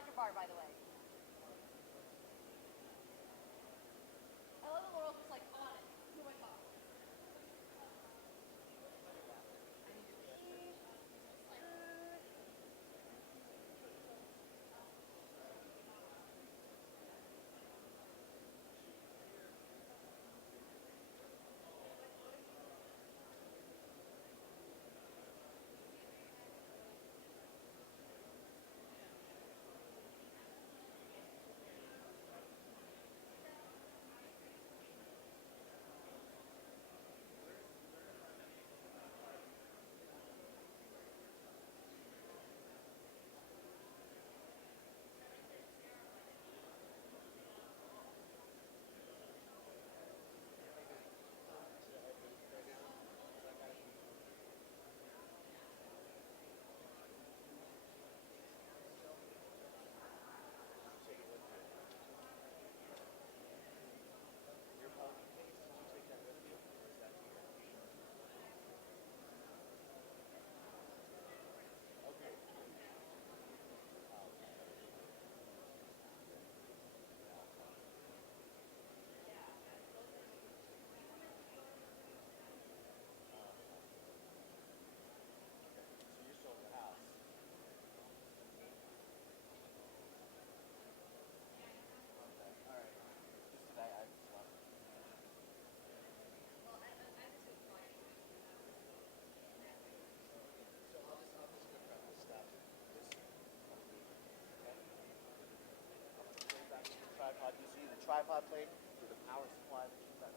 How's your bar, by the way? I love that Laurel's just like on it. Who am I talking? Tripod. You see the tripod plate with the power supply that you've got.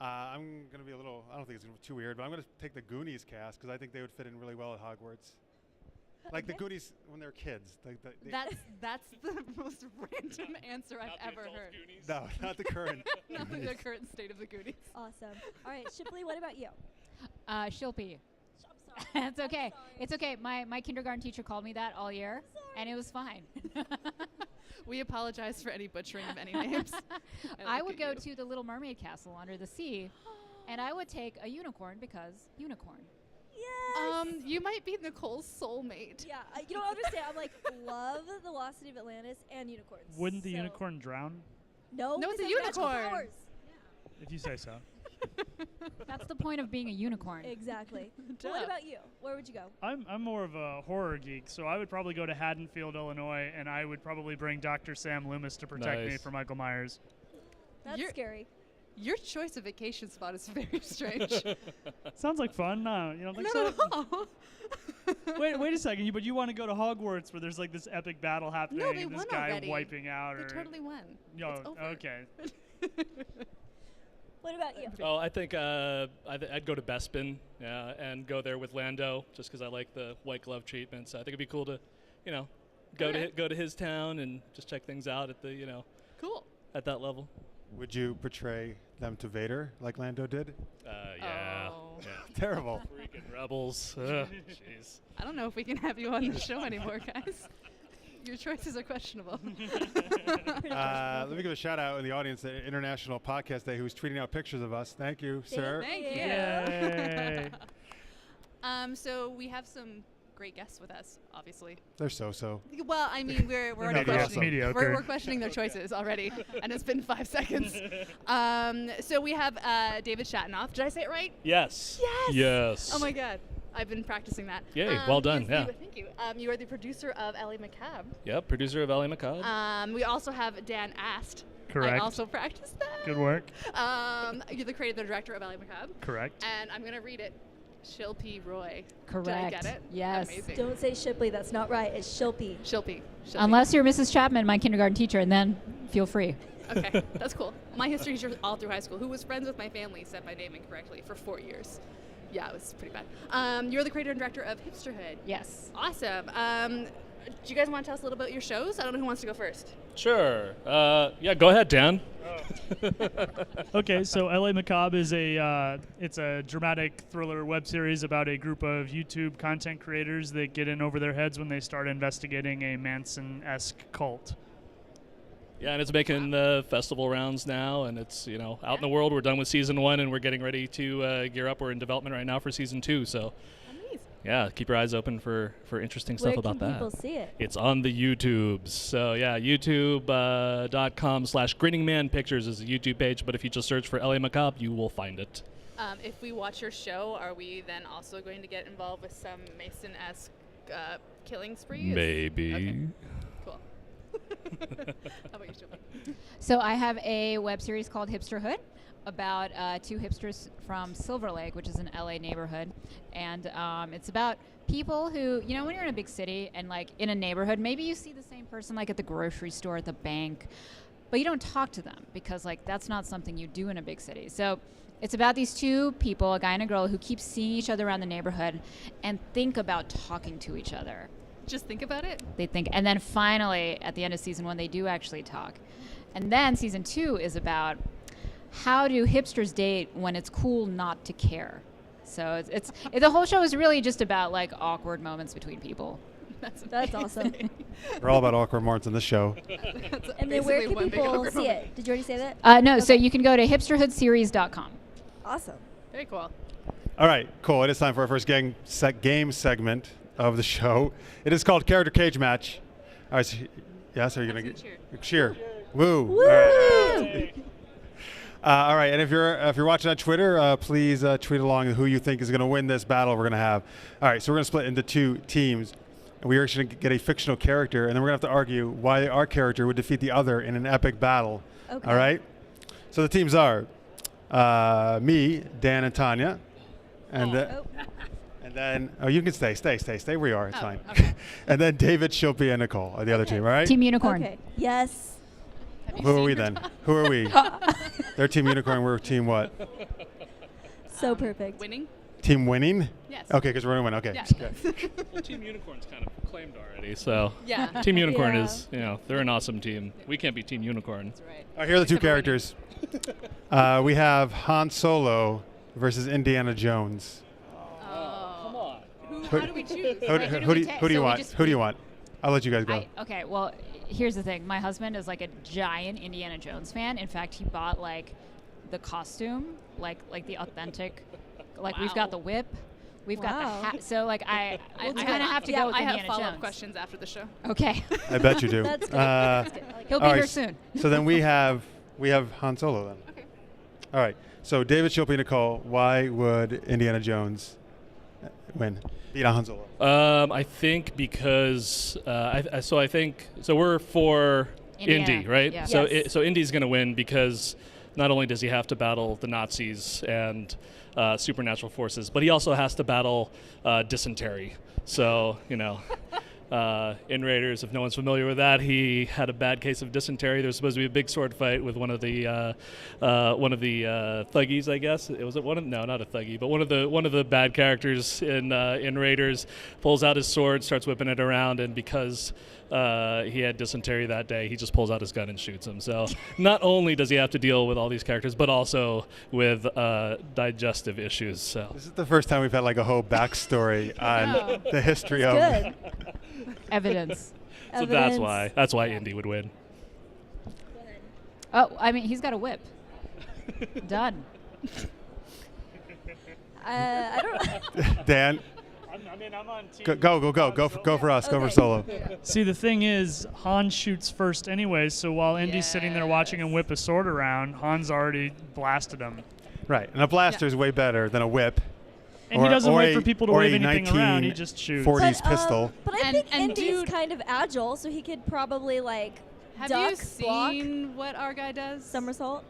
I'm going to be I don't think it's too weird, but I'm going to take the Goonies cast because I think they would fit in really well at Hogwarts. Like the Goonies when they're kids. That's the most random answer I've ever heard. No, not the current. Not the current state of the Goonies. Awesome. All right, Shipley, what about you? Shilpy. It's okay. It's okay. My kindergarten teacher called me that all year, and it was fine. We apologize for any butchering of any names. I would go to the Little Mermaid castle under the sea, and I would take a unicorn because unicorn. Yes. You might be Nicole's soulmate. Yeah, you don't understand. I'm like, love the Lost City of Atlantis and unicorns. Wouldn't the So- unicorn drown? No, No, it's it a has magical unicorn. powers. If you say so. That's the point of being a unicorn. Exactly. Duh. What about you? Where would you go? I'm more of a horror geek, so I would probably go to Haddonfield, Illinois, and I would probably bring Dr. Sam Loomis to protect me Nice. from Michael Myers. That's scary. Your choice of vacation spot is very strange. Sounds like fun. No, you don't think No, so? no. Wait a second. But you want to go to Hogwarts where there's like this epic battle happening No, they and this won guy already. wiping out? They or totally won. No, It's over. okay. What about you? Oh, I think I'd go to Bespin and go there with Lando just because I like the white glove treatment. So I think it'd be cool to, go to his town and just check things out at the, Cool. at that level. Would you portray them to Vader like Lando did? Yeah. Oh. Terrible. Freaking rebels. Jeez. I don't know if we can have you on the show anymore, guys. Your choices are questionable. Let me give a shout out in the audience at International Podcast Day who's tweeting out pictures of us. Thank you, sir. Thank you. Yay. So we have some great guests with us, obviously. They're so. Well, I mean, we're already questioning. Mediocre. We're questioning their choices already, and it's been 5 seconds. So we have David Shatnoff. Did I say it right? Yes. Yes. Yes. Oh my God, I've been practicing that. Yay, well done, he's yeah. Thank you. You are the producer of Ellie McCabe. Yep. Producer of Ellie McCobb. We also have Dan Ast. Correct. I also practiced that. Good work. You're the creative director of Ellie McCabe. Correct. And I'm gonna read it. Shilpy Roy. Correct. Did I get it? Yes. Amazing. Don't say Shipley. That's not right. It's Shilpy. Shilpy. Unless you're Mrs. Chapman, my kindergarten teacher, and then feel free. Okay, that's cool. My history teacher all through high school, who was friends with my family, said my name incorrectly for 4 years. Yeah, it was pretty bad. You're the creator and director of Hipsterhood. Yes. Awesome. Do you guys want to tell us a little about your shows? I don't know who wants to go first. Sure. Yeah. Go ahead, Dan. Okay, so LA Macabre is it's a dramatic thriller web series about a group of YouTube content creators that get in over their heads when they start investigating a Manson-esque cult. Yeah, and it's making the festival rounds now, and it's out in the world. We're done with season 1, and we're getting ready to gear up. We're in development right now for season 2. So, yeah, keep your eyes open for interesting stuff about that. Where can people see it? It's on the YouTubes. So yeah, youtube.com/grinningmanpictures is the YouTube page. But if you just search for LA Macabre, you will find it. If we watch your show, are we then also going to get involved with some Mason-esque killing sprees? Maybe. Okay. Cool. How about you, Shilpy? So I have a web series called Hipsterhood about 2 hipsters from Silver Lake, which is an LA neighborhood. And it's about people who, when you're in a big city and like in a neighborhood, maybe you see the same person like at the grocery store, at the bank, but you don't talk to them because like that's not something you do in a big city. So it's about these 2 people, a guy and a girl, who keep seeing each other around the neighborhood and think about talking to each other. Just think about it? They think. And then finally, at the end of season 1, they do actually talk. And then season 2 is about how do hipsters date when it's cool not to care. So the whole show is really just about like awkward moments between people. That's awesome. We're all about awkward moments in this show. And then where can people see it? Did you already say that? No, Okay. so you can go to hipsterhoodseries.com. Awesome. Very cool. All right, cool. It is time for our first game segment of the show. It is called Character Cage Match. All right, so, yes, are you going to cheer? Woo. Woo. All right. All right, and if you're watching on Twitter, please tweet along who you think is going to win this battle we're going to have. All right, so we're going to split into 2 teams. And we are actually going to get a fictional character, and then we're going to have to argue why our character would defeat the other in an epic battle. Okay. All right? So the teams are me, Dan, and Tanya. And then you can stay where you are. It's fine. Okay. And then David, Shilpy, and Nicole are the other team, all right? Team Unicorn. Okay. Yes. Who are we then? Who are we? They're Team Unicorn. We're Team what? So perfect. Winning? Team winning? Yes. Okay, because we're going to win. Okay. Yeah. Good. Well, Team Unicorn's kind of claimed already, so Yeah. Team Unicorn Yeah. is, they're an awesome team. We can't be Team Unicorn. That's right. All right, here are the two characters. We have Han Solo versus Indiana Jones. Come on. How do we choose? Who do you want? Who do you want? I'll let you guys go. Okay, well, here's the thing. My husband is like a giant Indiana Jones fan. In fact, he bought like the costume, like the authentic. Like we've got the whip, we've got the hat. So like I kind of have to go with I Indiana have follow-up Jones. questions after the show. Okay. I bet you do. That's good. That's good. I like He'll all be here right, soon. So then we have Han Solo then. Okay. All right. So David, Shilpi, Nicole, why would Indiana Jones win? Beat Han Solo. I think because I think we're for Indiana, Indy, right? yeah. So Yes. so Indy's going to win because not only does he have to battle the Nazis and supernatural forces, but he also has to battle dysentery. So in Raiders, if no one's familiar with that, he had a bad case of dysentery. There was supposed to be a big sword fight with one of the thuggies, I guess. It was no, not a thuggy, but one of the bad characters in Raiders pulls out his sword, starts whipping it around, and because he had dysentery that day, he just pulls out his gun and shoots him. So not only does he have to deal with all these characters, but also with digestive issues. So This is the first time we've had like a whole backstory on the history of. Good. Evidence. so that's why Indy would win. Oh, I mean, he's got a whip. Done. I don't. Dan, I'm on team. go for us. Go for Okay. Solo. See, the thing is, Han shoots first anyway, so while Indy's sitting there watching him whip a sword around, Han's already blasted him. Right, and a blaster is way better than a whip. And he doesn't wait for a- people to or wave a anything around, he just shoots. 1940s pistol. But I think Indy's kind of agile, so he could probably like Have duck, you block, seen what our guy does? somersault,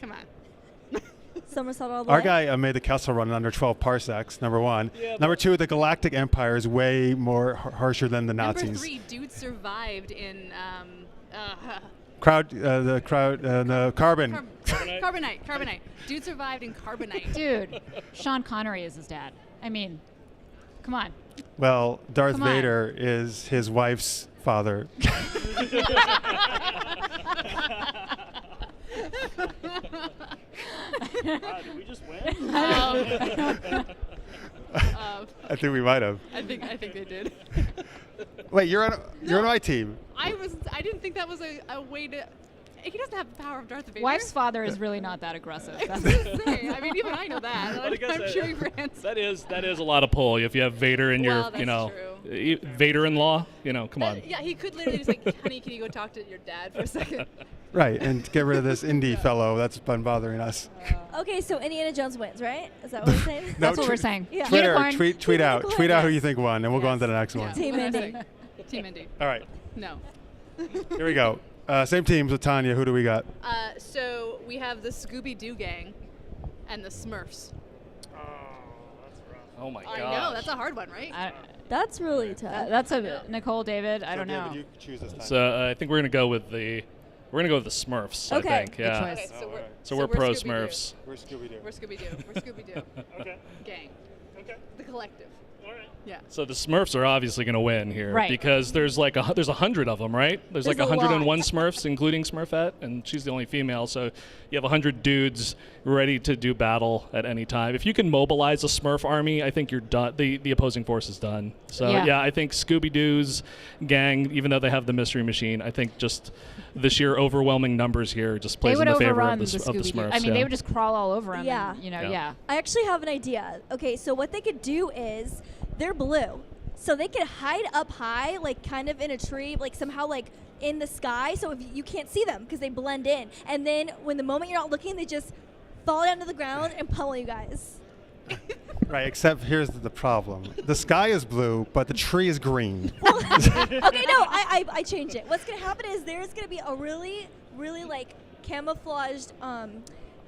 Come on. somersault all the Our way. guy made the Kessel Run in under 12 parsecs, number one. Number two, the Galactic Empire is way more harsher than the Nazis. Number 3, dude survived in The carbon. Carbonite. Dude survived in Carbonite. Dude, Sean Connery is his dad. I mean, come on. Well, Darth Come on. Vader is his wife's father. Did we just win? I think we might have. I think they did. Wait, you're on my team. I didn't think that was a way to. He doesn't have the power of Darth Vader. Wife's father is really not that aggressive. I was gonna say, I mean, even I know that. But I guess I'm cheering for Hanson. That is a lot of pull. If you have Vader in Well, your, that's Vader-in-law, come on. Yeah, he could literally just like, honey, can you go talk to your dad for a second? Right, and get rid of this indie fellow that's been bothering us. Okay, so Indiana Jones wins, right? Is that what we're saying? No, That's what we're saying. Yeah. Twitter, Unicorn. tweet out Unicorn, who yes. you think won, and we'll go on to the next one. Team Indy. Team Indy. All right, No. here we go. Same teams with Tanya. Who do we got? So we have the Scooby-Doo gang and the Smurfs. Oh my I god. know, that's a hard one, right? That's really tough. That's a Nicole, David. I don't know. David, you choose this time. So I think we're gonna go with the Smurfs. Okay. I think. Good Yeah. choice. Okay, So we're pro Scooby-Doo. Smurfs. We're Scooby-Doo. We're Scooby-Doo. We're Scooby-Doo. Okay. Gang. Okay. The collective. All right. Yeah. So the Smurfs are obviously going to win here Right. because there's like there's 100 of them, right? There's like There's a 101 lot. Smurfs, including Smurfette, and she's the only female. So you have 100 dudes ready to do battle at any time. If you can mobilize a Smurf army, I think you're done. The opposing force is done. So Yeah. I think Scooby-Doo's gang, even though they have the Mystery Machine, I think just the sheer overwhelming numbers here just They plays would in the favor overrun of the Scooby-Doo. Smurfs. I mean, yeah. they would just crawl all over him. Yeah. And, Yeah. yeah. I actually have an idea. Okay, so what they could do is they're blue. So they could hide up high, like kind of in a tree, like somehow like in the sky, so if you can't see them because they blend in. And then when the moment you're not looking, they just fall down to the ground and pummel you guys. Right, except here's the problem. The sky is blue, but the tree is green. Okay, no, I changed it. What's gonna happen is there's gonna be a really like camouflaged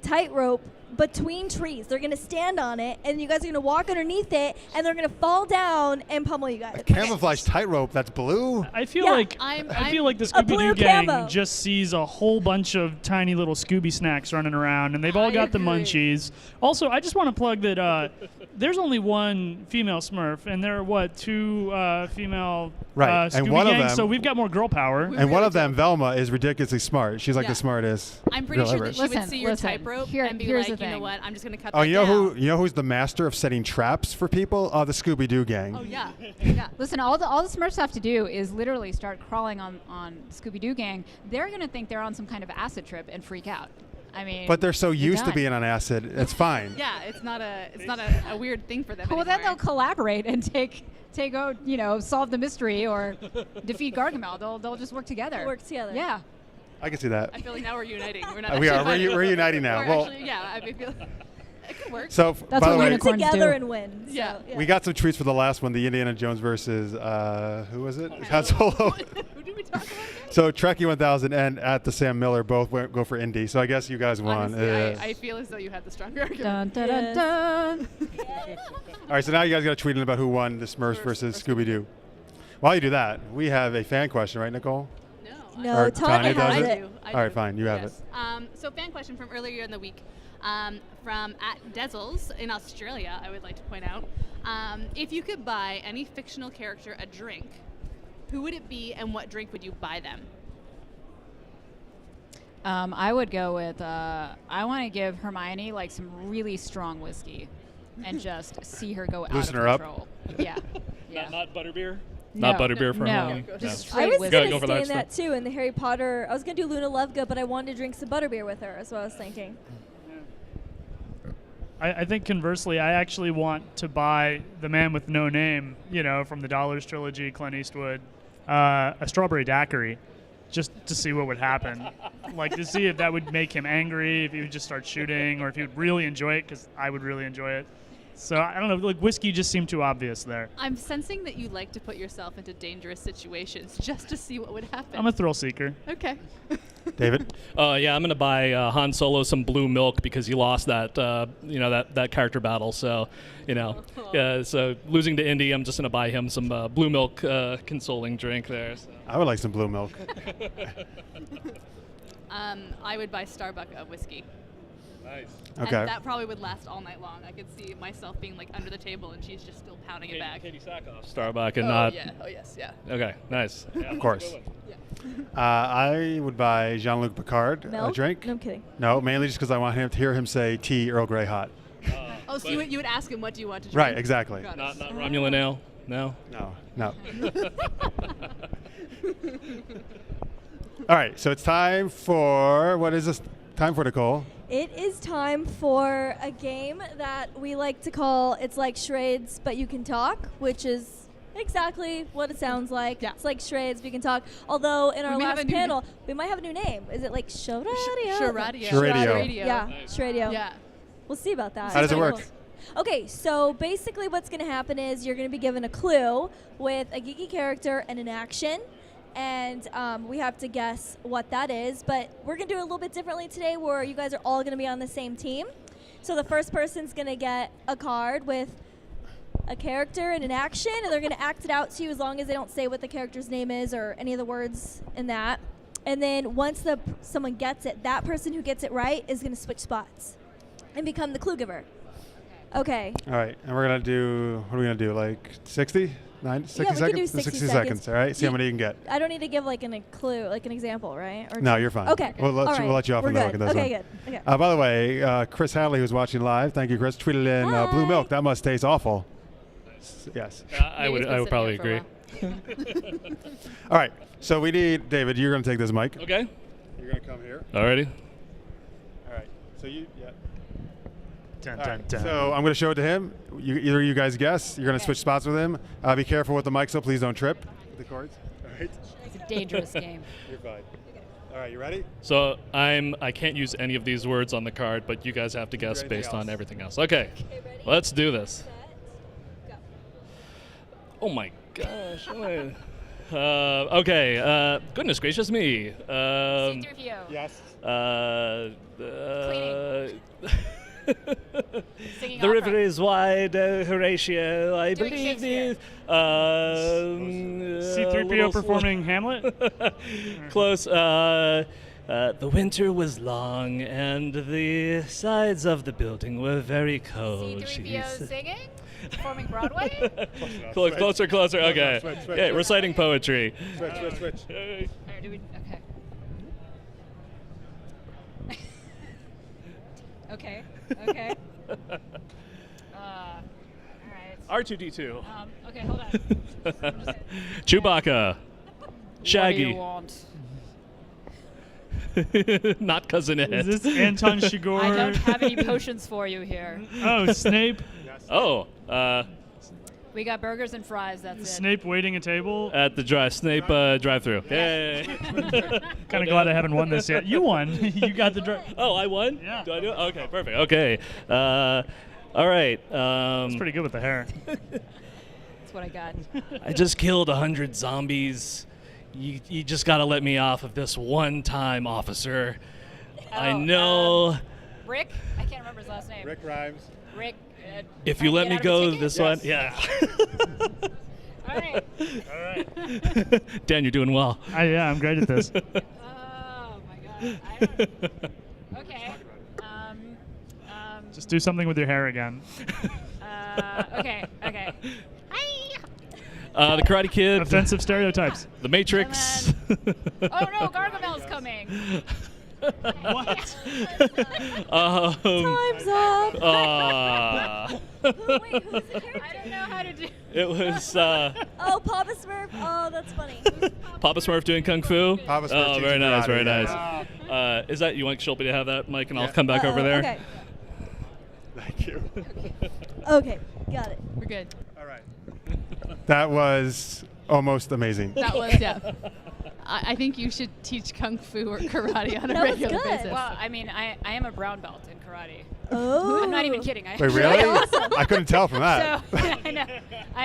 tightrope between trees. They're gonna stand on it, and you guys are gonna walk underneath it, and they're gonna fall down and pummel you guys. Camouflage tightrope that's blue. I feel Yeah. like I feel like the A blue Scooby-Doo gang camo. just sees a whole bunch of tiny little Scooby snacks running around, and they've all got the munchies. Also, I just want to plug that there's only one female Smurf, and there are two female Right, Scooby and one of gangs, them- so we've got more girl power. And one of them, Velma, is ridiculously smart. She's like Yeah. the smartest. I'm pretty girl sure ever. that she would see your tightrope and be here's like, the you know thing. what, I'm just going to cut Oh, that you know down. who? You know who's the master of setting traps for people? The Scooby-Doo gang. Oh, yeah. Yeah. Listen, all the Smurfs have to do is literally start crawling on Scooby-Doo gang. They're gonna think they're on some kind of acid trip and freak out. I mean, But they're so you're used to done. being on acid. It's fine. Yeah, it's not a weird thing for them Well, then anymore. they'll collaborate and take out, solve the mystery or defeat Gargamel. They'll just work together. Work together. Yeah. I can see that. I feel like now we're uniting. We're not We actually are. fighting. We're uniting now. We're Well- actually, yeah, I feel it could work. So, That's by the what way, unicorns together and win. So, Yeah. we got some treats for the last one, the Indiana Jones versus who was it? Han Solo. Who did we talk about again? So Trekkie 1000 and at the Sam Miller both go for Indy. So I guess you guys won. Honestly, I feel as though you had the stronger argument. Dun, dun, dun, dun. All right, so now you guys got to tweet in about who won the Smurfs versus Scooby-Doo. While you do that, we have a fan question, right, Nicole? No, Or Tanya does has it? it. I All right, do. fine, you have Yes. So fan question from earlier in the week from at Dezzles in Australia, I would like to point out. If you could buy any fictional character a drink, who would it be and what drink would you buy them? I would go with. I want to give Hermione like some really strong whiskey, and just see her go Loosen out her of up. control. Yeah. Yeah. Not butterbeer. No. Not butterbeer for No. Hermione. Just No. straight I was whiskey. going Go to for the stay in next that too in the Harry Potter. I was going to do Luna Lovegood, but I wanted to drink some butterbeer with her. That's what I was thinking. I think conversely, I actually want to buy The Man with No Name, from the Dollars trilogy, Clint Eastwood, a strawberry daiquiri, just to see what would happen. Like to see if that would make him angry, if he would just start shooting, or if he would really enjoy it, because I would really enjoy it. So I don't know, like whiskey just seemed too obvious there. I'm sensing that you like to put yourself into dangerous situations just to see what would happen. I'm a thrill seeker. Okay. David? Yeah, I'm gonna buy Han Solo some blue milk because he lost that that character battle. So, so losing to Indy, I'm just gonna buy him some blue milk consoling drink there. So. I would like some blue milk. I would buy Starbucks of whiskey. Nice. Okay. And that probably would last all night long. I could see myself being like under the table and she's just still pounding it back. Katie Sackhoff. Starbucks and oh, not. Yeah. Oh yes. Yeah. Okay. Nice. Yeah, Of course. good one. I would buy Jean-Luc Picard a Milk? drink. No, I'm kidding. No, mainly just because I want him to hear him say tea Earl Grey hot. Oh, so you would ask him, what do you want to drink? Right, exactly. Got it. Not Romulan ale. No. No. All right, so it's time for, what is this time for, Nicole? It is time for a game that we like to call It's Like Charades, But You Can Talk, which is exactly what it sounds like. Yeah. It's like charades, but you can talk. Although in our may have last a new panel, we might have a new name. Is it like Sharadio? Charadio. Charadio. Yeah, Charadio. Yeah. We'll see about that. How does it work? Okay, so basically what's going to happen is you're going to be given a clue with a geeky character and an action. And we have to guess what that is. But we're going to do it a little bit differently today where you guys are all going to be on the same team. So the first person's going to get a card with a character and an action, and they're going to act it out to you as long as they don't say what the character's name is or any of the words in that. And then once someone gets it, that person who gets it right is going to switch spots and become the clue giver. Okay. All right, and we're going to do, what are we going to do, like 60? 60 we could seconds? do 60 seconds, all right? See how many you can get. I don't need to give like a clue, like an example, right? Or No, you're fine. Okay. We'll let, All you, right. we'll let you off We're on the hook good. in this Okay, one. good. Okay. By the way, Chris Hadley, who's watching live, thank you, Chris, tweeted in blue milk. That must taste awful. Yes. I would probably agree. All right, so we need, David, you're going to take this mic. Okay. You're going to come here. Alrighty. All right, so you, yeah. Dun, All dun, right, dun. so I'm going to show it to him. Either you guys guess. You're going to switch spots with him. Be careful with the mic, so please don't trip with the cords. All right. It's a dangerous game. You're fine. All right, you ready? So I can't use any of these words on the card, but you guys have to guess anything based on else. everything else. Okay. Let's do this. Oh my gosh. Okay. Goodness gracious me. Seat review. Yes. Uh, Singing The opera. river is wide, Horatio. I Doing believe Shakespeare. C-3PO little performing Hamlet? Close. The winter was long, and the sides of the building were very cold. C-3PO singing? Performing Broadway? Closer. Okay. Switch. Yeah, reciting poetry. Switch. Alright, do we, okay. okay. Alright. R2D2. Okay, hold on. Chewbacca. Shaggy. What do you want? Not Cousin Ed. Is this Anton Chigurh? I don't have any potions for you here. Oh, Snape. Oh, We got burgers and fries, that's it. Snape waiting a table. at the Snape drive-through. Yay! Kind of glad I haven't won this yet. You won. You got the drive. Oh, I won? Yeah. Do I do it? Okay, perfect. Okay. All right. It's pretty good with the hair. That's what I got. I just killed 100 zombies. You just got to let me off of this one time, officer. I know. Rick? I can't remember his last name. Rick Rhymes. Rick. If you let me go this one, yeah. All right. Dan, you're doing well. Yeah, I'm great at this. Oh my god. I don't. Okay. Just do something with your hair again. Okay. The Karate Kid. Offensive stereotypes. The Matrix. Oh no, Gargamel's coming. What? Time's up. Wait, who's the character? I don't know how to do. It was Oh, Papa Smurf. Oh, that's funny. Papa Smurf doing kung fu. Papa Smurf Oh, teaching very nice, karate, very yeah. nice. Is that you want Shelby to have that, Mike, and I'll come back over there. Okay. Thank you. Okay, got it. We're good. All right. That was almost amazing. That was, yeah. I think you should teach kung fu or karate on a That was regular good. basis. Well, I mean, I am a brown belt in karate. Oh. I'm not even kidding. Wait, really? I couldn't tell from that. So, I know.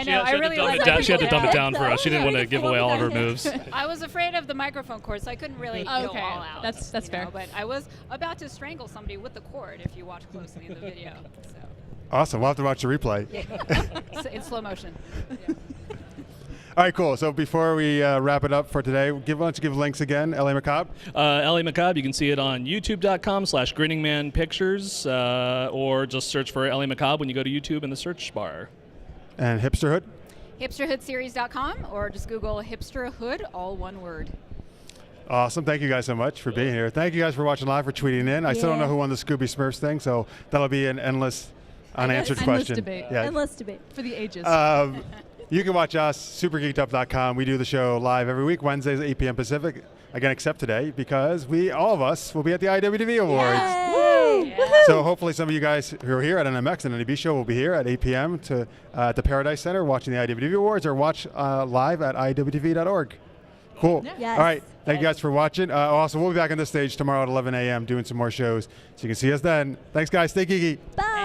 She had to dumb it down. She had to dumb it down for us. She didn't want to give away all of her moves. I was afraid of the microphone cord, so I couldn't really go Okay, all out. that's you fair. know, But I was about to strangle somebody with the cord if you watch closely in the video. So. Awesome. We'll have to watch the replay. In slow motion. All right, cool. So before we wrap it up for today, why don't you give links again, L.A. McCobb? L.A. McCobb, you can see it on youtube.com/grinningmanpictures, or just search for L.A. McCobb when you go to YouTube in the search bar. And Hipsterhood? Hipsterhoodseries.com or just Google Hipsterhood, all one word. Awesome. Thank you guys so much for being here. Thank you guys for watching live, for tweeting in. I still don't know who won the Scooby Smurfs thing, so that'll be an endless unanswered question. Debate. Yeah. Endless debate. For the ages. You can watch us, supergeekedup.com. We do the show live every week, Wednesdays at 8 p.m. Pacific. Again, except today, because all of us, will be at the IWTV Awards. Yay! So hopefully some of you guys who are here at NMX and NAB show will be here at 8 p.m. At the Paradise Center watching the IWTV Awards, or watch live at iwtv.org. Cool. Yes. All right. Thank you guys for watching. Also, we'll be back on this stage tomorrow at 11 a.m. doing some more shows. So you can see us then. Thanks, guys. Stay geeky. Bye.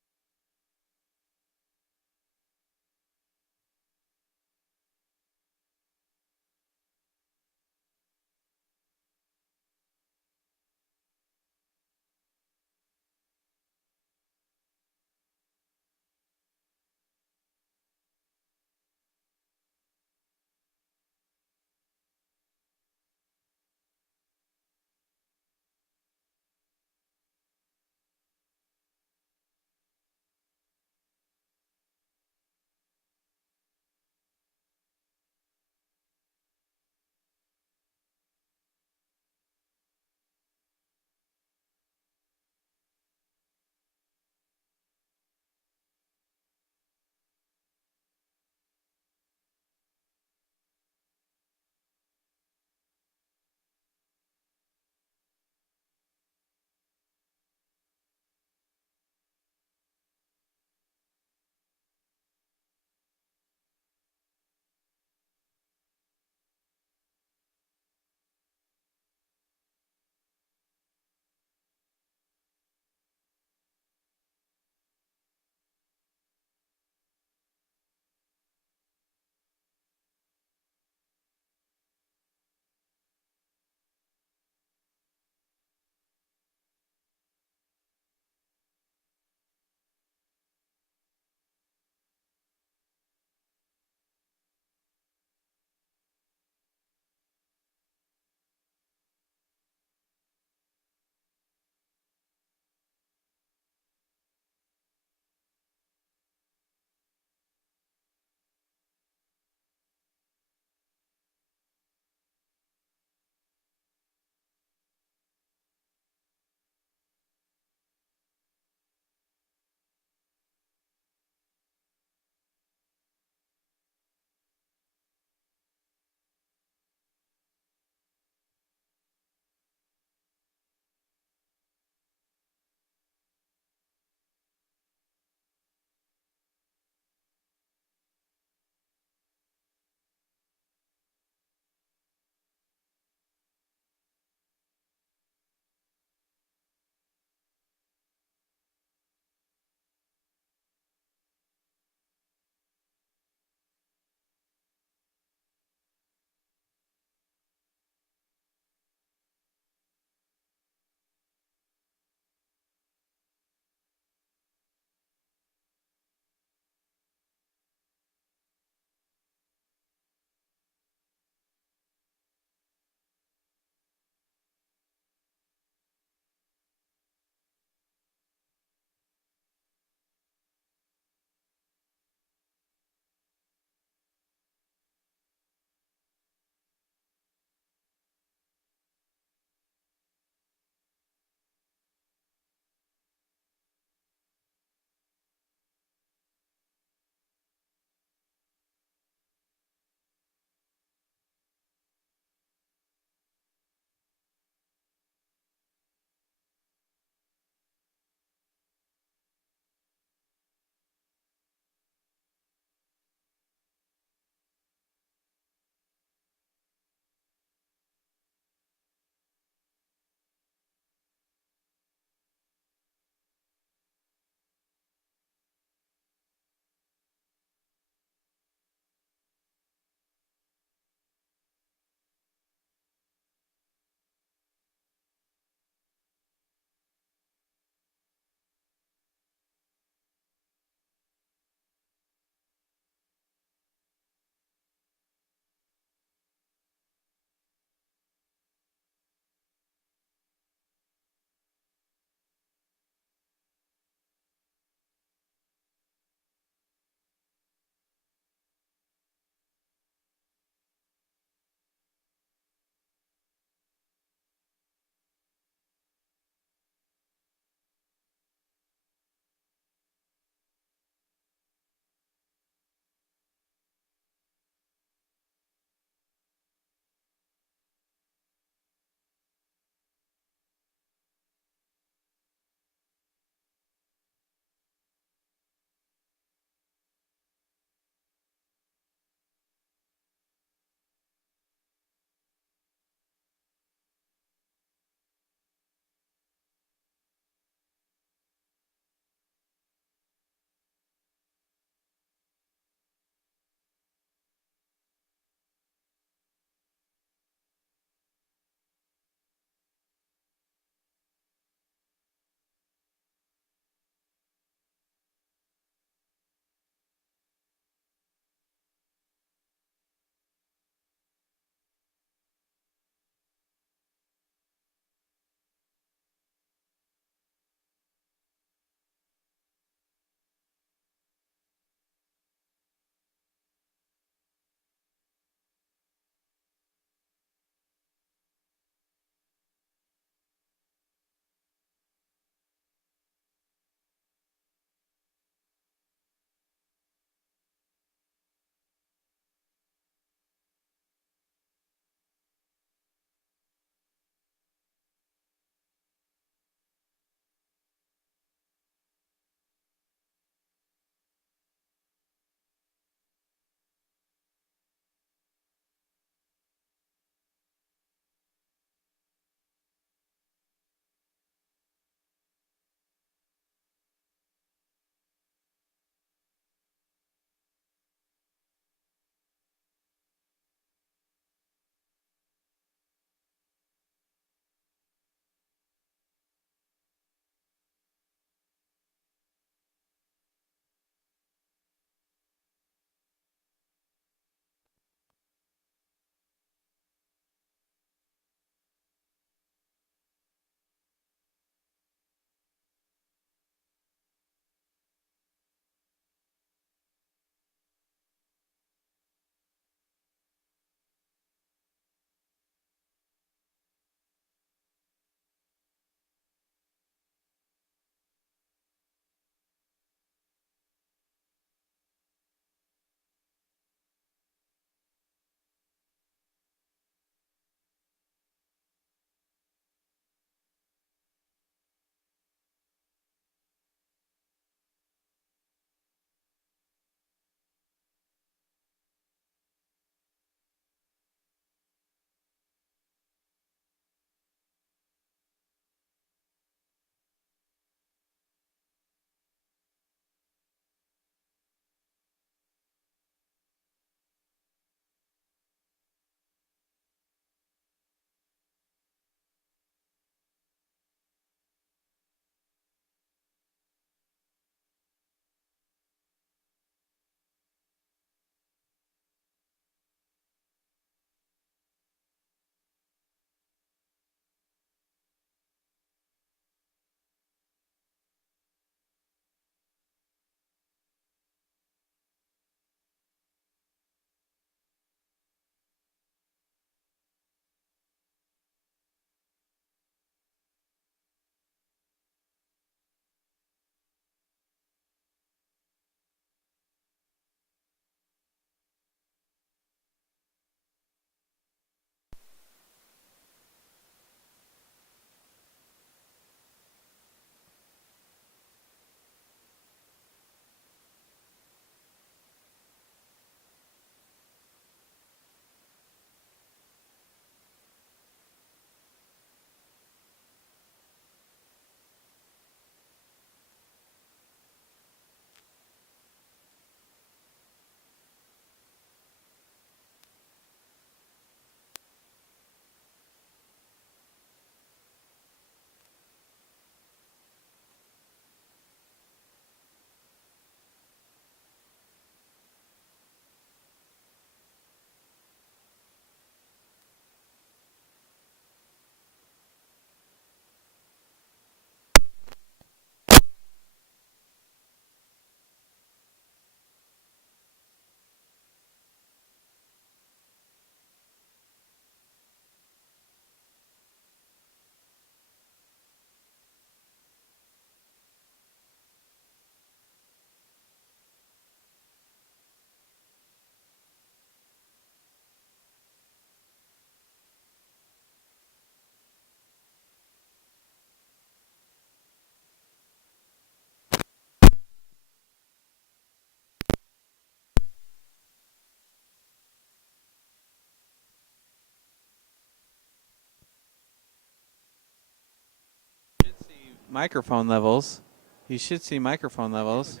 microphone levels. You should see microphone levels.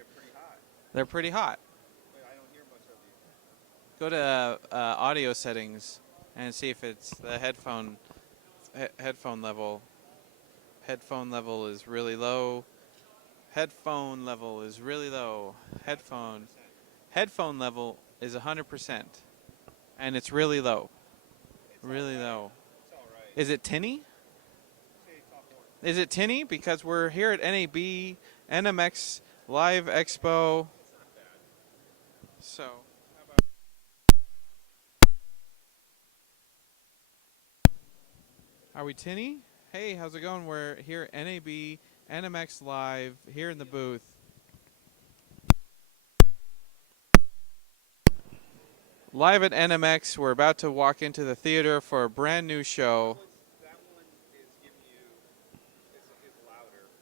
They're pretty hot. Go to audio settings and see if it's the headphone level. Headphone level is really low. Headphone level is really low. Headphone level is 100%, and it's really low. Really low. Is it tinny? Is it tinny? Because we're here at NAB, NMX Live Expo. So, are we tinny? Hey, how's it going? We're here at NAB, NMX Live, here in the booth. Live at NMX, we're about to walk into the theater for a brand new show.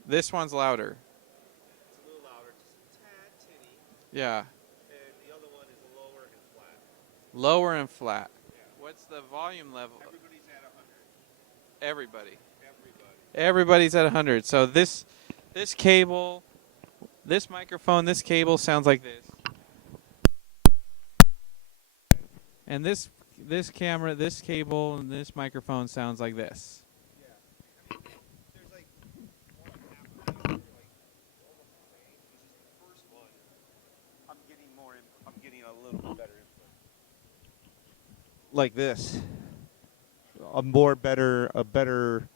This one's louder. It's a little louder, just a tad tinny. Yeah. And the other one is lower and flat. Lower and flat. Yeah. What's the volume level? Everybody's at 100. Everybody. Everybody. Everybody's at 100. So this cable, this microphone, this cable sounds like this. And this camera, this cable, and this microphone sounds like this. I'm getting a little bit better input. Like this. A better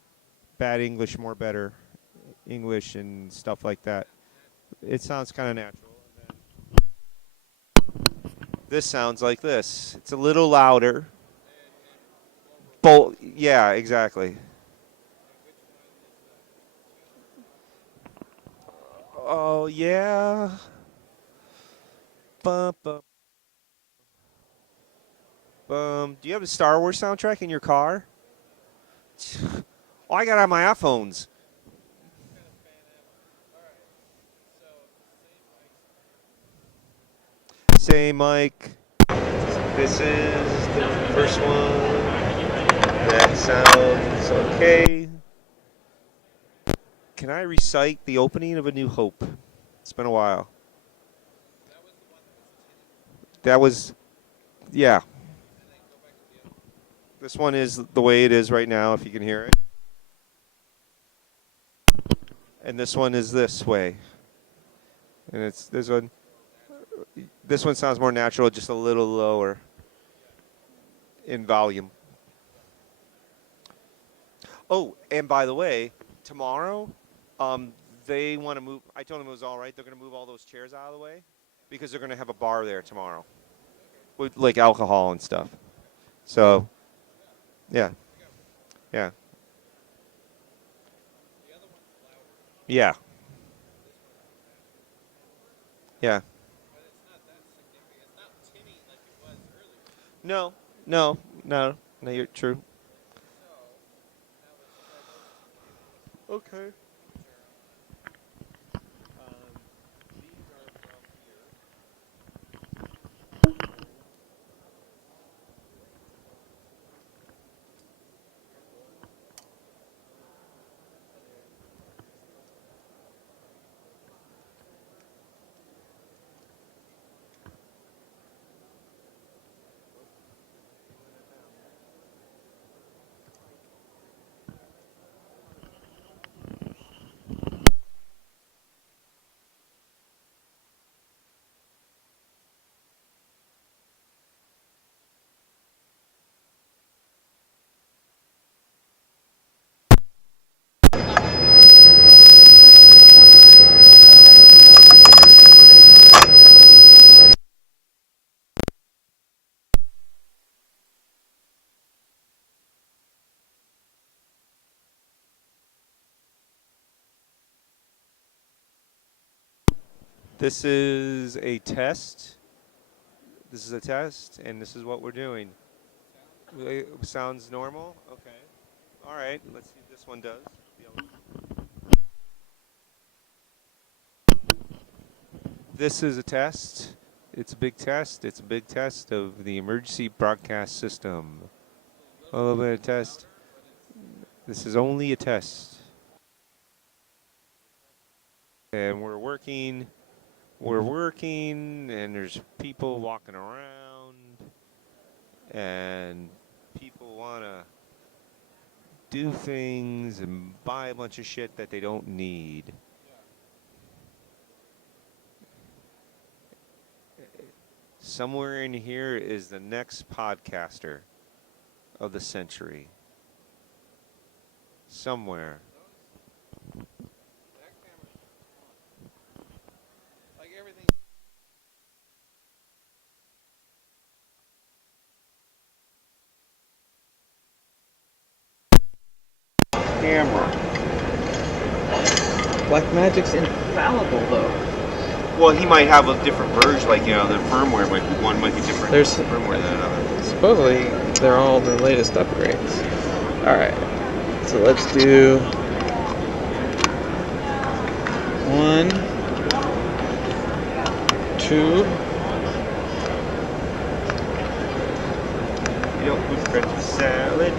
bad English, more better English and stuff like that. It sounds kind of natural. This sounds like this. It's a little louder. Yeah, exactly. Oh, yeah. Bum, bum. Do you have a Star Wars soundtrack in your car? Oh, I got it on my iPhones. Same mic. This is the first one. That sounds okay. Can I recite the opening of A New Hope? It's been a while. That was, yeah. This one is the way it is right now, if you can hear it. And this one is this way. And it's this one. This one sounds more natural, just a little lower in volume. Oh, and by the way, tomorrow, they want to move. I told them it was all right. They're going to move all those chairs out of the way because they're going to have a bar there tomorrow with like alcohol and stuff. So, yeah, yeah, yeah, yeah. No, no, no, no. You're true. Okay. This is a test. This is a test, and this is what we're doing. Sounds normal? Okay. All right, let's see if this one does. This is a test. It's a big test. It's a big test of the emergency broadcast system. A little bit of test. This is only a test. And we're working, and there's people walking around, and people want to do things and buy a bunch of shit that they don't need. Somewhere in here is the next podcaster of the century. Somewhere. Camera. Blackmagic's infallible, though. Well, he might have a different version, like, you know, the firmware might be, one might be different There's firmware than another. Supposedly, they're all the latest upgrades. Alright, so let's do 1, 2. You don't put French salad.